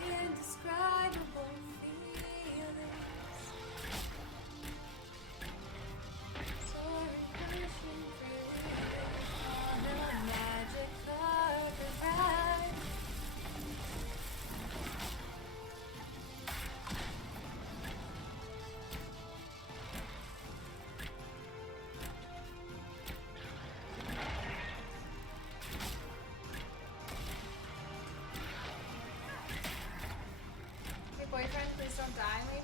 indescribable feelings. Soaring, pushing freely on a magic carpet ride. Hey boyfriend, please don't die, maybe?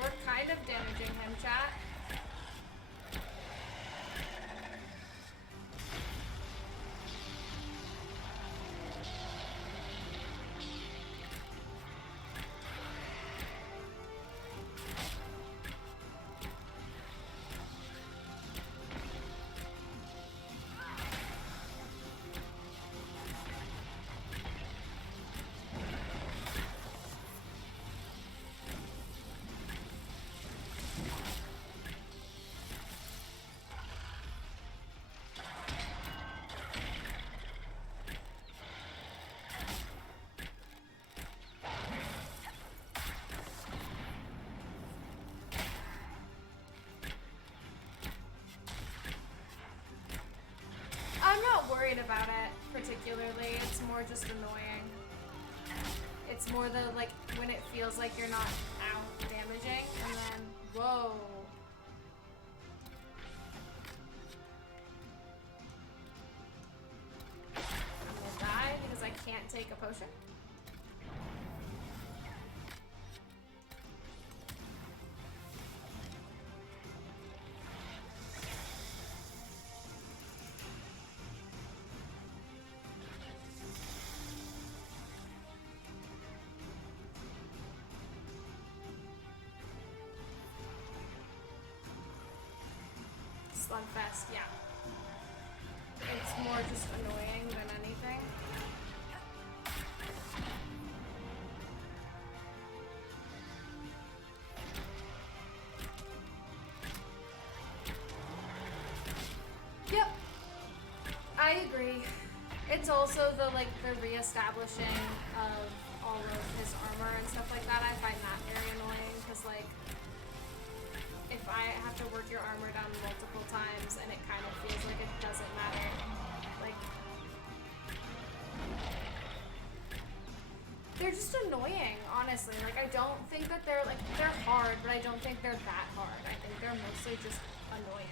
We're kind of damaging him, chat. I'm not worried about it particularly. It's more just annoying. It's more the like when it feels like you're not out damaging and then whoa. I'm gonna die because I can't take a potion. Slugfest, yeah. It's more just annoying than anything. Yep. I agree. It's also the like the reestablishing of all of his armor and stuff like that. I find that very annoying because like if I have to work your armor down multiple times and it kind of feels like it doesn't matter, like they're just annoying, honestly. Like I don't think that they're like they're hard, but I don't think they're that hard. I think they're mostly just annoying.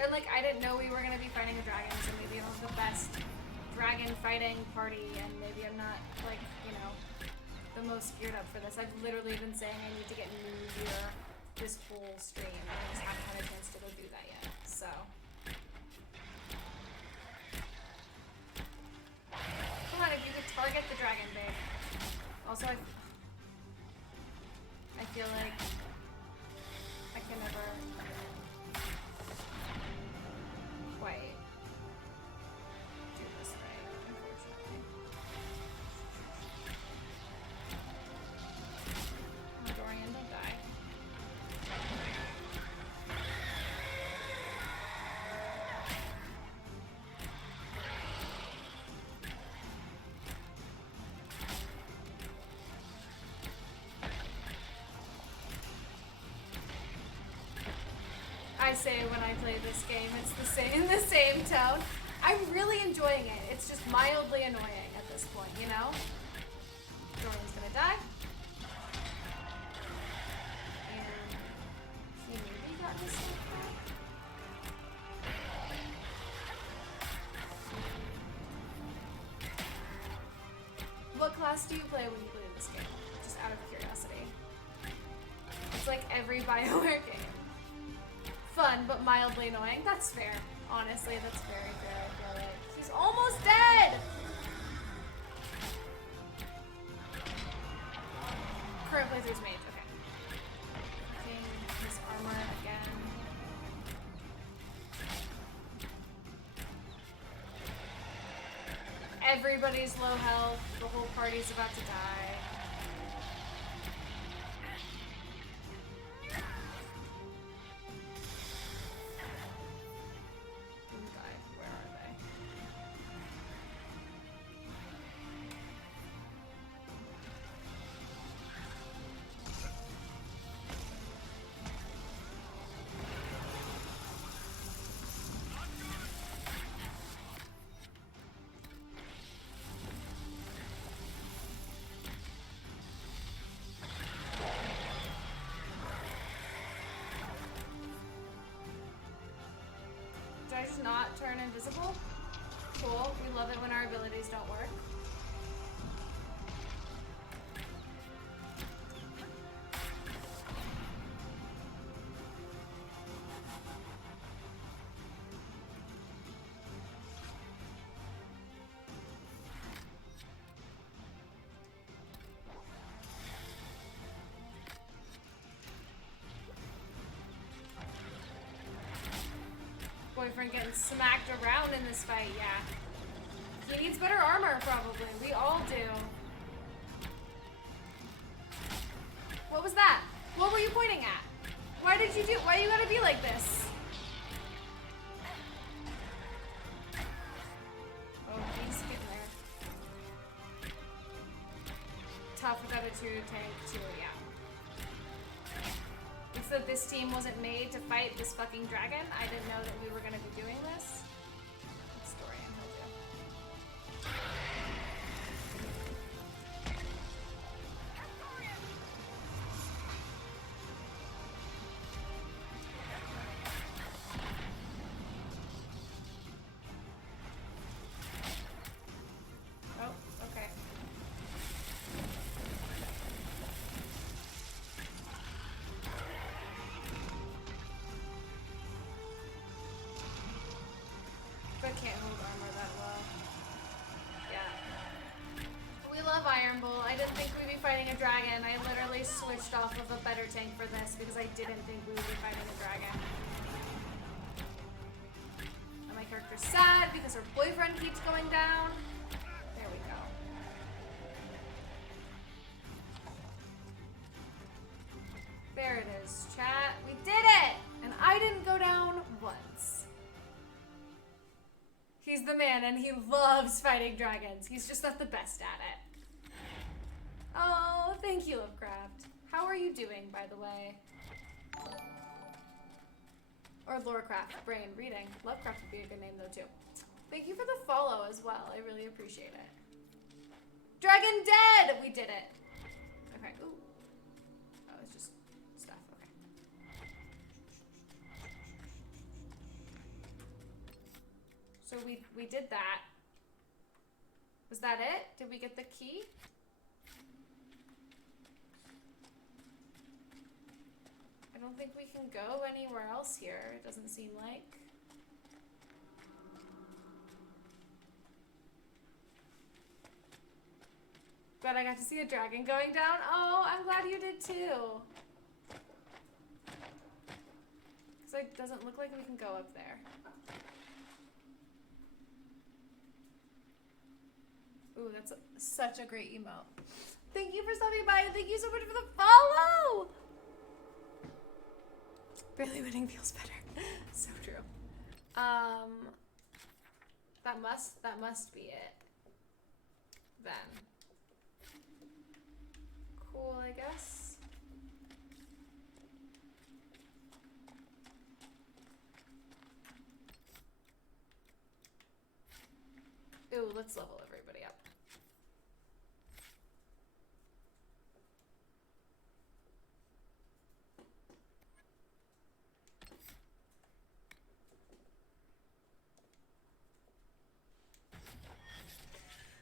And like I didn't know we were gonna be fighting a dragon, so maybe I don't have the best dragon fighting party, and maybe I'm not like, you know, the most geared up for this. I've literally been saying I need to get new gear this whole stream, and I just haven't had a chance to go do that yet. So come on, if you could target the dragon, babe. Also, I feel like can never quite do this right, unfortunately. Oh, Dorian, don't die. I say when I play this game, it's the same tone. I'm really enjoying it. It's just mildly annoying at this point, you know? Dorian's gonna die. And he maybe got his stuff back. What class do you play when you play this game? Just out of curiosity. It's like every BioWare game. Fun, but mildly annoying. That's fair. Honestly, that's very fair. I feel like he's almost dead! Current playthrough's mage, okay. King, his armor again. Everybody's low health. The whole party's about to die. Who died? Where are they? Did I just not turn invisible? Cool. We love it when our abilities don't work. Boyfriend getting smacked around in this fight, yeah. He needs better armor, probably. We all do. What was that? What were you pointing at? Why did you do? Why you gotta be like this? Oh, he's getting there. Tough without a 2 tank too, yeah. It's that this team wasn't made to fight this fucking dragon. I didn't know that we were gonna be doing this. Good story, I'm with you. Oh, okay. But can't hold armor that well. Yeah. We love Iron Bull. I didn't think we'd be fighting a dragon. I literally switched off of a better tank for this because I didn't think we would be fighting a dragon. And my character's sad because her boyfriend keeps going down. There we go. There it is, chat. We did it! And I didn't go down once. He's the man and he loves fighting dragons. He's just not the best at it. Oh, thank you, Lovecraft. How are you doing, by the way? Or Lorecraft, brain, reading. Lovecraft would be a good name, though, too. Thank you for the follow as well. I really appreciate it. Dragon dead! We did it. Okay, ooh. Oh, it's just stuff, okay. So we did that. Was that it? Did we get the key? I don't think we can go anywhere else here. It doesn't seem like. But I got to see a dragon going down. Oh, I'm glad you did too. like, doesn't look like we can go up there. Ooh, that's such a great emote. Thank you for stopping by, and thank you so much for the follow! Barely winning feels better. So true. That must be it. Then. Cool, I guess. Ooh, let's level everybody up.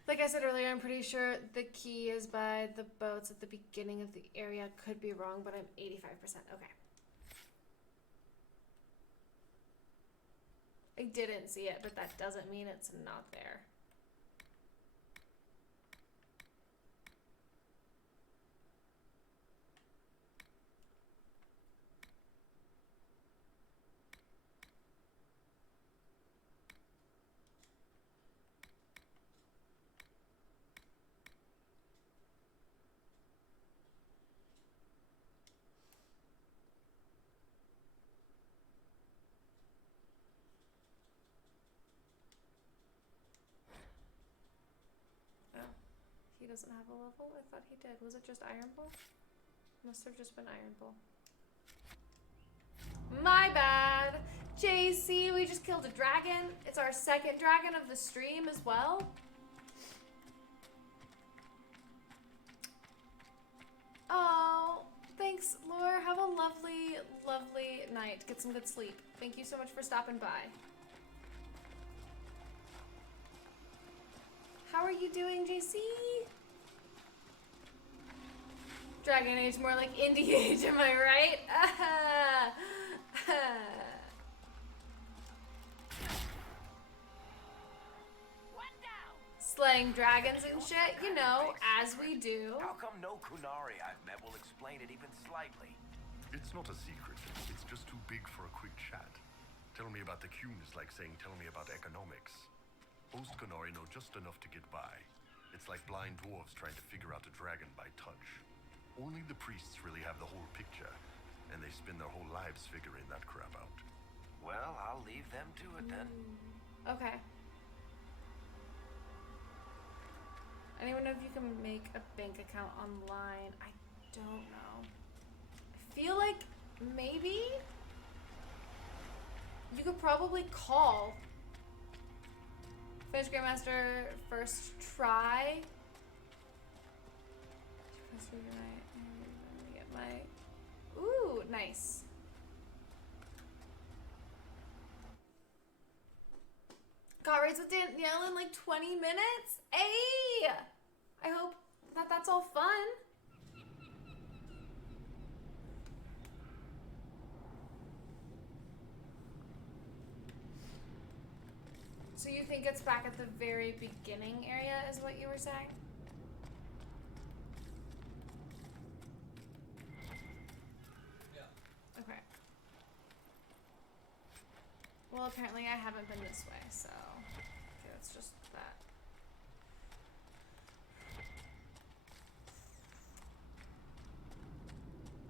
Like I said earlier, I'm pretty sure the key is by the boats at the beginning of the area. Could be wrong, but I'm 85% okay. I didn't see it, but that doesn't mean it's not there. He doesn't have a level? I thought he did. Was it just Iron Bull? Must have just been Iron Bull. My bad! JC, we just killed a dragon. It's our second dragon of the stream as well. Oh, thanks, Laura. Have a lovely, lovely night. Get some good sleep. Thank you so much for stopping by. How are you doing, JC? Dragon Age, more like Indie Age, am I right? Slaying dragons and shit, you know, as we do. How come no Kunari I've met will explain it even slightly? It's not a secret. It's just too big for a quick chat. Tell me about the Qun is like saying, tell me about economics. Most Kunari know just enough to get by. It's like blind dwarves trying to figure out a dragon by touch. Only the priests really have the whole picture, and they spend their whole lives figuring that crap out. Well, I'll leave them to it then. Okay. Anyone know if you can make a bank account online? I don't know. I feel like maybe you could probably call. Finish Grandmaster first try. Get my. Ooh, nice. Got raised with Danielle in like 20 minutes. Hey! I hope that that's all fun. So you think it's back at the very beginning area is what you were saying? Yeah. Okay. Well, apparently I haven't been this way, so okay, that's just that.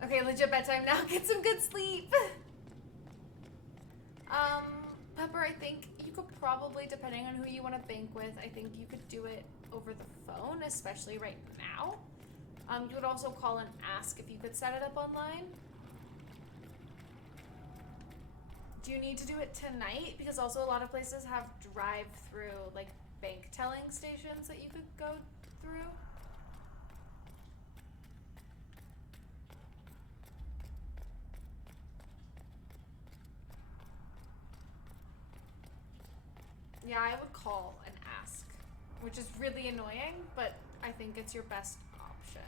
Okay, legit bedtime now. Get some good sleep. Pepper, I think you could probably, depending on who you want to bank with, I think you could do it over the phone, especially right now. You would also call and ask if you could set it up online. Do you need to do it tonight? Because also a lot of places have drive-through, like, bank telling stations that you could go through. Yeah, I would call and ask, which is really annoying, but I think it's your best option.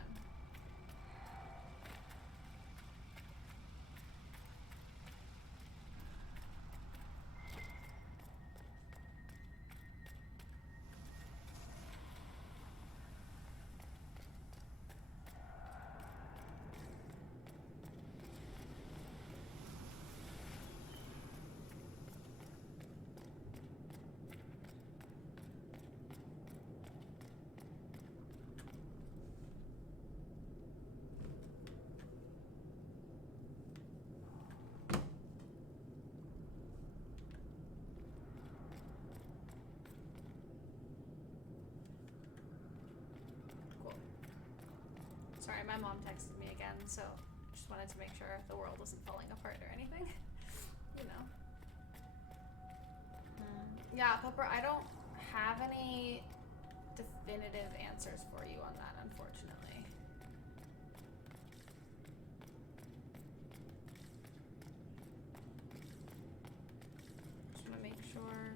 my mom texted me again, so just wanted to make sure the world wasn't falling apart or anything. You know. Yeah, Pepper, I don't have any definitive answers for you on that, unfortunately. Just want to make sure.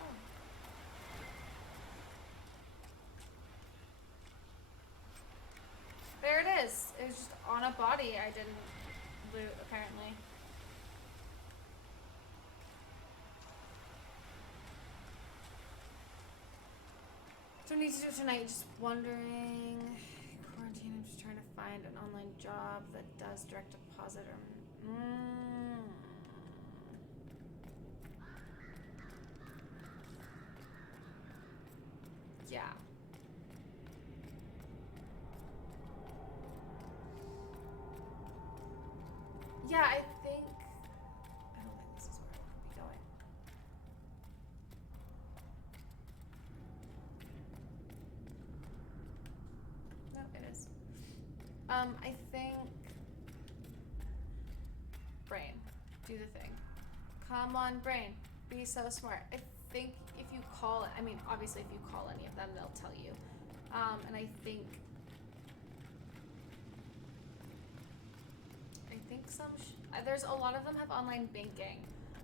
Oh. There it is. It was just on a body I didn't loot, apparently. So what do I need to do tonight? Just wondering. Quarantine, I'm just trying to find an online job that does direct deposit or... Yeah. Yeah, I think... I don't think this is where I want to be going. No, it is. I think... Brain. Do the thing. Come on, brain. Be so smart. I think if you call... I mean, obviously if you call any of them, they'll tell you. And I think there's a lot of them have online banking.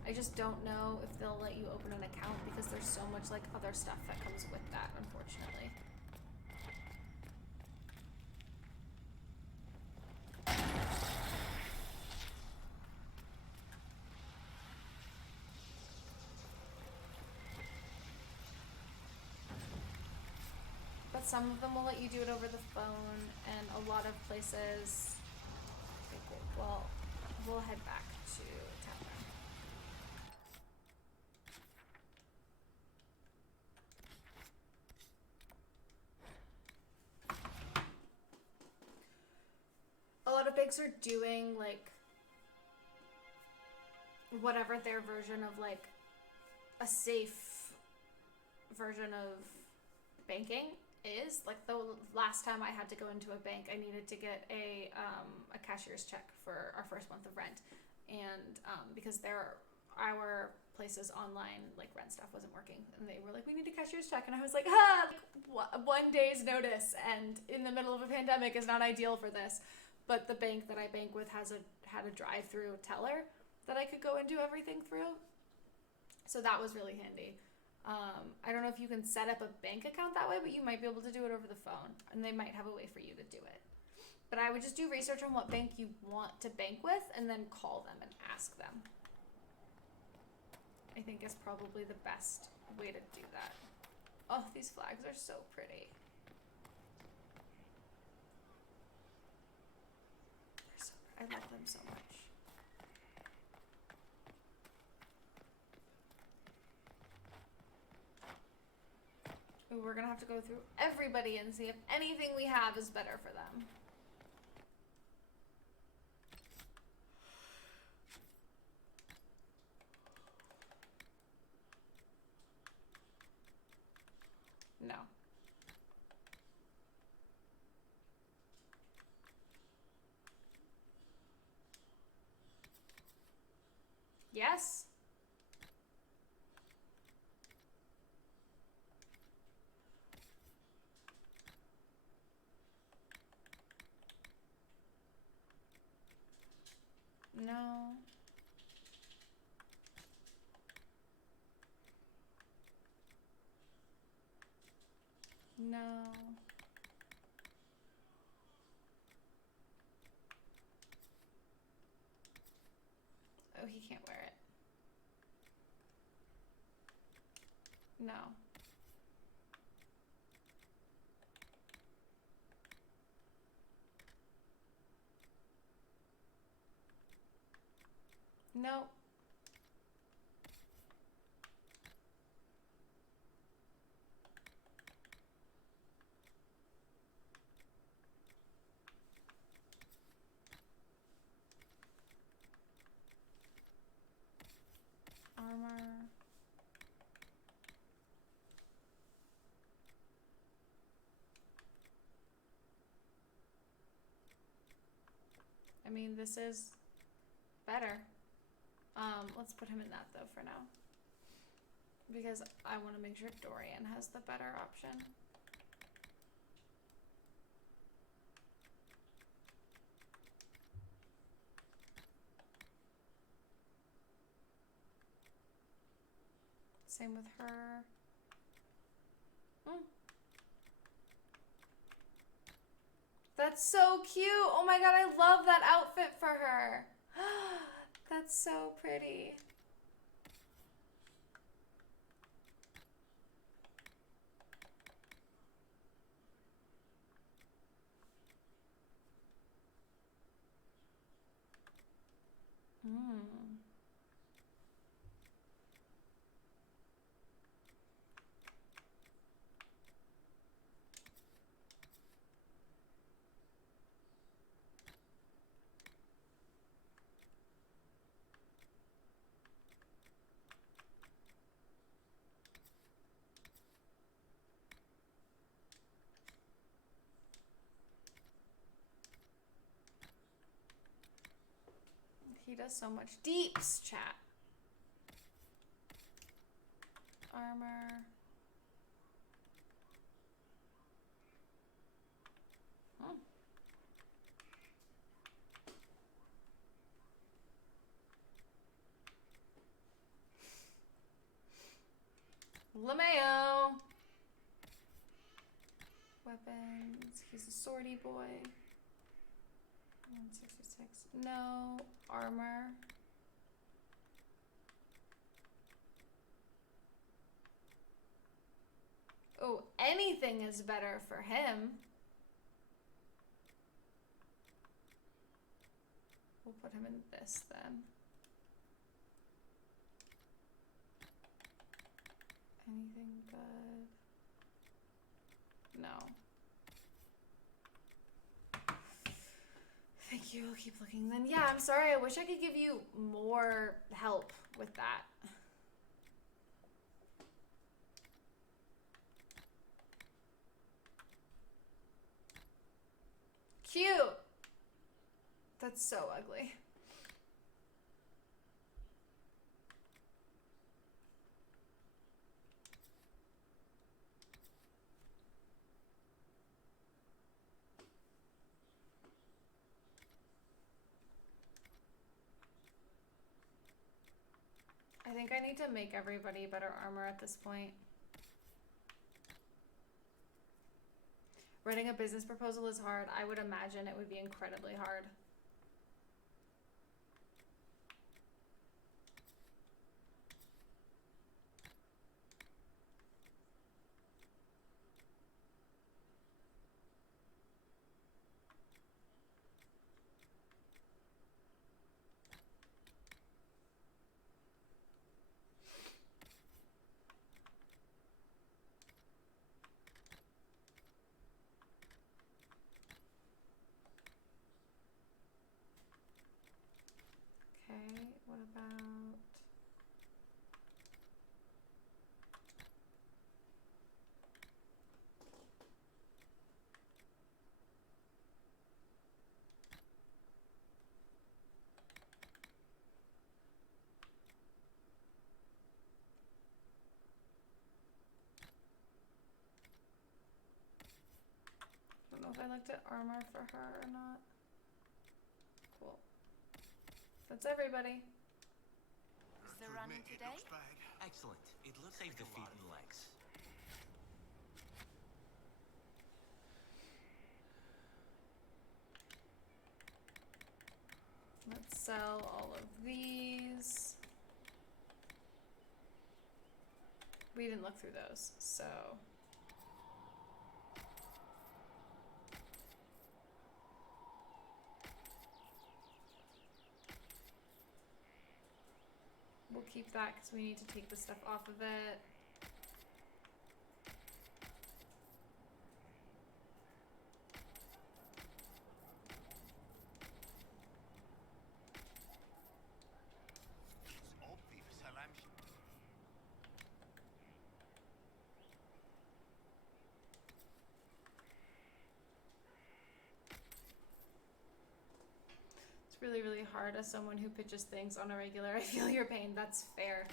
I just don't know if they'll let you open an account because there's so much like other stuff that comes with that, unfortunately. But some of them will let you do it over the phone, and a lot of places, I think we'll head back to Tavern. A lot of banks are doing like whatever their version of like a safe version of banking is. Like the last time I had to go into a bank, I needed to get a cashier's check for our first month of rent, and because our place's online like rent stuff wasn't working, and they were like, we need a cashier's check, and I was like, like, 1 day's notice and in the middle of a pandemic is not ideal for this. But the bank that I bank with had a drive-through teller that I could go and do everything through, so that was really handy. I don't know if you can set up a bank account that way, but you might be able to do it over the phone, and they might have a way for you to do it. But I would just do research on what bank you want to bank with and then call them and ask them. I think is probably the best way to do that. Oh, these flags are so pretty. I love them so much. Ooh, we're gonna have to go through everybody and see if anything we have is better for them. No. Yes? No. No. Oh, he can't wear it. No. No. Armor. I mean, this is better. Let's put him in that though for now. Because I want to make sure Dorian has the better option. Same with her. That's so cute. Oh my god, I love that outfit for her. That's so pretty. He does so much. Deeps, chat. Armor. LeMayo. Weapons. He's a swordy boy. 166. No. Armor. Oh, anything is better for him. We'll put him in this then. Anything good? No. Thank you. I'll keep looking then. Yeah, I'm sorry. I wish I could give you more help with that. Cute. That's so ugly. I think I need to make everybody better armor at this point. Writing a business proposal is hard. I would imagine it would be incredibly hard. Okay, what about... I don't know if I looked at armor for her or not. Cool. That's everybody. Is the running today? Excellent. It looks like the feet and legs. Let's sell all of these. We didn't look through those, so... We'll keep that because we need to take the stuff off of it. It's really, really hard as someone who pitches things on a regular. I feel your pain. That's fair.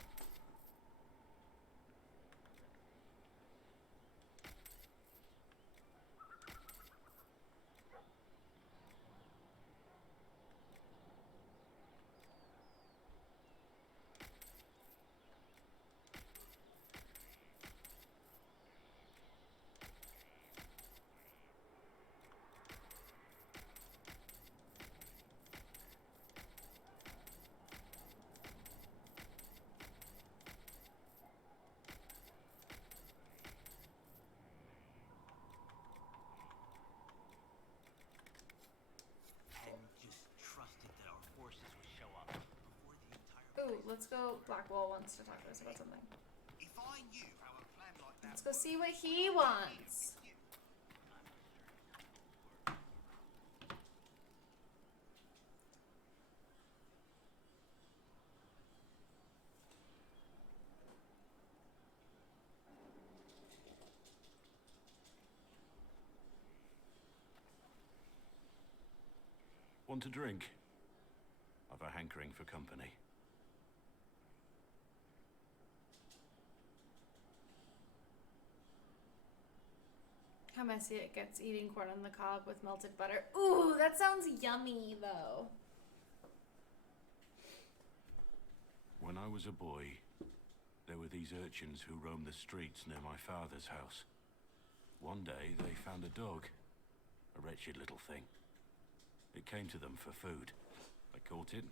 Ooh, let's go. Blackwall wants to talk to us about something. Let's go see what he wants. Want a drink? I've a hankering for company. How messy it gets eating corn on the cob with melted butter. Ooh, that sounds yummy, though. When I was a boy, there were these urchins who roamed the streets near my father's house. One day, they found a dog. A wretched little thing. It came to them for food. I caught it,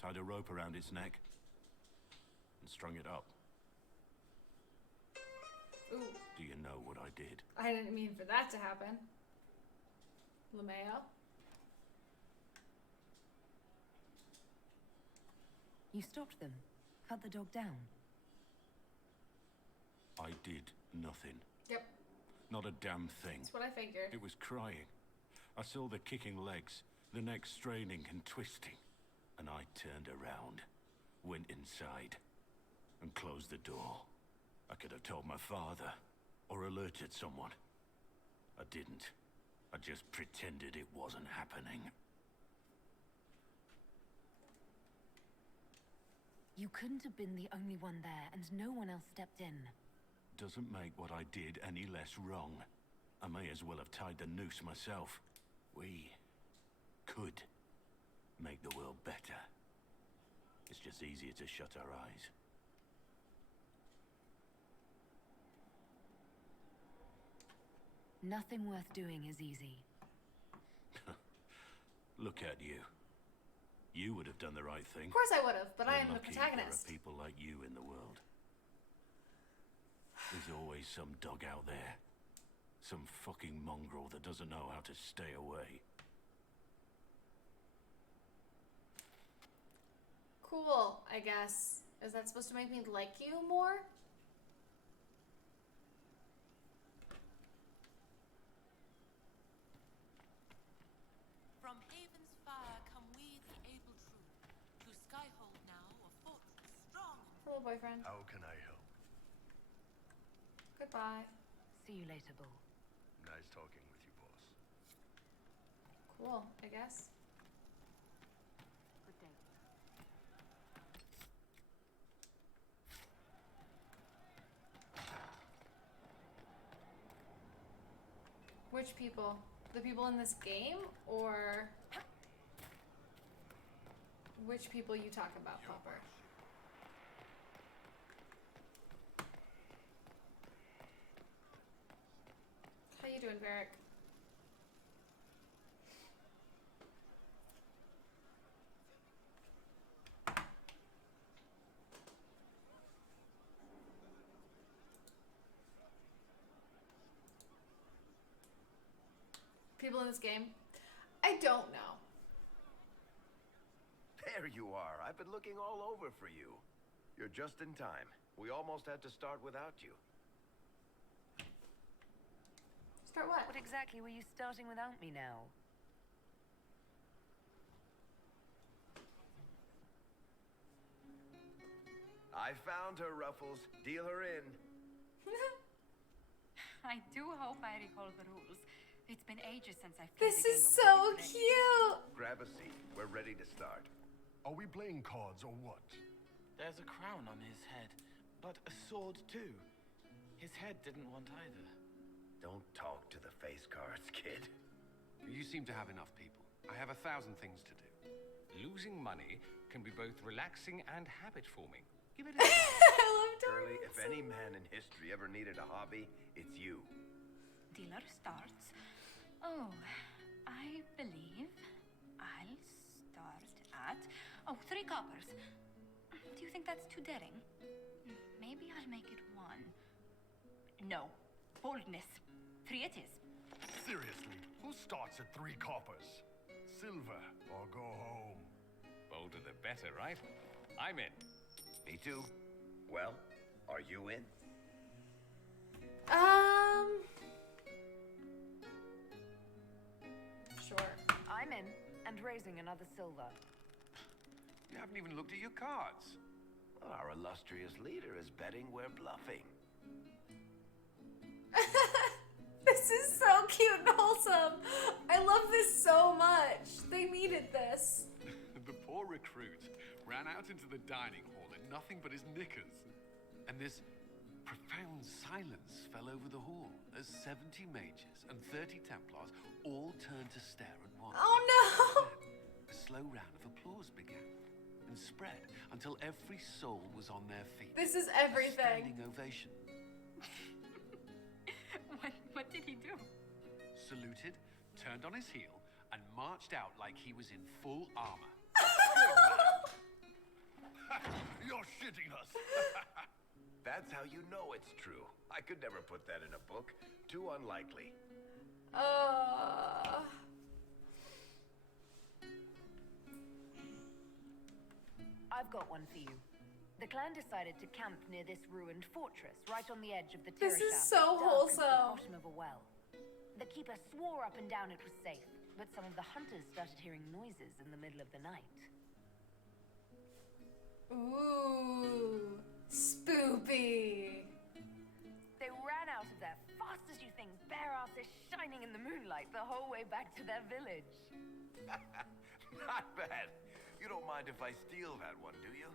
tied a rope around its neck, and strung it up. Ooh. Do you know what I did? I didn't mean for that to happen. LeMayo? You stopped them. Cut the dog down. I did nothing. Yep. Not a damn thing. That's what I figured. It was crying. I saw the kicking legs, the neck straining and twisting. And I turned around, went inside, and closed the door. I could have told my father, or alerted someone. I didn't. I just pretended it wasn't happening. You couldn't have been the only one there, and no one else stepped in. Doesn't make what I did any less wrong. I may as well have tied the noose myself. We could make the world better. It's just easier to shut our eyes. Nothing worth doing is easy. Look at you. You would have done the right thing. Of course I would have, but I am the Lucky protagonist. there are people like you in the world. There's always some dog out there. Some fucking mongrel that doesn't know how to stay away. Cool, I guess. Is that supposed to make me like you more? From Haven's fire come we, the able true, to Skyhold now, a fortress strong. Hello, boyfriend. How can I help? Goodbye. See you later, Bull. Nice talking with you, boss. Cool, I guess. Good day. Which people? The people in this game, or which people you talk about, Popper? How you doing, Varric? People in this game? I don't know. There you are. I've been looking all over for you. You're just in time. We almost had to start without you. Start what? What exactly were you starting without me now? I found her, Ruffles. Deal her in. I do hope I recall the rules. It's been ages since I've played This a game is of so Word Play. cute. Grab a seat. We're ready to start. Are we playing cards or what? There's a crown on his head, but a sword too. His head didn't want either. Don't talk to the face cards, kid. You seem to have enough people. I have 1,000 things to do. Losing money can be both relaxing and habit-forming. Give it a I love Shirley, Dorian if so any man in history ever needed a hobby, it's you. Dealer starts. Oh, I believe I'll start at 3 coppers. Do you think that's too daring? Maybe I'll make it 1. No, boldness. 3 it is. Seriously, who starts at 3 coppers? Silver or go home? bolder the better, right? I'm in. Me too. Well, are you in? Sure. I'm in, and raising another silver. You haven't even looked at your cards. Well, our illustrious leader is betting we're bluffing. This is so cute and wholesome. I love this so much. They needed this. The poor recruit ran out into the dining hall in nothing but his knickers. And this profound silence fell over the hall as 70 mages and 30 Templars all turned to stare at once. Oh no! Then, a slow round of applause began and spread until every soul was on their feet. This is everything. A standing ovation. What did he do? Saluted, turned on his heel, and marched out like he was in full armor. You're shitting us. That's how you know it's true. I could never put that in a book. Too unlikely. I've got one for you. The clan decided to camp near this ruined fortress, right on the edge of the terrace. This is so dark wholesome. at the bottom of a well. The keeper swore up and down it was safe, but some of the hunters started hearing noises in the middle of the night. Ooh, spoopy. They ran out of there fast as you think, bare asses shining in the moonlight the whole way back to their village. Not bad. You don't mind if I steal that one, do you?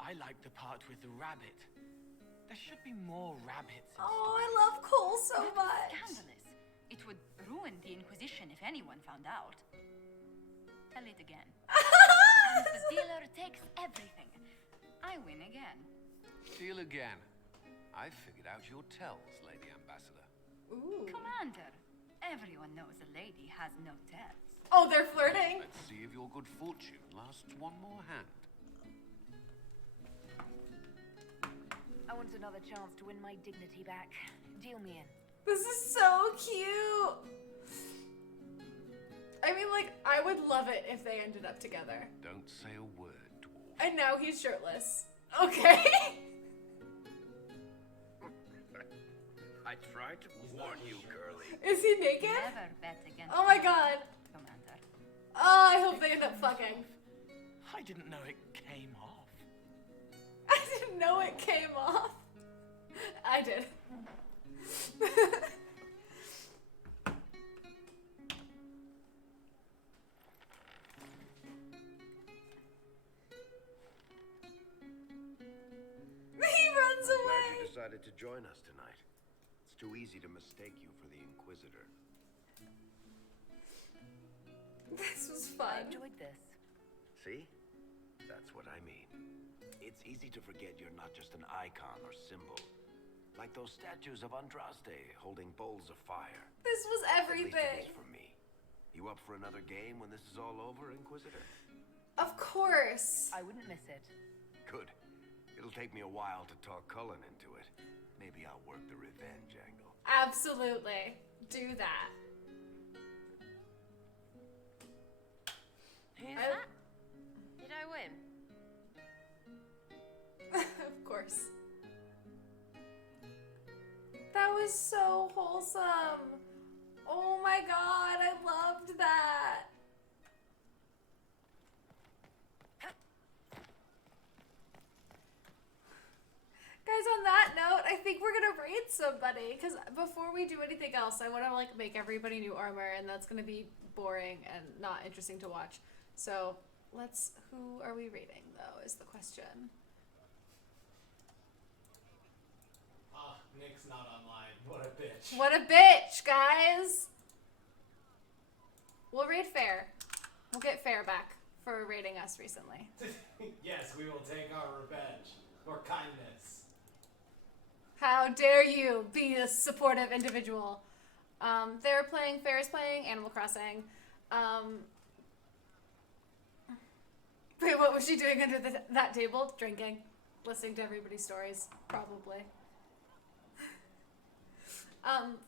I like the part with the rabbit. There should be more rabbits. Oh, I love Cole so That was much. scandalous. It would ruin the Inquisition if anyone found out. Tell it again. And the dealer takes everything. I win again. Deal again. I figured out your tells, Lady Ambassador. Ooh. Commander, everyone knows a lady has no tells. Oh, they're flirting. Let's see if your good fortune lasts one more hand. I want another chance to win my dignity back. Deal me in. This is so cute. I mean, like, I would love it if they ended up together. Don't say a word, dwarf. And now he's shirtless. Okay. I tried to warn you, girly. Is he naked? Never bet against Oh my god. Commander. Oh, I hope they end up fucking. I didn't know it came off. I didn't know it came off. I did. He runs Glad away. you decided to join us tonight. It's too easy to mistake you for the Inquisitor. This was I fun. enjoyed this. See? That's what I mean. It's easy to forget you're not just an icon or symbol. Like those statues of Andraste holding bowls of fire. This was At least everything. it is for me. You up for another game when this is all over, Inquisitor? Of course. I wouldn't miss it. Good. It'll take me a while to talk Cullen into it. Maybe I'll work the revenge angle. Absolutely. Do that. Who's I- that? Did I win? Of course. That was so wholesome. Oh my god, I loved that. Guys, on that note, I think we're gonna rate raid somebody, because before we do anything else, I want to like make everybody new armor, and that's gonna be boring and not interesting to watch. So who are we raiding though is the question. Nick's not online. What a bitch. What a bitch, guys. We'll raid Fair. We'll get Fair back for raiding us recently. Yes, we will take our revenge. Or kindness. How dare you be a supportive individual. Fair is playing Animal Crossing. Wait, what was she doing under that table? Drinking. Listening to everybody's stories. Probably.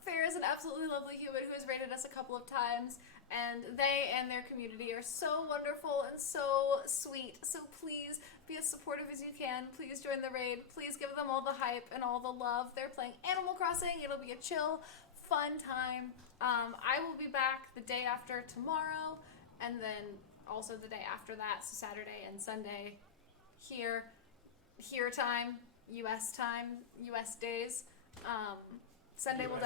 Fair is an absolutely lovely human who has raided us a couple of times, and they and their community are so wonderful and so sweet. So please be as supportive as you can. Please join the raid. Please give them all the hype and all the love. They're playing Animal Crossing. It'll be a chill, fun time. I will be back the day after tomorrow, and then also the day after that, so Saturday and Sunday, here time, US days. Sunday will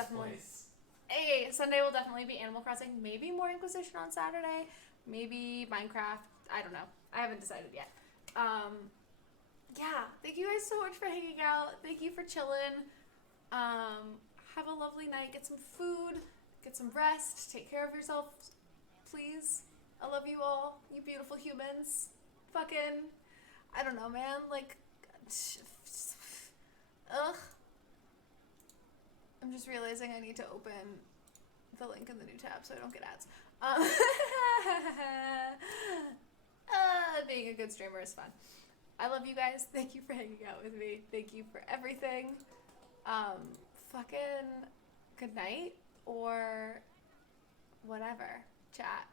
definitely be Animal Crossing. Maybe more Inquisition on Saturday. Maybe Minecraft. I don't know. I haven't decided yet. Yeah. Thank you guys so much for hanging out. Thank you for chilling. Have a lovely night. Get some food. Get some rest. Take care of yourself, please. I love you all. You beautiful humans. Fucking. I don't know, man. Like. Ugh. I'm just realizing I need to open the link in the new tab so I don't get ads. Being a good streamer is fun. I love you guys. Thank you for hanging out with me. Thank you for everything. Fucking good night or whatever. Chat.